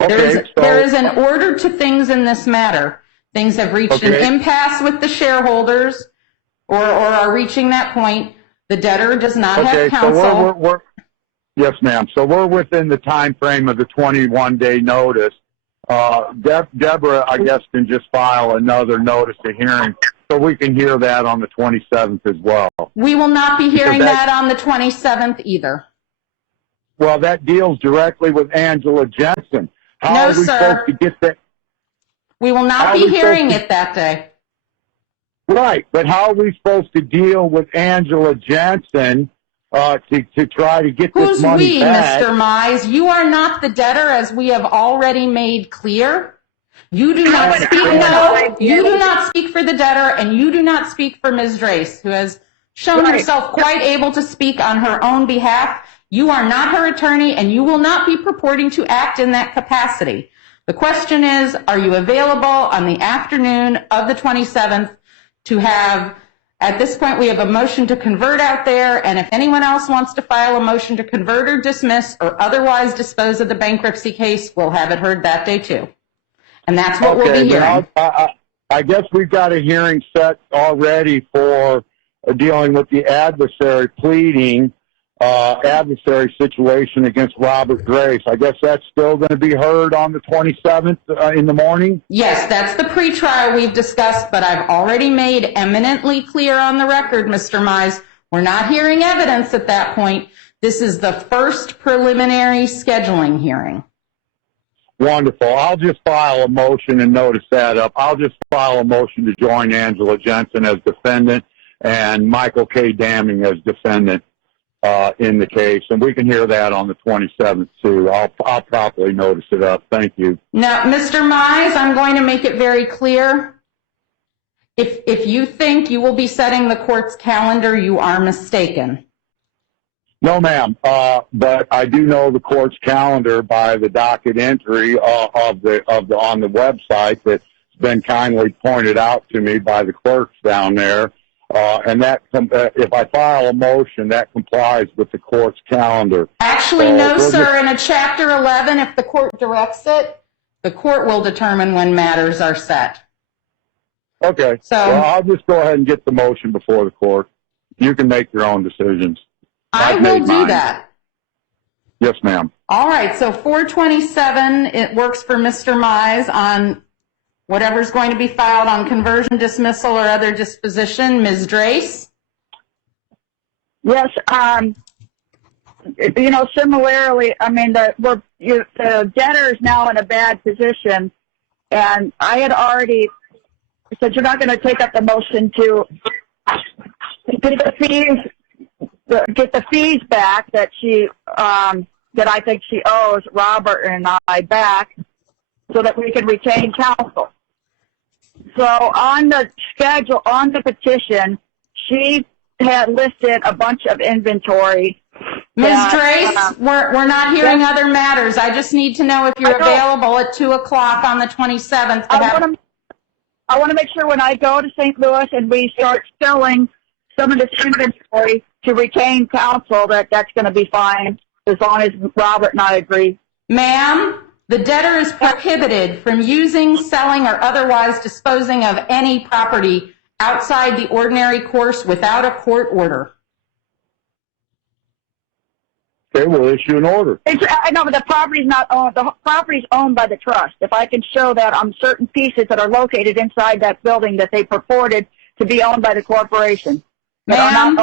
Okay, there is an order to things in this matter. Things have reached an impasse with the shareholders, or are reaching that point. The debtor does not have counsel. So yes, ma'am. So we're within the time frame of the 21-day notice. Deborah, I guess, can just file another notice of hearing, so we can hear that on the 27th as well. We will not be hearing that on the 27th either. Well, that deals directly with Angela Jensen. How No, are we sir. supposed to get that? We will not be hearing it that day. Right, but how are we supposed to deal with Angela Jensen to try to get this money back? Who's we, Mr. Mize? You are not the debtor, as we have already made clear. You do not speak. No, you do not speak for the debtor, and you do not speak for Ms. Drace, who has shown herself quite able to speak on her own behalf. You are not her attorney, and you will not be purporting to act in that capacity. The question is, are you available on the afternoon of the 27th to have, at this point, we have a motion to convert out there, and if anyone else wants to file a motion to convert or dismiss or otherwise dispose of the bankruptcy case, we'll have it heard that day too. And that's what we'll be hearing. I guess we've got a hearing set already for dealing with the adversary pleading, adversary situation against Robert Grace. I guess that's still going to be heard on the 27th in the morning? Yes, that's the pretrial we've discussed, but I've already made eminently clear on the record, Mr. Mize, we're not hearing evidence at that point. This is the first preliminary scheduling hearing. Wonderful. I'll just file a motion and notice that up. I'll just file a motion to join Angela Jensen as defendant and Michael K. Damming as defendant. in the case, and we can hear that on the 27th too. I'll properly notice it up. Thank you. Now, Mr. Mize, I'm going to make it very clear. If you think you will be setting the court's calendar, you are mistaken. No, ma'am. But I do know the court's calendar by the docket entry on the website that's been kindly pointed out to me by the clerks down there. And that if I file a motion, that complies with the court's calendar. Actually, no, sir. In a Chapter 11, if the court directs it, the court will determine when matters are set. Okay. So well, I'll just go ahead and get the motion before the court. You can make your own decisions. I will do that. Yes, ma'am. All right. So 427, it works for Mr. Mize on whatever's going to be filed on conversion, dismissal, or other disposition. Ms. Drace? Yes, similarly, I mean, the debtor is now in a bad position, and I had already said you're not going to take up the motion to get the fees back that that I think she owes Robert and I back, so that we can retain counsel. So on the schedule, on the petition, she had listed a bunch of inventory. Ms. Drace, we're not hearing other matters. I just need to know if you're available at 2 o'clock on the 27th. I want to make sure when I go to St. Louis and we start selling some of this inventory to retain counsel, that's going to be fine, as long as Robert and I agree. Ma'am, the debtor is prohibited from using, selling, or otherwise disposing of any property outside the ordinary course without a court order. Okay, we'll issue an order. I know, but the property's not owned. The property's owned by the trust. If I can show that on certain pieces that are located inside that building that they purported to be owned by the corporation. Ma'am,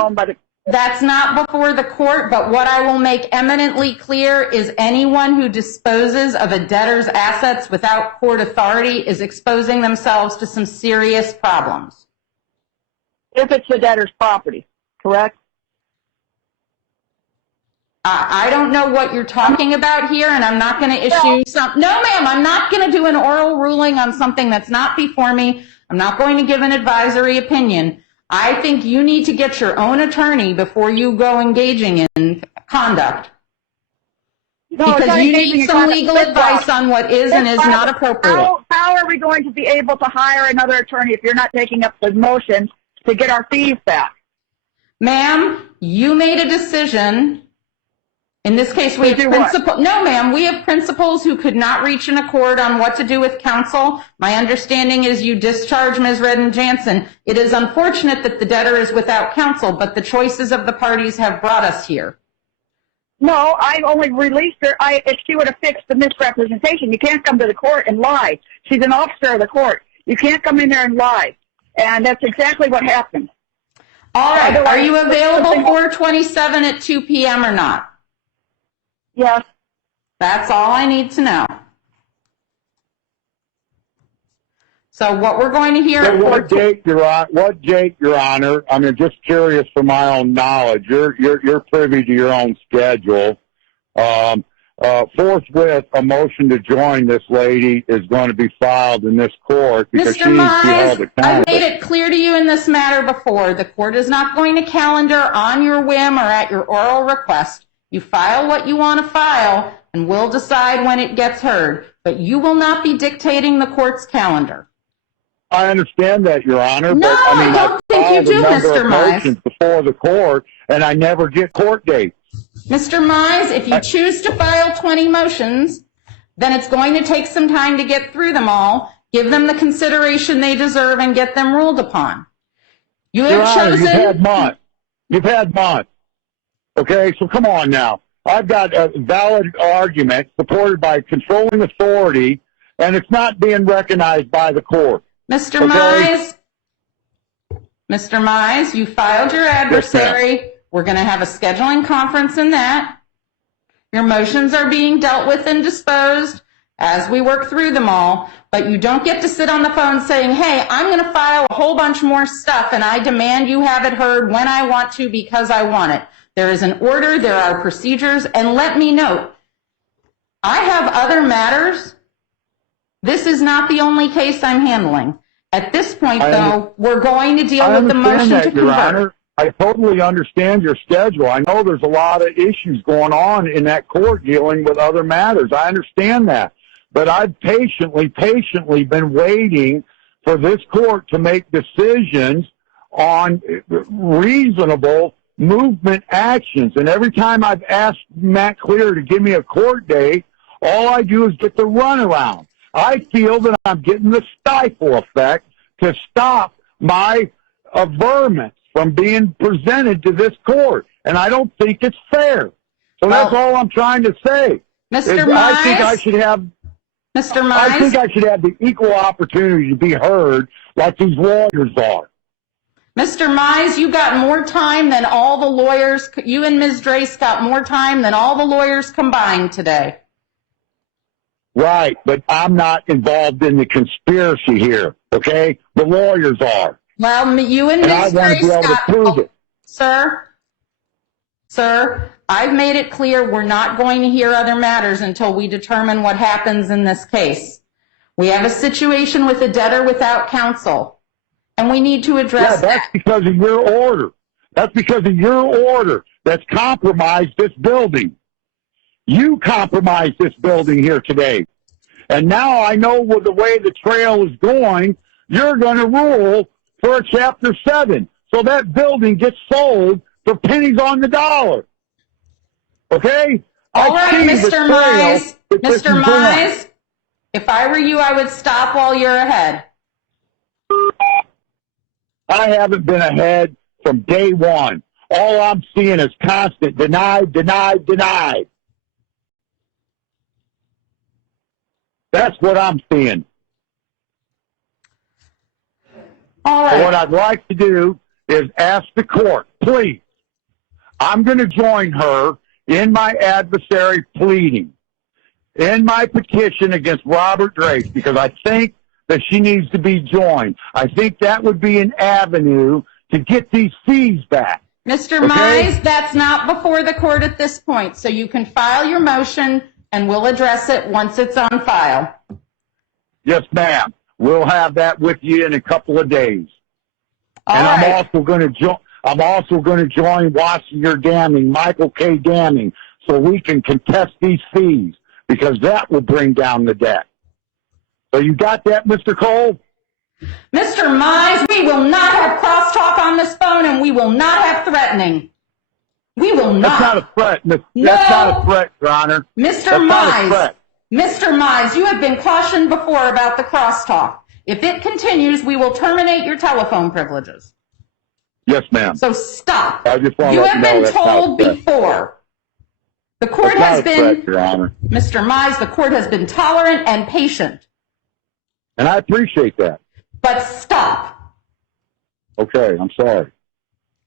that's not before the court, but what I will make eminently clear is anyone who disposes of a debtor's assets without court authority is exposing themselves to some serious problems. If it's the debtor's property, correct? I don't know what you're talking about here, and I'm not going to issue some. No, ma'am, I'm not going to do an oral ruling on something that's not before me. I'm not going to give an advisory opinion. I think you need to get your own attorney before you go engaging in conduct. No, because you need some legal advice on what is and is not appropriate. How are we going to be able to hire another attorney if you're not taking up the motion to get our fees back? Ma'am, you made a decision. In this case, we have principals. No, ma'am, we have principals who could not reach an accord on what to do with counsel. My understanding is you discharge Ms. Redden-Jansen. It is unfortunate that the debtor is without counsel, but the choices of the parties have brought us here. No, I only released her if she would have fixed the misrepresentation. You can't come to the court and lie. She's an officer of the court. You can't come in there and lie. And that's exactly what happened. All right. Are you available 4/27 at 2 p.m. or not? Yes. That's all I need to know. So what we're going to hear... What date, Your Honor? I mean, just curious for my own knowledge. You're privy to your own schedule. Forthwith, a motion to join this lady is going to be filed in this court because Mr. Mize, I've made it clear to you in this matter before. The court is not going to calendar on your whim or at your oral request. You file what you want to file, and we'll decide when it gets heard. But you will not be dictating the court's calendar. I understand that, Your Honor. No, but, I don't think you do, Mr. Mize. Before the court, and I never get court dates. Mr. Mize, if you choose to file 20 motions, then it's going to take some time to get through them all, give them the consideration they deserve, and get them ruled upon. You have chosen... You've had months. Okay, so come on now. I've got a valid argument supported by controlling authority, and it's not being recognized by the court. Mr. Mize, you filed your adversary. Yes, we're going to have a scheduling conference in that. Your motions are being dealt with and disposed as we work through them all, but you don't get to sit on the phone saying, hey, I'm going to file a whole bunch more stuff, and I demand you have it heard when I want to because I want it. There is an order, there are procedures, and let me note, I have other matters. This is not the only case I'm handling. At this point, though, we're going to deal with the motion to convert. Your Honor. I totally understand your schedule. I know there's a lot of issues going on in that court dealing with other matters. I understand that. But I've patiently been waiting for this court to make decisions on reasonable movement actions. And every time I've asked Matt Clear to give me a court date, all I do is get the runaround. I feel that I'm getting the stifle effect to stop my averments from being presented to this court. And I don't think it's fair. So that's all I'm trying to say. Mr. Mize? I think I should have Mr. Mize? I think I should have the equal opportunity to be heard like these lawyers are. Mr. Mize, you got more time than all the lawyers, you and Ms. Drace got more time than all the lawyers combined today. Right, but I'm not involved in the conspiracy here, okay? The lawyers are. Well, you and And I Ms. want to Drace be able to got... prove it. Sir, I've made it clear we're not going to hear other matters until we determine what happens in this case. We have a situation with a debtor without counsel, and we need to address that. That's because of your order. That's because of your order that's compromised this building. You compromised this building here today. And now I know with the way the trail is going, you're going to rule for a Chapter 7. So that building gets sold for pennies on the dollar. Okay? All right, Mr. Mize. Mr. Mize, if I were you, I would stop while you're ahead. I haven't been ahead from day one. All I'm seeing is constant denied. That's what I'm seeing. All right. And what I'd like to do is ask the court, please, I'm going to join her in my adversary pleading, in my petition against Robert Drace, because I think that she needs to be joined. I think that would be an avenue to get these fees back. Mr. Okay? Mize, that's not before the court at this point, so you can file your motion and we'll address it once it's on file. Yes, ma'am. We'll have that with you in a couple of days. All right. I'm also going to join Washington Damming, Michael K. Damming, so we can contest these fees, because that will bring down the debt. So you got that, Mr. Cole? Mr. Mize, we will not have crosstalk on this phone, and we will not have threatening. We will not. That's not a threat. No. That's not a threat, Your Honor. Mr. That's not a Mize, threat. Mr. Mize, you have been cautioned before about the crosstalk. If it continues, we will terminate your telephone privileges. Yes, ma'am. So stop. I just want to You let have you know been that's not told a threat. before. The court That's has not a been, threat, Your Honor. Mr. Mize, the court has been tolerant and patient. And I appreciate that. But stop. Okay, I'm sorry.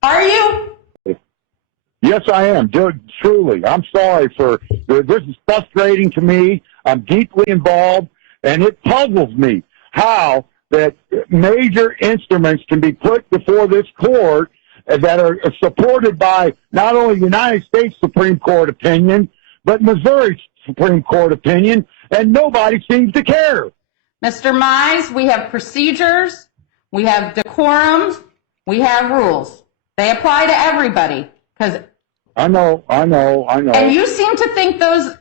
Are you? Yes, I am. Truly. I'm sorry for this is frustrating to me. I'm deeply involved, and it puzzles me how that major instruments can be put before this court that are supported by not only the United States Supreme Court opinion, but Missouri Supreme Court opinion, and nobody seems to care. Mr. Mize, we have procedures, we have decorums, we have rules. They apply to everybody. I know. And you seem to think those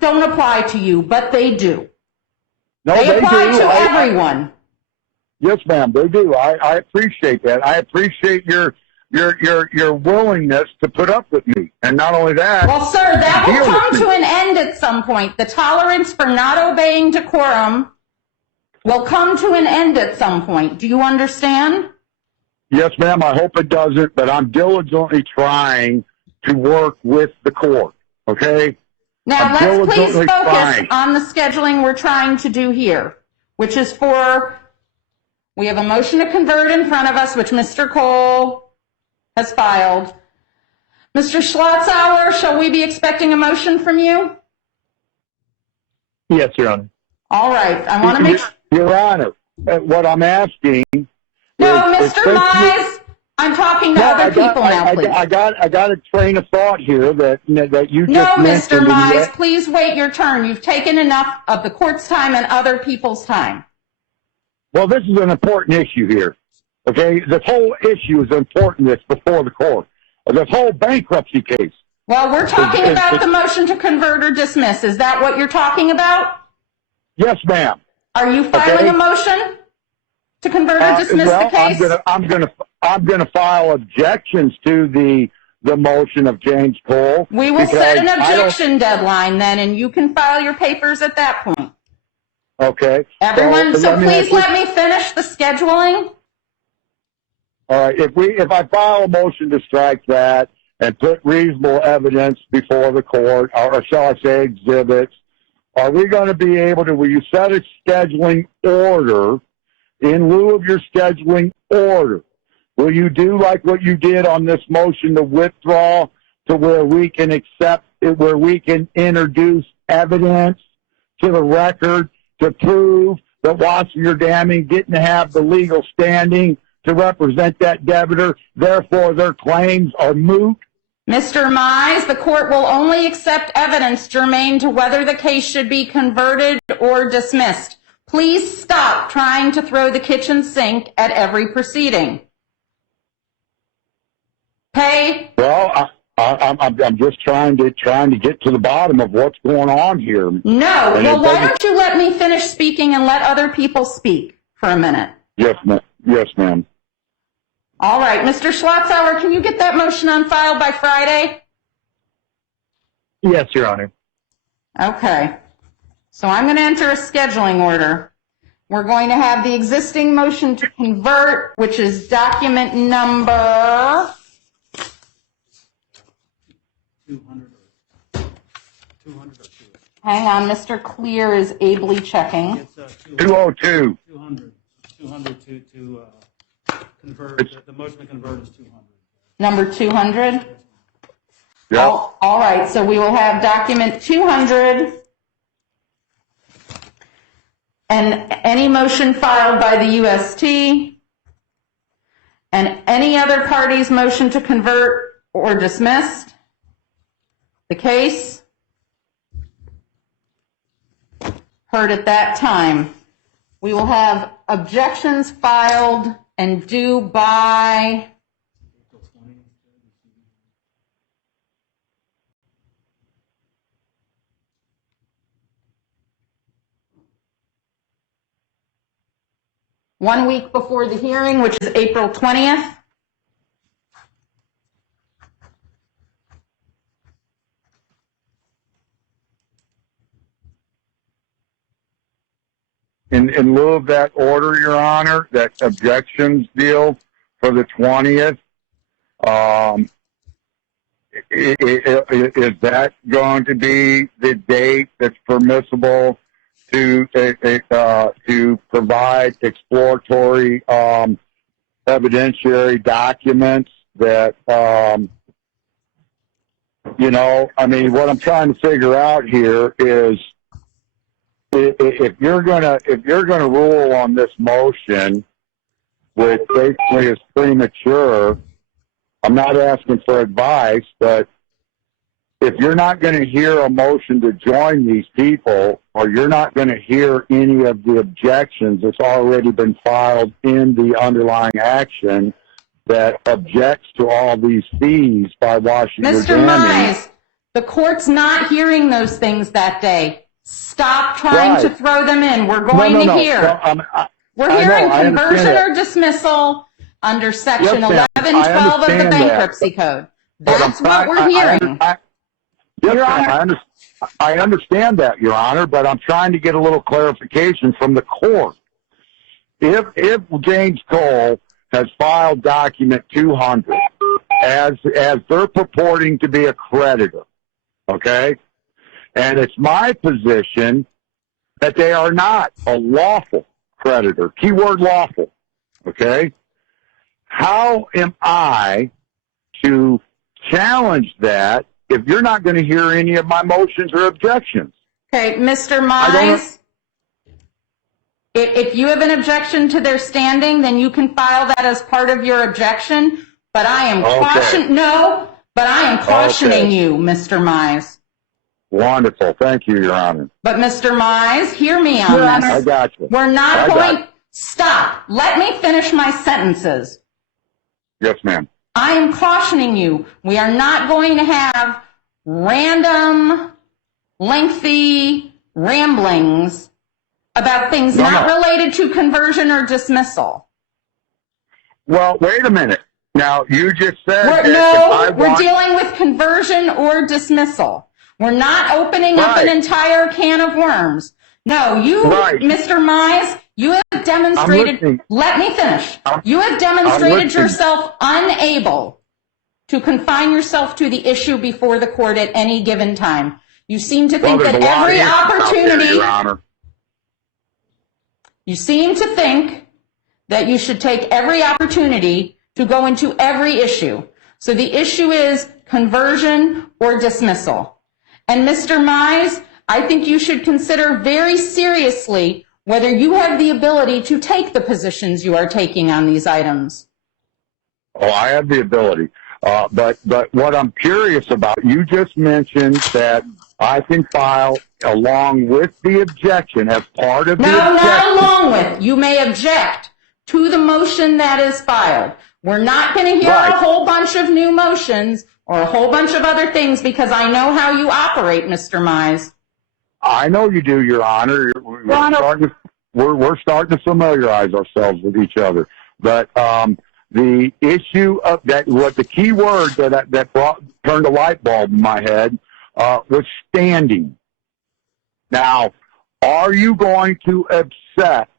don't apply to you, but they do. No, they apply do. to everyone. Yes, ma'am, they do. I appreciate that. I appreciate your willingness to put up with me. And not only that. Well, sir, that will come to an end at some point. The tolerance for not obeying decorum will come to an end at some point. Do you understand? Yes, ma'am. I hope it doesn't, but I'm diligently trying to work with the court. Okay? Now, let's please focus on the scheduling we're trying to do here, which is we have a motion to convert in front of us, which Mr. Cole has filed. Mr. Schlotzauer, shall we be expecting a motion from you? Yes, Your Honor. All right. I want to make sure. Your Honor, what I'm asking. No, Mr. Mize, I'm talking to other people now, please. I got a train of thought here that you just No, mentioned. Mr. Mize, please wait your turn. You've taken enough of the court's time and other people's time. Well, this is an important issue here. Okay, this whole issue is important. That's before the court. This whole bankruptcy case. Well, we're talking about the motion to convert or dismiss. Is that what you're talking about? Yes, ma'am. Are you filing a motion to convert or dismiss the case? I'm gonna file objections to the motion of James Cole. We will set an objection deadline then, and you can file your papers at that point. Okay. Everyone, so please let me finish the scheduling. All right. If I file a motion to strike that and put reasonable evidence before the court, or shall I say exhibits, are we going to be able to? Will you set a scheduling order in lieu of your scheduling order? Will you do like what you did on this motion to withdraw, to where we can accept it, where we can introduce evidence to the record to prove that Wassinger Damming didn't have the legal standing to represent that debtor, therefore their claims are moot? Mr. Mize, the court will only accept evidence germane to whether the case should be converted or dismissed. Please stop trying to throw the kitchen sink at every proceeding. Okay? Well, I'm just trying to get to the bottom of what's going on here. No. Well, why don't you let me finish speaking and let other people speak for a minute? Yes, ma'am. Yes, ma'am. All right. Mr. Schlotzauer, can you get that motion on file by Friday? Yes, Your Honor. Okay. So I'm going to enter a scheduling order. We're going to have the existing motion to convert, which is document number 200. Hang on, Mr. Clear is ably checking. It's 202. 200 to convert. The motion to convert is 200. Number 200? Yep. All right, so we will have document 200 and any motion filed by the UST and any other party's motion to convert or dismissed the case heard at that time. We will have objections filed and due by one week before the hearing, which is April 20th. In lieu of that order, Your Honor, that objections deal for the 20th, is that going to be the date that's permissible to provide exploratory evidentiary documents that I mean, what I'm trying to figure out here is if you're gonna rule on this motion, which basically is premature, I'm not asking for advice, but if you're not going to hear a motion to join these people, or you're not going to hear any of the objections that's already been filed in the underlying action that objects to all these fees by Washington Mr. Mize, the court's not hearing those things that day. Stop trying to throw them in. We're going to hear. We're hearing conversion or dismissal under Section 1112 of the Bankruptcy Code. That's what we're hearing. Your Honor, I understand that, Your Honor, but I'm trying to get a little clarification from the court. If James Cole has filed document 200 as they're purporting to be a creditor, okay, and it's my position that they are not a lawful creditor, keyword lawful, okay, how am I to challenge that if you're not going to hear any of my motions or objections? Okay, Mr. Mize, if you have an objection to their standing, then you can file that as part of your objection. But I am Okay. but I am cautioning Okay. you, Mr. Mize. Wonderful. Thank you, Your Honor. But Mr. Mize, hear me on Your this. Honor. I got you. We're not I got going, it. stop. Let me finish my sentences. Yes, ma'am. I am cautioning you. We are not going to have random, lengthy ramblings about things No, not no. related to conversion or dismissal. Well, wait a minute. Now, you just said that if I We're want... dealing with conversion or dismissal. We're not opening up an Right. entire can of worms. No, you, Right. Mr. Mize, you have demonstrated, listening. let me finish. I'm- You have demonstrated listening. yourself unable to confine yourself to the issue before the court at any given time. You seem to think there's that a lot of every issues out there, opportunity, Your Honor. you seem to think that you should take every opportunity to go into every issue. So the issue is conversion or dismissal. And Mr. Mize, I think you should consider very seriously whether you have the ability to take the positions you are taking on these items. Oh, I have the ability. But what I'm curious about, you just mentioned that I can file along with the objection as part of the No, objection. not along with. You may object to the motion that is filed. We're not going to hear Right. a whole bunch of new motions or a whole bunch of other things because I know how you operate, Mr. Mize. I know you do, Your Honor. We're starting to familiarize ourselves with each other. But the issue of that, what the key word that turned a light bulb in my head was standing. Now, are you going to accept?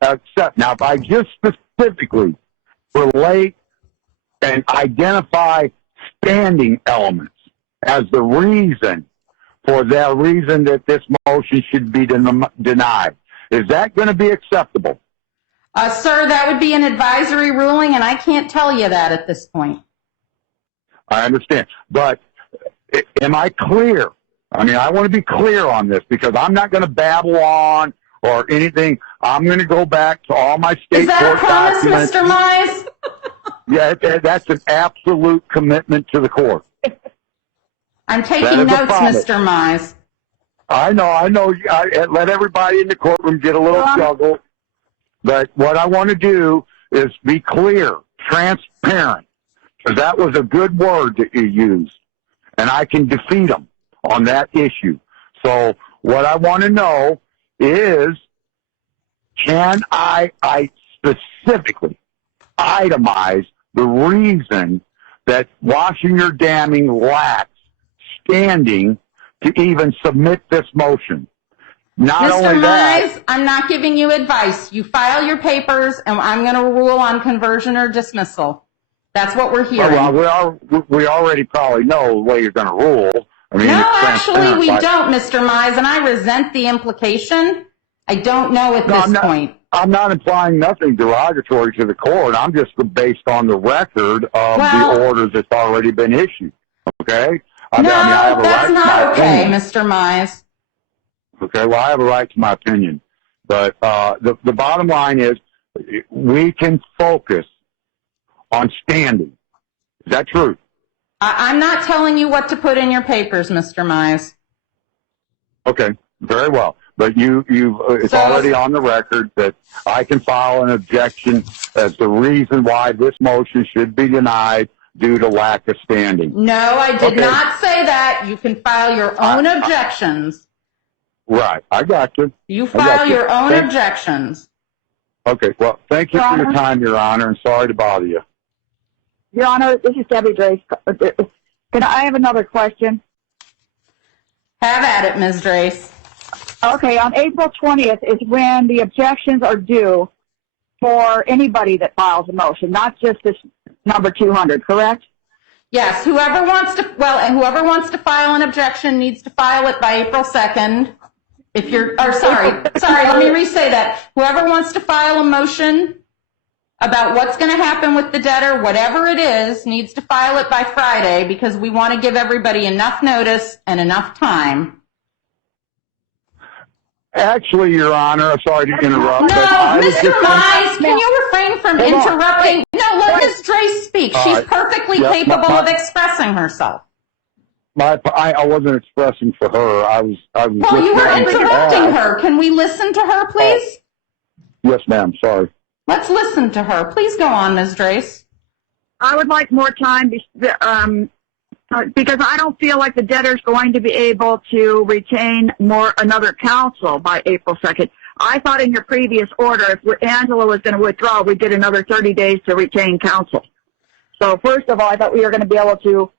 Now, if I just specifically relate and identify standing elements as the reason for the reason that this motion should be denied, is that going to be acceptable? Sir, that would be an advisory ruling, and I can't tell you that at this point. I understand. But am I clear? I mean, I want to be clear on this because I'm not going to babble on or anything. I'm going to go back to all my state Is that a court promise, documents. Mr. Mize? Yeah, that's an absolute commitment to the court. I'm That taking is a notes, promise. Mr. Mize. I know. I let everybody in the courtroom get a little juggle. But what I want to do is be clear, transparent, because that was a good word that you used. And I can defeat them on that issue. So what I want to know is, can I specifically itemize the reason that Washington Damming lacks standing to even submit this motion? Not Mr. only that, Mize, I'm not giving you advice. You file your papers, and I'm going to rule on conversion or dismissal. That's what we're hearing. well, we already probably know the way you're going to rule. I mean, No, it's actually, transparent. we don't, Mr. Mize, and I resent the implication. I don't know at No, this point. I'm not implying nothing derogatory to the court. I'm just based on the record of Well- the orders that's already been issued. Okay? I No, have a that's right to my not okay, opinion. Mr. Mize. Okay, well, I have a right to my opinion. But the bottom line is we can focus on standing. Is that true? I'm not telling you what to put in your papers, Mr. Mize. Okay, very well. But it's already on the record that I can file an objection as the reason why this motion should be denied due to lack of standing. No, I did Okay. not say that. You can file your own objections. Right, I got you. You I got file you. your own Thank- objections. Okay, well, thank you Your for your Honor? time, Your Honor, and sorry to bother you. Your Honor, this is Debbie Drace. I have another question? Have at it, Ms. Drace. Okay, on April 20th is when the objections are due for anybody that files a motion, not just this number 200, correct? Yes, whoever wants to file an objection needs to file it by April 2nd. Sorry, let me re-say that. Whoever wants to file a motion about what's going to happen with the debtor, whatever it is, needs to file it by Friday because we want to give everybody enough notice and enough time. Actually, Your Honor, I'm sorry to interrupt. No, but I was Mr. just- Mize, can you refrain from interrupting? No, let Ms. Ms. Drace speak. All She's right. perfectly Yeah, capable my- of expressing herself. I wasn't expressing for her. I was. Well, just you were going to interrupting ask- her. Can we listen to her, please? Yes, ma'am. Sorry. Let's listen to her. Please go on, Ms. Drace. I would like more time because I don't feel like the debtor's going to be able to retain another counsel by April 2nd. I thought in your previous order, if Angela was going to withdraw, we did another 30 days to retain counsel. So first of all, I thought we were going to be able to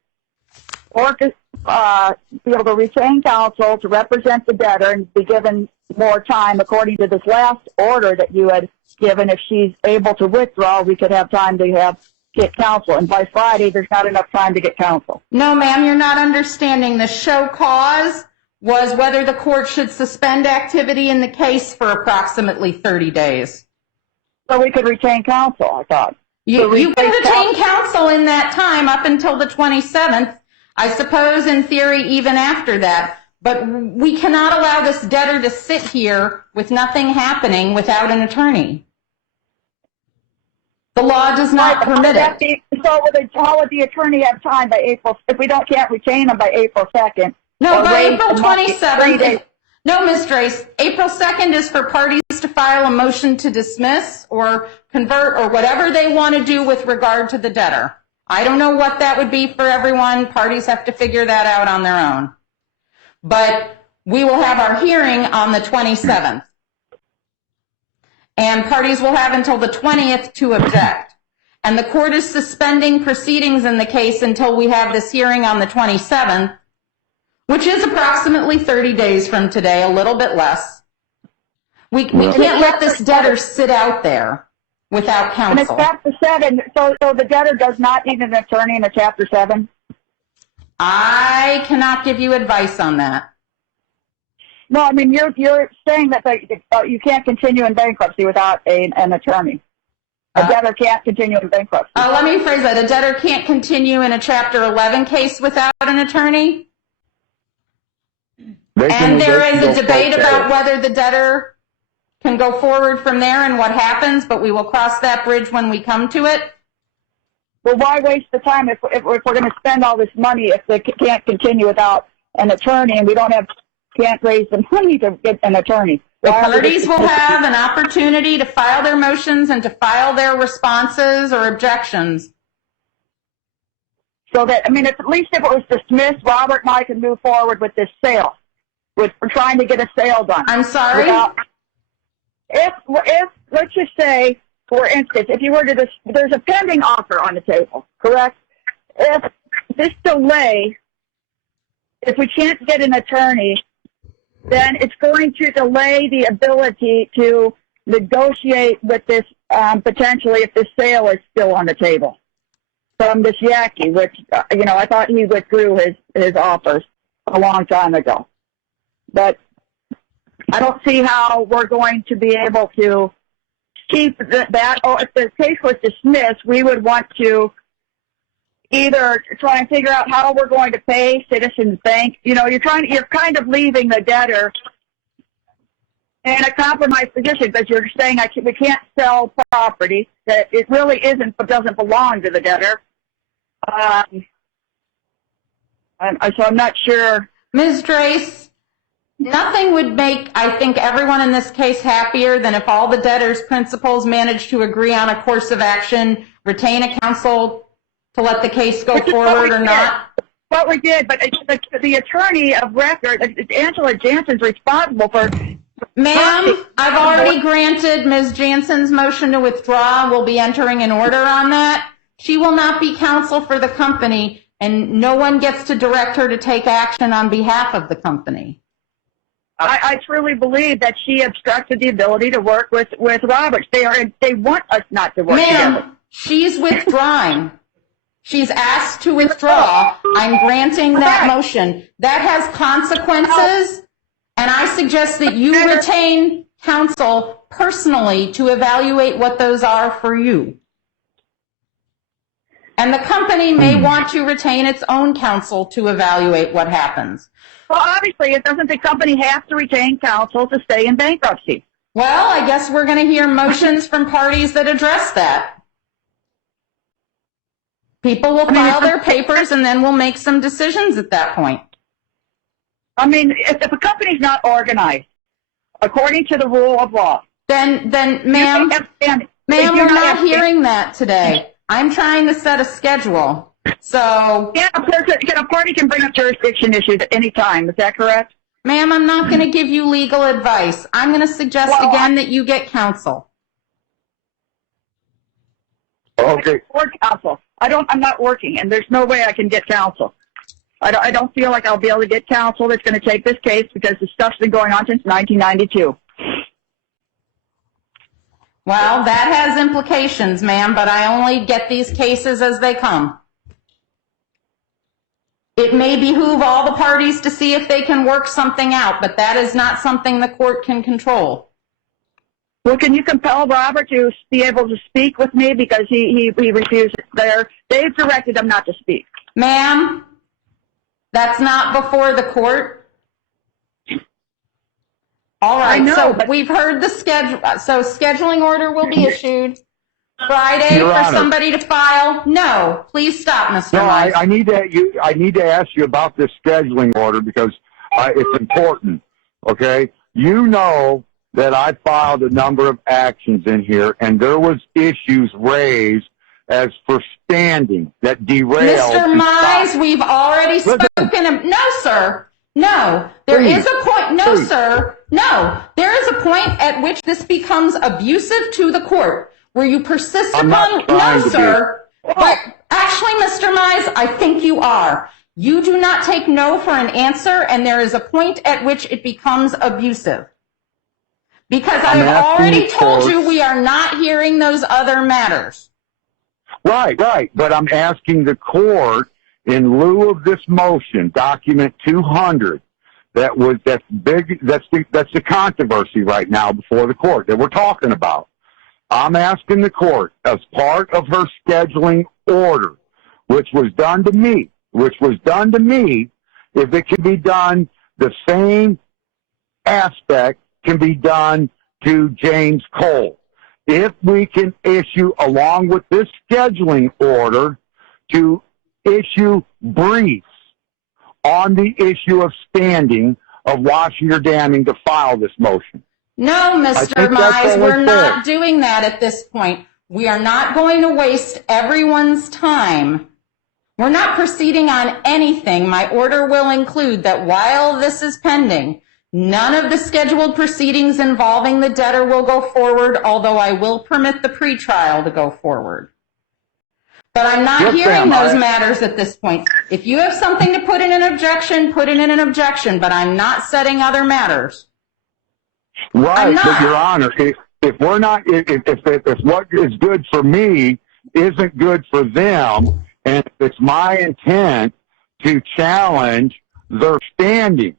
retain counsel to represent the debtor and be given more time according to this last order that you had given. If she's able to withdraw, we could have time to get counsel. And by Friday, there's not enough time to get counsel. No, ma'am, you're not understanding. The show cause was whether the court should suspend activity in the case for approximately 30 days. So we could retain counsel, I thought. You can retain counsel in that time up until the 27th. I suppose in theory even after that. But we cannot allow this debtor to sit here with nothing happening without an attorney. The law does not permit it. So how would the attorney have time by April, if we can't retain him by April 2nd? No, by April 27th. No, Ms. Drace, April 2nd is for parties to file a motion to dismiss or convert or whatever they want to do with regard to the debtor. I don't know what that would be for everyone. Parties have to figure that out on their own. But we will have our hearing on the 27th. And parties will have until the 20th to object. And the court is suspending proceedings in the case until we have this hearing on the 27th, which is approximately 30 days from today, a little bit less. We can't let this debtor sit out there without counsel. And it's Chapter 7, so the debtor does not need an attorney in a Chapter 7? I cannot give you advice on that. No, I mean, you're saying that you can't continue in bankruptcy without an attorney. A debtor can't continue in bankruptcy. Let me phrase that. A debtor can't continue in a Chapter 11 case without an attorney? And there is a debate about whether the debtor can go forward from there and what happens, but we will cross that bridge when we come to it. Well, why waste the time if we're going to spend all this money if they can't continue without an attorney and we can't raise the money to get an attorney? The parties will have an opportunity to file their motions and to file their responses or objections. So that, I mean, at least if it was dismissed, Robert and I could move forward with this sale. We're trying to get a sale done. I'm sorry? If let's just say, for instance, if you were to, there's a pending offer on the table, correct? If this delay, if we can't get an attorney, then it's going to delay the ability to negotiate with this, potentially if this sale is still on the table from this Yankee, which, I thought he withdrew his offers a long time ago. But I don't see how we're going to be able to keep that. Oh, if the case was dismissed, we would want to either try and figure out how we're going to pay Citizens Bank. You're kind of leaving the debtor in a compromised position because you're saying we can't sell property that it really doesn't belong to the debtor. So I'm not sure. Ms. Drace, nothing would make, I think, everyone in this case happier than if all the debtors' principals managed to agree on a course of action, retain a counsel to let the case go forward or not. What we did, but the attorney of record, Angela Jansen's responsible for. Ma'am, I've already granted Ms. Jansen's motion to withdraw. We'll be entering an order on that. She will not be counsel for the company, and no one gets to direct her to take action on behalf of the company. I truly believe that she obstructed the ability to work with Roberts. They want us not to work together. Ma'am, she's withdrawing. She's asked to withdraw. I'm granting that motion. That has consequences, and I suggest that you retain counsel personally to evaluate what those are for you. And the company may want to retain its own counsel to evaluate what happens. Well, obviously, it doesn't the company have to retain counsel to stay in bankruptcy. Well, I guess we're going to hear motions from parties that address that. People will file their papers, and then we'll make some decisions at that point. I mean, if a company's not organized according to the rule of law, then, ma'am, we're not hearing that today. I'm trying to set a schedule. So, yeah, a party can bring up jurisdiction issues at any time. Is that correct? Ma'am, I'm not going to give you legal advice. I'm going to suggest again that you get counsel. Okay. Counsel. I'm not working, and there's no way I can get counsel. I don't feel like I'll be able to get counsel that's going to take this case because the stuff's been going on since 1992. Well, that has implications, ma'am, but I only get these cases as they come. It may behoove all the parties to see if they can work something out, but that is not something the court can control. Well, can you compel Robert to be able to speak with me because he refused there? They've directed him not to speak. Ma'am, that's not before the court. All right, so we've heard the schedule. So scheduling order will be issued Friday for somebody to file. No, please stop, Mr. Mize. I need to ask you about this scheduling order because it's important. Okay, you know that I filed a number of actions in here, and there was issues raised as for standing that derailed. Mr. Mize, we've already spoken. No, sir. No. There is a point. No, sir. No. There is a point at which this becomes abusive to the court, where you persist upon. No, sir. But actually, Mr. Mize, I think you are. You do not take no for an answer, and there is a point at which it becomes abusive. Because I have already told you we are not hearing those other matters. Right. But I'm asking the court, in lieu of this motion, document 200, that's the controversy right now before the court that we're talking about. I'm asking the court, as part of her scheduling order, which was done to me, if it can be done, the same aspect can be done to James Cole. If we can issue, along with this scheduling order, to issue briefs on the issue of standing of washing or damming to file this motion. No, Mr. Mize, we're not doing that at this point. We are not going to waste everyone's time. We're not proceeding on anything. My order will include that while this is pending, none of the scheduled proceedings involving the debtor will go forward, although I will permit the pretrial to go forward. But I'm not hearing those matters at this point. If you have something to put in an objection, put it in an objection, but I'm not setting other matters. Right, but Your Honor, if we're not, if what is good for me isn't good for them, and it's my intent to challenge their standing,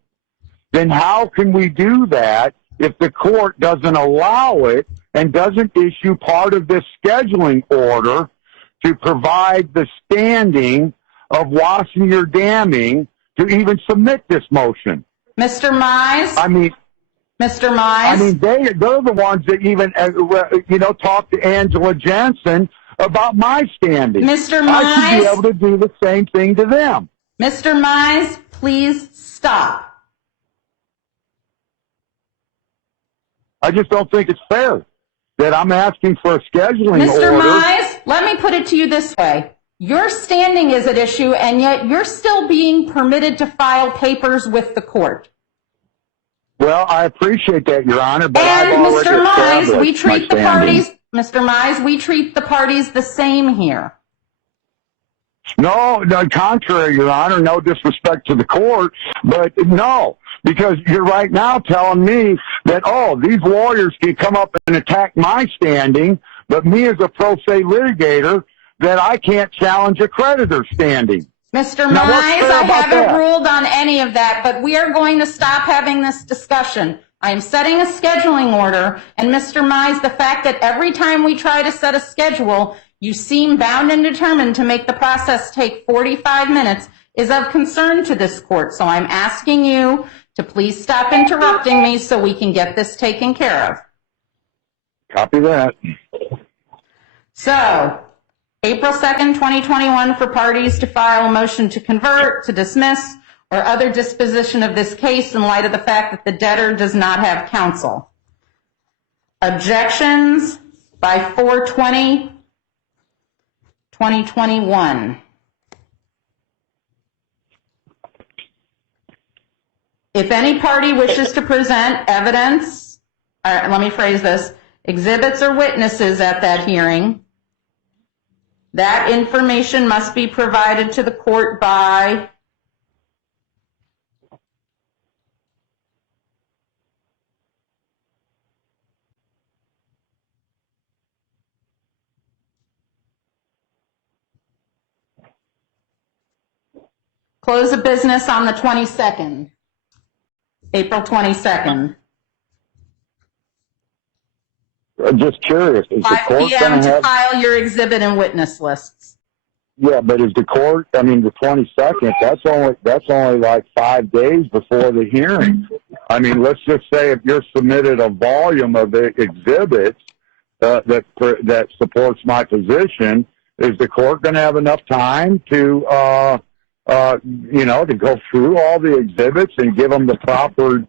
then how can we do that if the court doesn't allow it and doesn't issue part of this scheduling order to provide the standing of washing or damming to even submit this motion? Mr. Mize? Mr. Mize? They're the ones that even, talk to Angela Jensen about my standing. Mr. Mize? I should be able to do the same thing to them. Mr. Mize, please stop. I just don't think it's fair that I'm asking for a scheduling order. Mr. Mize, let me put it to you this way. Your standing is at issue, and yet you're still being permitted to file papers with the court. Well, I appreciate that, Your Honor, but I've already Mr. Mize, established we treat the my parties. standing. Mr. Mize, we treat the parties the same here. No, contrary, Your Honor, no disrespect to the court, but no, because you're right now telling me that, these lawyers can come up and attack my standing, but me as a pro se litigator, that I can't challenge a creditor's standing. Mr. Mize, I haven't ruled on any of that, but we are going to stop having this discussion. I am setting a scheduling order, and Mr. Mize, the fact that every time we try to set a schedule, you seem bound and determined to make the process take 45 minutes is of concern to this court. So I'm asking you to please stop interrupting me so we can get this taken care of. Copy that. So, April 2nd, 2021, for parties to file a motion to convert, to dismiss, or other disposition of this case in light of the fact that the debtor does not have counsel. Objections by 4/20/2021. If any party wishes to present evidence, let me phrase this, exhibits or witnesses at that hearing, that information must be provided to the court by close of business on the 22nd, April 22nd. I'm just curious, is the 5 court p.m. going to to have... file your exhibit and witness lists. Yeah, but is the court, I mean, the 22nd, that's only like 5 days before the hearing. I mean, let's just say if you're submitted a volume of the exhibits that supports my position, is the court going to have enough time to, to go through all the exhibits and give them the proper,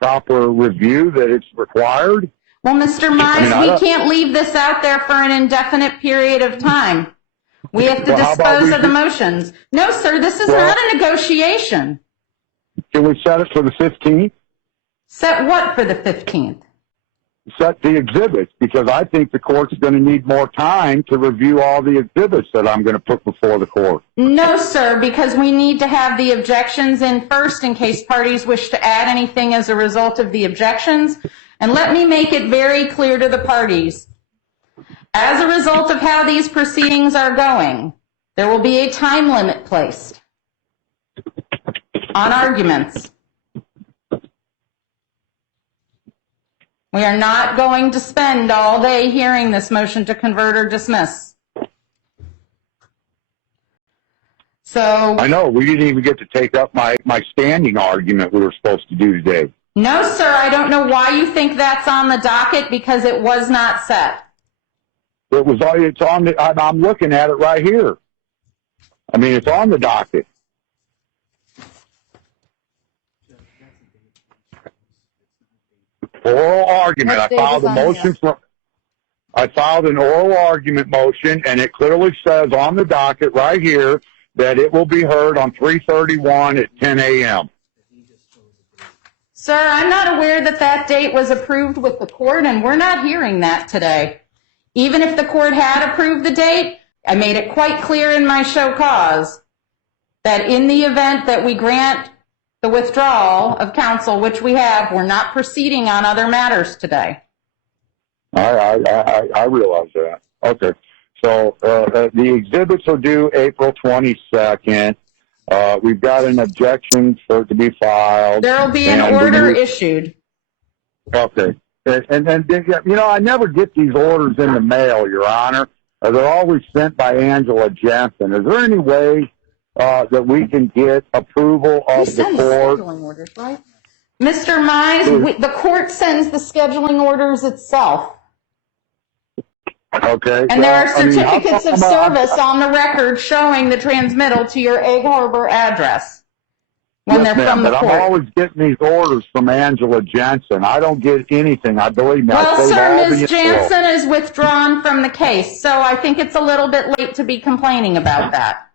proper review that it's required? Well, Mr. Mize, we can't leave this out there for an indefinite period of time. We have to dispose of the motions. No, sir, this is not a negotiation. Can we set it for the 15th? Set what for the 15th? Set the exhibits, because I think the court's going to need more time to review all the exhibits that I'm going to put before the court. No, sir, because we need to have the objections in first in case parties wish to add anything as a result of the objections. And let me make it very clear to the parties. As a result of how these proceedings are going, there will be a time limit placed on arguments. We are not going to spend all day hearing this motion to convert or dismiss. So I know, we didn't even get to take up my standing argument we were supposed to do today. no, sir, I don't know why you think that's on the docket, because it was not set. It's on the, I'm looking at it right here. I mean, it's on the docket. Oral argument. I filed a motion I filed an oral argument motion, and it clearly says on the docket right here that it will be heard on 3/31 at 10 a.m. Sir, I'm not aware that that date was approved with the court, and we're not hearing that today. Even if the court had approved the date, I made it quite clear in my show cause that in the event that we grant the withdrawal of counsel, which we have, we're not proceeding on other matters today. I realize that. Okay. So the exhibits are due April 22nd. We've got an objection for it to be filed. There will be an order issued. Okay. And then, I never get these orders in the mail, Your Honor. They're always sent by Angela Jensen. Is there any way that we can get approval of the court? Scheduling orders, right? Mr. Mize, the court sends the scheduling orders itself. Okay. And there are certificates of service on the record showing the transmittal to your Egg Harbor address when they're from the court. But I'm always getting these orders from Angela Jensen. I don't get anything. I believe me. Well, sir, Ms. Jensen is withdrawn from the case, so I think it's a little bit late to be complaining about that.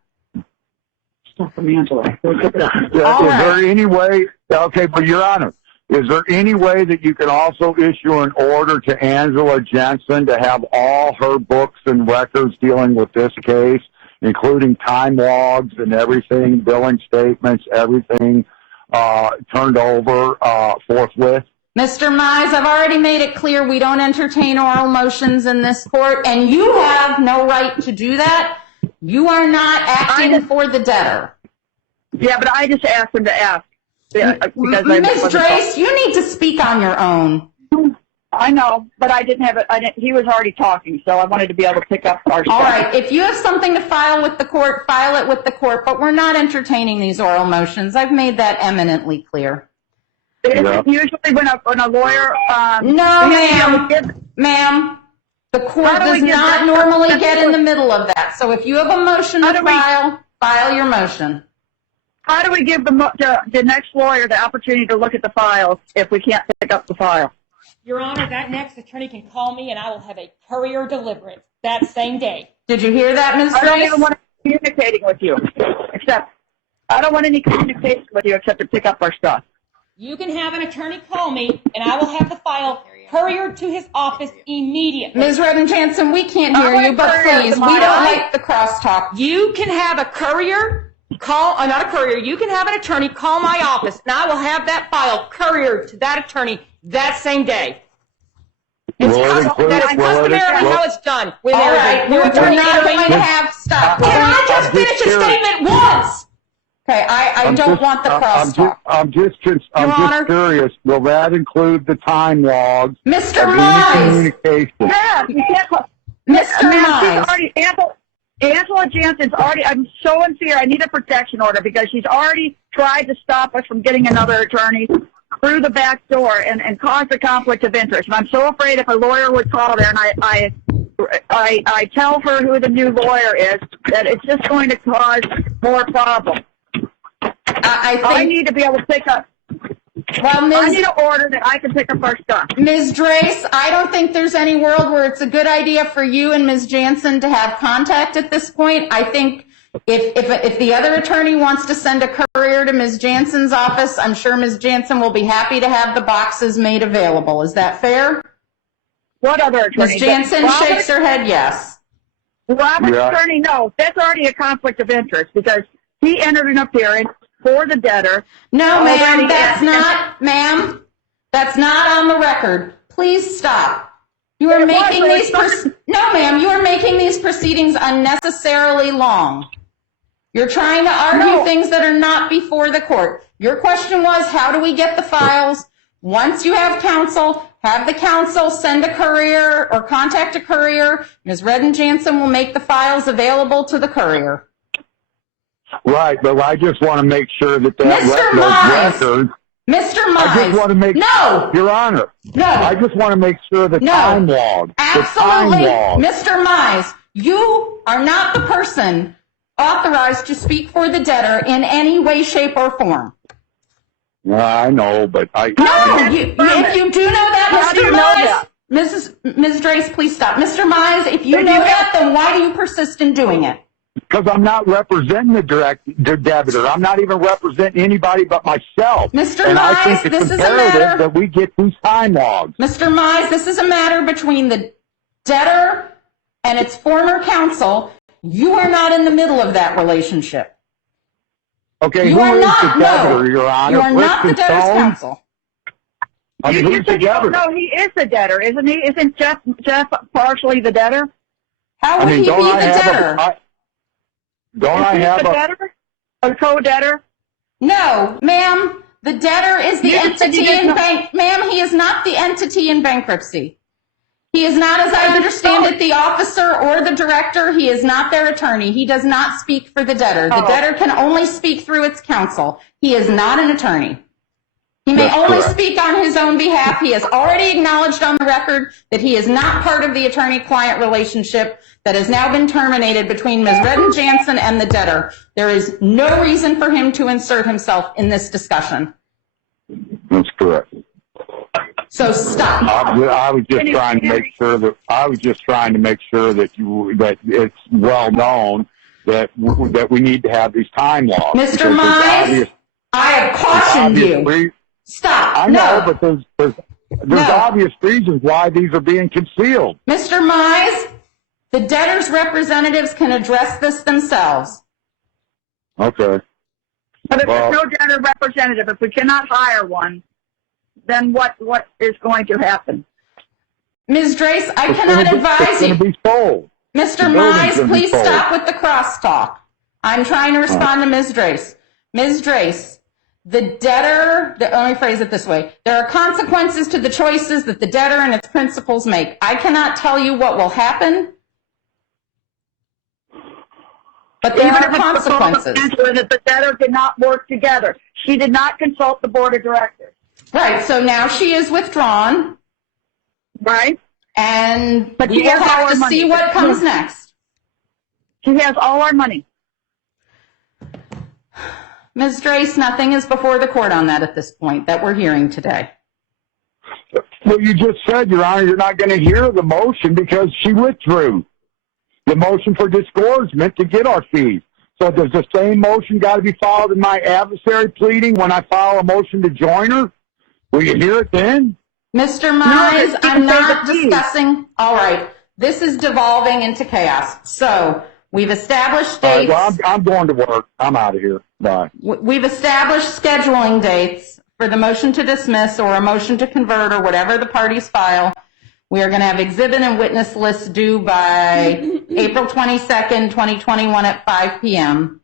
From Angela. Is there any way, okay, but Your Honor, is there any way that you can also issue an order to Angela Jensen to have all her books and records dealing with this case, including time logs and everything, billing statements, everything, turned over forthwith? Mr. Mize, I've already made it clear we don't entertain oral motions in this court, and you have no right to do that. You are not acting for the debtor. Yeah, but I just asked him to ask. Ms. Drace, you need to speak on your own. I know, but I didn't have it. He was already talking, so I wanted to be able to pick up our stuff. All right, if you have something to file with the court, file it with the court, but we're not entertaining these oral motions. I've made that eminently clear. Usually when a lawyer... no, ma'am. Ma'am, The court How do we does get not that- normally get in the middle of that. So if you have a motion to file your motion. How do we give the next lawyer the opportunity to look at the files if we can't pick up the file? Your Honor, that next attorney can call me and I will have a courier deliver it that same day. Did you hear that, Ms. I don't Grace? even want to communicating with you, except I don't want any communication with you except to pick up our stuff. You can have an attorney call me and I will have the file couriered to his office immediately. Ms. Redden-Jansen, we can't hear you, but please, we don't like the crosstalk. You can have a courier not a courier, you can have an attorney call my office and I will have that file couriered to that attorney that same day. That is customarily how it's done. When All there's right, a new we're attorney not going to entering. have, stop. Can I just finish a statement once? Okay, I don't want the crosstalk. I'm just Honor. curious. Will that include the time logs? Mr. of any Mize! communication? Yeah, you can't call. Mr. Mize! Angela Jansen's already, I'm so in fear. I need a protection order because she's already tried to stop us from getting another attorney through the back door and caused a conflict of interest. And I'm so afraid if a lawyer would call there and I tell her who the new lawyer is, that it's just going to cause more problems. I need to be able to pick up. Well, I need an order that I can pick up our stuff. Ms. Drace, I don't think there's any world where it's a good idea for you and Ms. Jansen to have contact at this point. I think if the other attorney wants to send a courier to Ms. Jansen's office, I'm sure Ms. Jansen will be happy to have the boxes made available. Is that fair? What other attorney? Ms. Jansen shakes her head yes. Robert's attorney, no. That's already a conflict of interest because he entered an appearance for the debtor. No, ma'am, that's not on the record. Please stop. You are making these proceedings unnecessarily long. You're trying to argue things that are not before the court. Your question was, how do we get the files? Once you have counsel, have the counsel send a courier or contact a courier. Ms. Redden-Jansen will make the files available to the courier. Right, but I just want to make sure that Mr. Mize! records. Mr. Mize! I just want to make Your Honor. No. I just want to make sure the time log. Absolutely. The time log. Mr. Mize, you are not the person authorized to speak for the debtor in any way, shape, or form. I know, but if you do know that, Mr. Mize, Ms. Drace, please stop. Mr. Mize, if you know that, then why do you persist in doing it? Because I'm not representing the debtor. I'm not even representing anybody but myself. Mr. And I Mize, think it's this is a imperative matter that we get these time logs. Mr. Mize, this is a matter between the debtor and its former counsel. You are not in the middle of that relationship. Okay, You who are is not, the debtor, Your Honor? You are not the Clifton debtor's Stone? counsel. I mean, who's the debtor? No, he is the debtor, isn't he? Isn't Jeff partially the debtor? How would he be the debtor? Don't I have debtor? A co-debtor? No, ma'am. The debtor is the entity in Ma'am, he is not the entity in bankruptcy. He is not, as I understand it, the officer or the director. He is not their attorney. He does not speak for the debtor. The debtor can only speak through its counsel. He is not an attorney. He may only speak on his own behalf. He has already acknowledged on the record that he is not part of the attorney-client relationship that has now been terminated between Ms. Redden-Jansen and the debtor. There is no reason for him to insert himself in this discussion. That's correct. So stop. I was just trying to make sure that that it's well known that we need to have these time logs. Mr. Mize, I have cautioned you. Stop. I know, but there's obvious reasons why these are being concealed. Mr. Mize, the debtor's representatives can address this themselves. Okay. But if there's no debtor representative, if we cannot hire one, then what is going to happen? Ms. Drace, I cannot advise you. It's going to be sold. Mr. Mize, please stop with the crosstalk. I'm trying to respond to Ms. Drace. Ms. Drace, the debtor, let me phrase it this way. There are consequences to the choices that the debtor and its principals make. I cannot tell you what will happen, but there are consequences. That the debtor did not work together. She did not consult the board of directors. Right, so now she is withdrawn. Right. And But we she will has all have our to money. see what comes next. She has all our money. Ms. Drace, nothing is before the court on that at this point that we're hearing today. Well, you just said, Your Honor, you're not going to hear the motion because she withdrew the motion for disgorgement to get our fees. So does the same motion got to be filed in my adversary pleading when I file a motion to join her? Will you hear it then? Mr. No, Mize, but I'm you not said the fees. discussing. All right. This is devolving into chaos. So we've established All right, dates. well, I'm going to work. I'm out of here. Bye. We've established scheduling dates for the motion to dismiss or a motion to convert or whatever the parties file. We are going to have exhibit and witness lists due by April 22nd, 2021 at 5 p.m.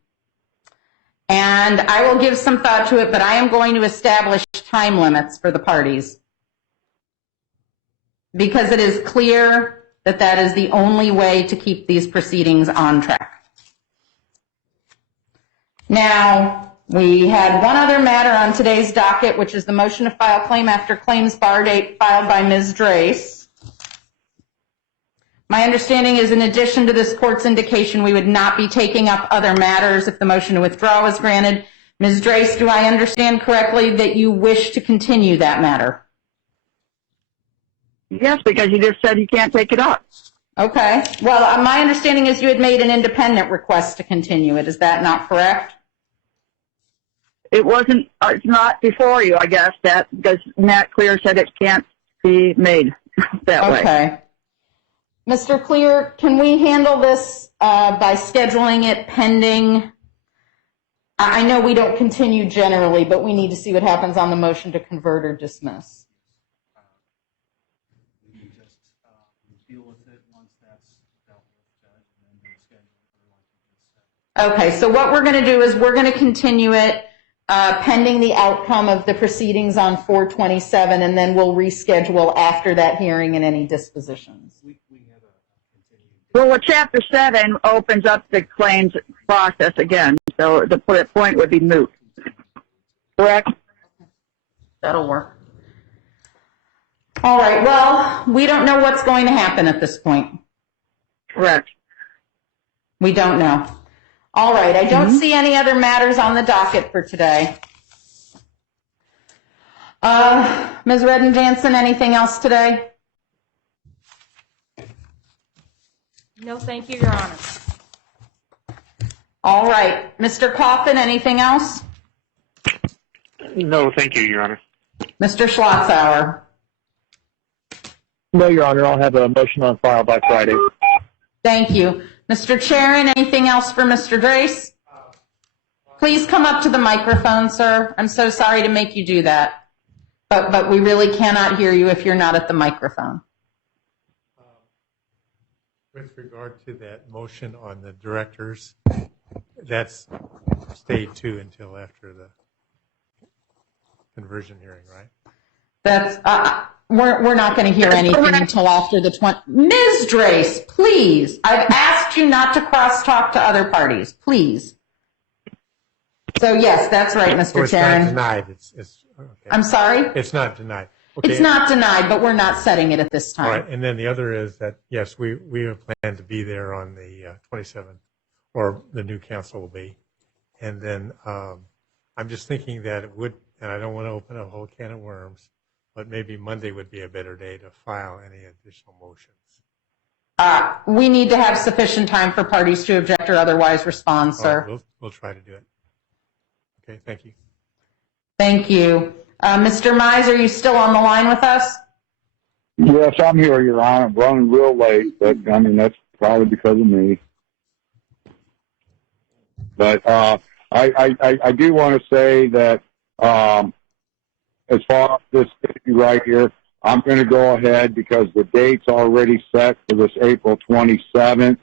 And I will give some thought to it, but I am going to establish time limits for the parties, because it is clear that that is the only way to keep these proceedings on track. Now, we had one other matter on today's docket, which is the motion to file claim after claims bar date filed by Ms. Drace. My understanding is, in addition to this court's indication, we would not be taking up other matters if the motion to withdraw was granted. Ms. Drace, do I understand correctly that you wish to continue that matter? Yes, because you just said you can't take it up. Okay. Well, my understanding is you had made an independent request to continue it. Is that not correct? It wasn't, it's not before you, I guess, that because Nat Clear said it can't be made that way. Okay. Mr. Clear, can we handle this by scheduling it pending? I know we don't continue generally, but we need to see what happens on the motion to convert or dismiss. We can just deal with it once that's dealt with, Judge, and then schedule it like you just said. Okay, so what we're going to do is we're going to continue it pending the outcome of the proceedings on 4/27, and then we'll reschedule after that hearing and any dispositions. We have a continued. Well, Chapter 7 opens up the claims process again, so the point would be moot. Correct? That'll work. All right, well, we don't know what's going to happen at this point. Correct. We don't know. All right, I don't see any other matters on the docket for today. Ms. Redden-Jansen, anything else today? No, thank you, Your Honor. All right, Mr. Coffin, anything else? No, thank you, Your Honor. Mr. Schlotzauer? No, Your Honor. I'll have a motion on file by Friday. Thank you. Mr. Chairman, anything else for Mr. Drace? Please come up to the microphone, sir. I'm so sorry to make you do that, but we really cannot hear you if you're not at the microphone. With regard to that motion on the directors, that's stayed too until after the conversion hearing, right? That's we're not going to hear anything until after the 20. Ms. Drace, please. I've asked you not to cross-talk to other parties, please. So yes, that's right, Mr. So it's Chairman. not denied. It's okay. I'm sorry? It's not denied. Okay. It's not denied, but we're not setting it at this time. All right, and then the other is that, yes, we have planned to be there on the 27th, or the new council will be. And then I'm just thinking that it would, and I don't want to open a whole can of worms, but maybe Monday would be a better day to file any additional motions. We need to have sufficient time for parties to object or otherwise respond, sir. Right, we'll try to do it. Okay, thank you. Thank you. Mr. Mize, are you still on the line with us? Yes, I'm here, Your Honor. I'm running real late, but I mean, that's probably because of me. But I do want to say that as far as this issue right here, I'm going to go ahead because the date's already set for this April 27th.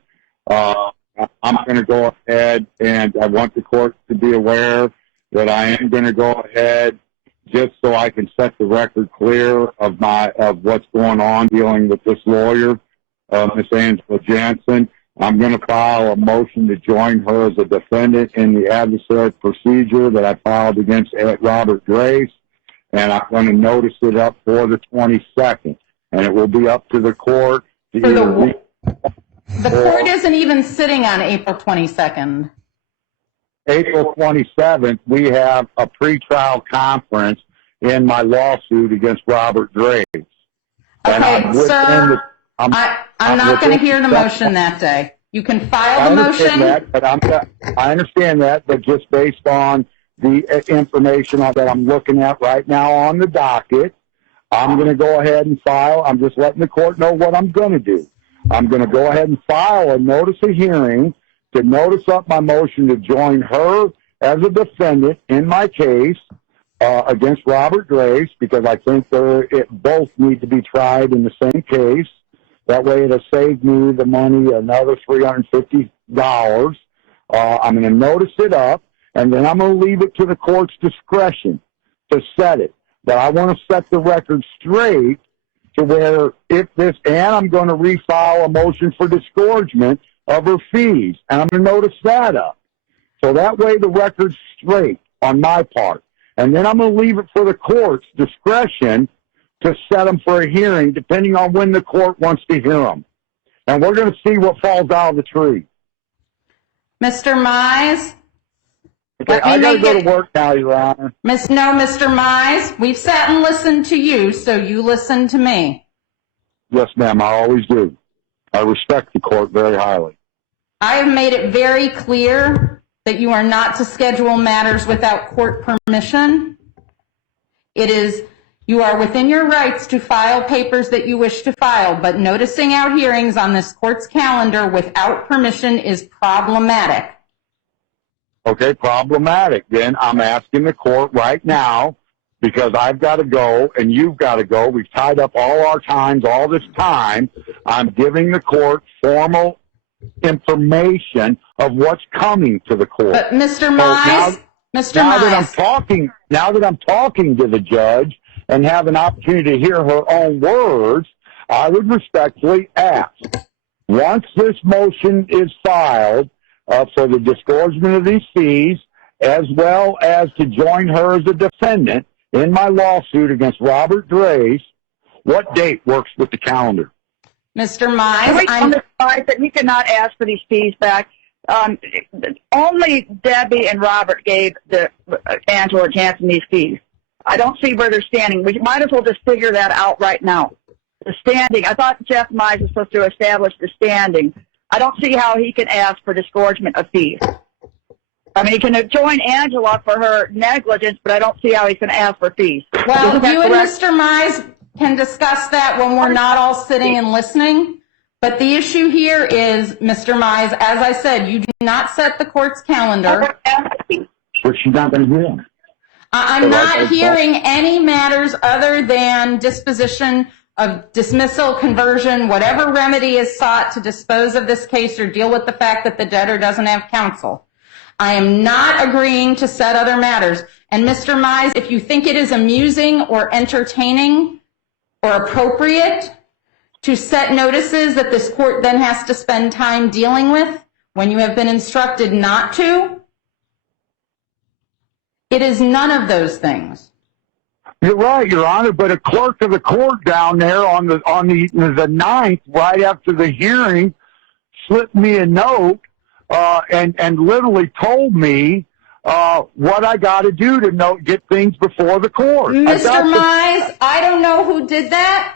I'm going to go ahead, and I want the court to be aware that I am going to go ahead just so I can set the record clear of what's going on dealing with this lawyer, Miss Angela Jansen. I'm going to file a motion to join her as a defendant in the adversary procedure that I filed against Robert Drace, and I'm going to notice it up for the 22nd. and it will be up to the court to For either the court isn't even sitting on April 22nd. April 27th, we have a pretrial conference in my lawsuit against Robert Graves. Okay, sir, I'm not going to hear the motion that day. You can file the motion. I understand that, but just based on the information that I'm looking at right now on the docket, I'm going to go ahead and file. I'm just letting the court know what I'm going to do. I'm going to go ahead and file a notice of hearing to notice up my motion to join her as a defendant in my case against Robert Graves, because I think both need to be tried in the same case. That way it'll save me the money, another $350. I'm going to notice it up, and then I'm going to leave it to the court's discretion to set it. But I want to set the record straight to where and I'm going to refile a motion for disgorgement of her fees, and I'm going to notice that up. So that way the record's straight on my part. And then I'm going to leave it for the court's discretion to set them for a hearing, depending on when the court wants to hear them. And we're going to see what falls out of the tree. Mr. Mize? Okay, I got to go to work now, Your Honor. Mr. Mize, we've sat and listened to you, so you listen to me. Yes, ma'am, I always do. I respect the court very highly. I have made it very clear that you are not to schedule matters without court permission. You are within your rights to file papers that you wish to file, but noticing out hearings on this court's calendar without permission is problematic. Okay, problematic. Then I'm asking the court right now, because I've got to go and you've got to go. We've tied up all our times all this time. I'm giving the court formal information of what's coming to the court. But Mr. Mize, now that I'm talking to the judge and have an opportunity to hear her own words, I would respectfully ask, once this motion is filed for the disgorgement of these fees, as well as to join her as a defendant in my lawsuit against Robert Graves, what date works with the calendar? Mr. Mize, I'm surprised that he cannot ask for these fees back. Only Debbie and Robert gave Angela Jansen these fees. I don't see where they're standing. We might as well just figure that out right now. The standing. I thought Jeff Mize was supposed to establish the standing. I don't see how he can ask for disgorgement of fees. I mean, he can join Angela for her negligence, but I don't see how he can ask for fees. Well, you and Mr. Mize can discuss that when we're not all sitting and listening. But the issue here is, Mr. Mize, as I said, you do not set the court's calendar. But she's not going to hear them. I'm not hearing any matters other than disposition of dismissal, conversion, whatever remedy is sought to dispose of this case or deal with the fact that the debtor doesn't have counsel. I am not agreeing to set other matters. And Mr. Mize, if you think it is amusing or entertaining or appropriate to set notices that this court then has to spend time dealing with when you have been instructed not to, it is none of those things. You're right, Your Honor, but a clerk of the court down there on the 9th, right after the hearing, slipped me a note and literally told me what I got to do to get things before the court. Mr. Mize, I don't know who did that.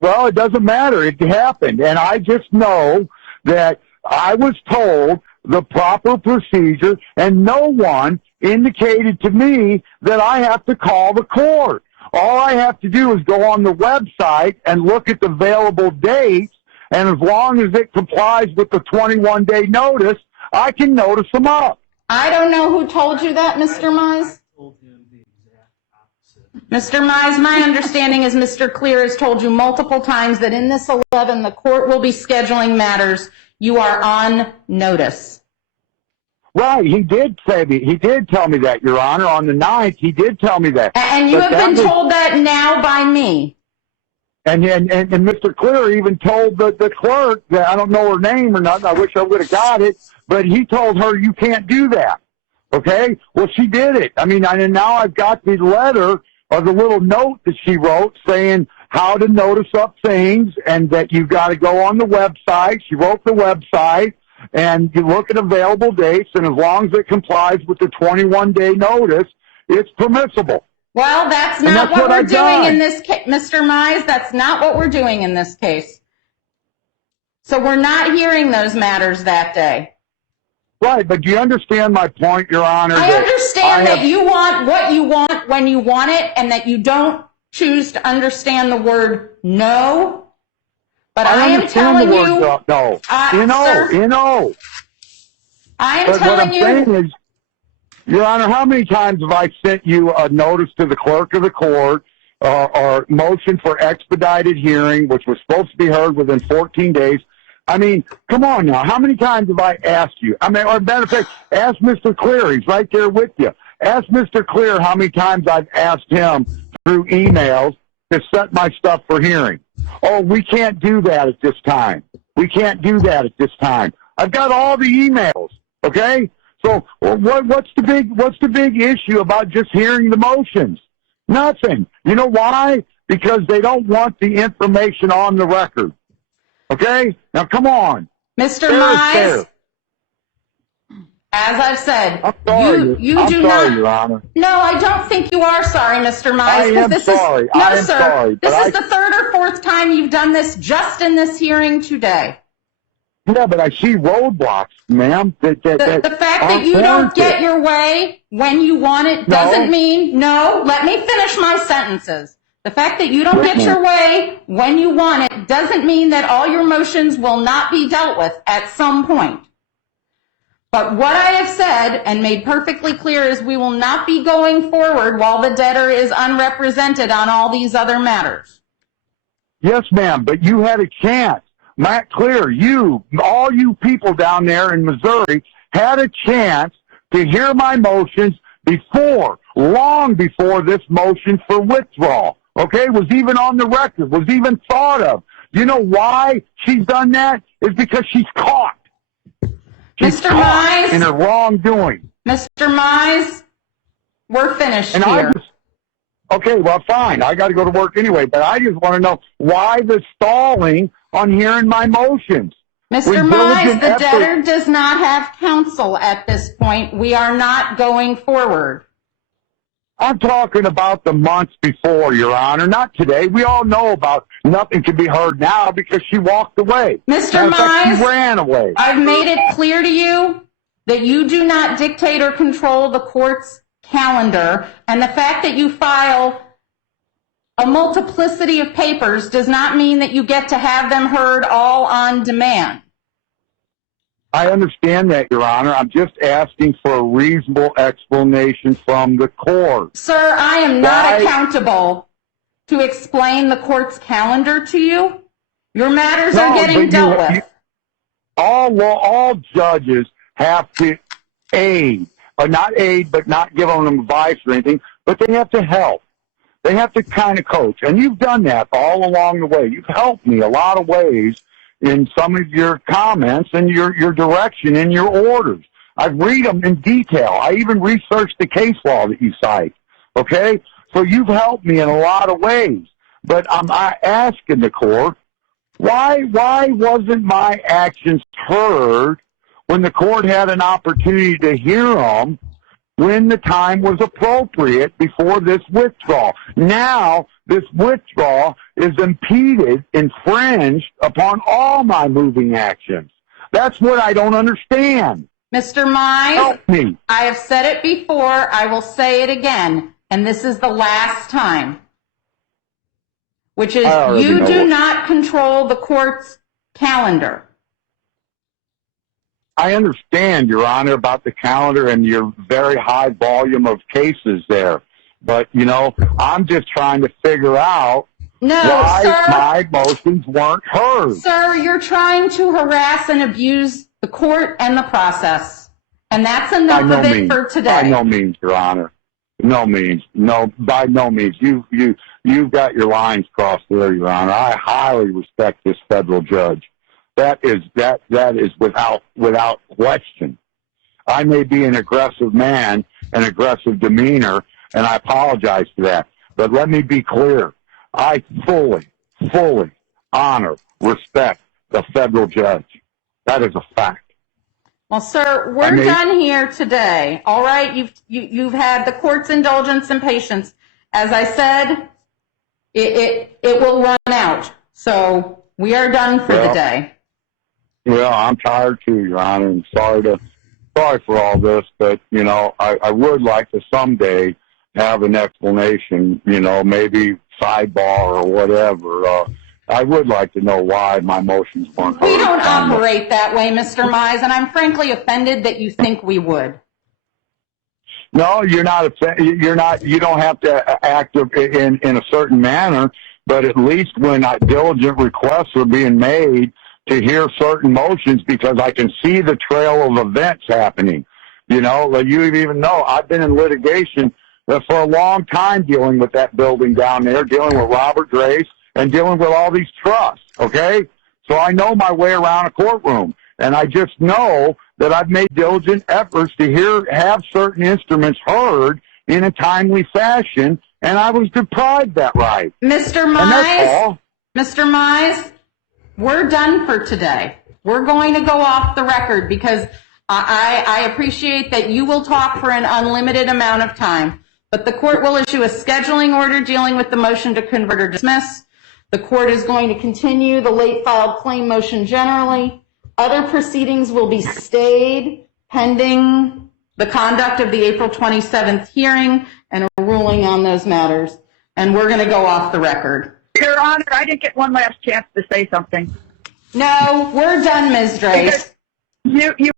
Well, it doesn't matter. It happened, and I just know that I was told the proper procedure, and no one indicated to me that I have to call the court. All I have to do is go on the website and look at the available dates, and as long as it complies with the 21-day notice, I can notice them up. I don't know who told you that, Mr. Mize. Mr. Mize, my understanding is Mr. Clear has told you multiple times that in this 11, the court will be scheduling matters. You are on notice. Right, he did tell me that, Your Honor. On the 9th, he did tell me that. And you have been told that now by me. And Mr. Clear even told the clerk that, I don't know her name or nothing, I wish I would have got it, but he told her you can't do that. Okay? Well, she did it. I mean, and now I've got the letter or the little note that she wrote saying how to notice up things and that you've got to go on the website. She wrote the website, and you look at available dates, and as long as it complies with the 21-day notice, it's permissible. Well, that's And not that's what what we're I've doing done. in this case. Mr. Mize, that's not what we're doing in this case. So we're not hearing those matters that day. Right, but do you understand my point, Your Honor? I understand I that have- you want what you want when you want it, and that you don't choose to understand the word no. But I am understand telling the word you, no. sir, I am But what telling I'm you, saying is, Your Honor, how many times have I sent you a notice to the clerk of the court or motion for expedited hearing, which was supposed to be heard within 14 days? I mean, come on now. How many times have I asked you? I mean, or matter of fact, ask Mr. Clear. He's right there with you. Ask Mr. Clear how many times I've asked him through emails to set my stuff for hearing. Oh, we can't do that at this time. We can't do that at this time. I've got all the emails. Okay. So what's the big issue about just hearing the motions? Nothing. You know why? Because they don't want the information on the record. Okay? Now come on. Mr. Fair is Mize, fair. as I've said, I'm sorry. you I'm do sorry, not. Your Honor. No, I don't think you are sorry, Mr. Mize. I 'cause am this sorry. Is, no, I am sir. sorry, but This is the third or fourth time you've done this just in this hearing today. Yeah, but I see roadblocks, ma'am. The fact that you don't aren't get warranted. your way when you want it doesn't mean, no, let me finish my sentences. The fact that you don't get your way when you want it doesn't mean that all your motions will not be dealt with at some point. But what I have said and made perfectly clear is we will not be going forward while the debtor is unrepresented on all these other matters. Yes, ma'am, but you had a chance. Matt Clear, all you people down there in Missouri had a chance to hear my motions long before this motion for withdrawal, okay, was even on the record, was even thought of. You know why she's done that? It's because she's caught. She's Mr. caught Mize? in her wrongdoing. Mr. Mize, we're finished And here. Okay, well, fine. I got to go to work anyway, but I just want to know why the stalling on hearing my motions. Mr. With Mize, diligent the effort- debtor does not have counsel at this point. We are not going forward. I'm talking about the months before, Your Honor, not today. We all know about nothing can be heard now because she walked away. Mr. Matter of fact, Mize, she ran away. I've made it clear to you that you do not dictate or control the court's calendar, and the fact that you file a multiplicity of papers does not mean that you get to have them heard all on demand. I understand that, Your Honor. I'm just asking for a reasonable explanation from the court. Sir, I am not Why- accountable to explain the court's calendar to you. Your matters are No, getting but dealt with. all judges have to aid, or not aid, but not give them advice or anything, but they have to help. They have to kind of coach. And you've done that all along the way. You've helped me a lot of ways in some of your comments and your direction in your orders. I read them in detail. I even researched the case law that you cite. Okay? So you've helped me in a lot of ways. But I'm asking the court, why wasn't my actions heard when the court had an opportunity to hear them when the time was appropriate before this withdrawal? Now, this withdrawal is infringed upon all my moving actions. That's what I don't understand. Mr. Mize, Help me. I have said it before, I will say it again, and this is the last time, which is I already you know do it. not control the court's calendar. I understand, Your Honor, about the calendar and your very high volume of cases there. But, I'm just trying to figure out No, why sir. my motions weren't heard. Sir, you're trying to harass and abuse the court and the process. And that's enough By no of it means. for today. By no means, Your Honor. No means. No, by no means. You've got your lines crossed there, Your Honor. I highly respect this federal judge. That is without question. I may be an aggressive man, an aggressive demeanor, and I apologize for that. But let me be clear. I fully honor, respect the federal judge. That is a fact. Well, sir, we're done here today. All right, you've had the court's indulgence and patience. As I said, it will run out. So we are done for the day. Well, I'm tired too, Your Honor, and sorry for all this, but I would like to someday have an explanation. Maybe sidebar or whatever. I would like to know why my motions weren't heard. We don't operate that way, Mr. Mize, and I'm frankly offended that you think we would. No, you're not. You're not. You don't have to act in a certain manner, but at least when diligent requests are being made to hear certain motions, because I can see the trail of events happening. Like you even know, I've been in litigation for a long time dealing with that building down there, dealing with Robert Grace, and dealing with all these trusts, okay? So I know my way around a courtroom, and I just know that I've made diligent efforts to have certain instruments heard in a timely fashion, and I was deprived that right. Mr. Mize, we're done for today. We're going to go off the record because I appreciate that you will talk for an unlimited amount of time, but the court will issue a scheduling order dealing with the motion to convert or dismiss. The court is going to continue the late filed claim motion generally. Other proceedings will be stayed pending the conduct of the April 27th hearing and a ruling on those matters. And we're going to go off the record. Your Honor, I didn't get one last chance to say something. No, we're done, Ms. Drace. You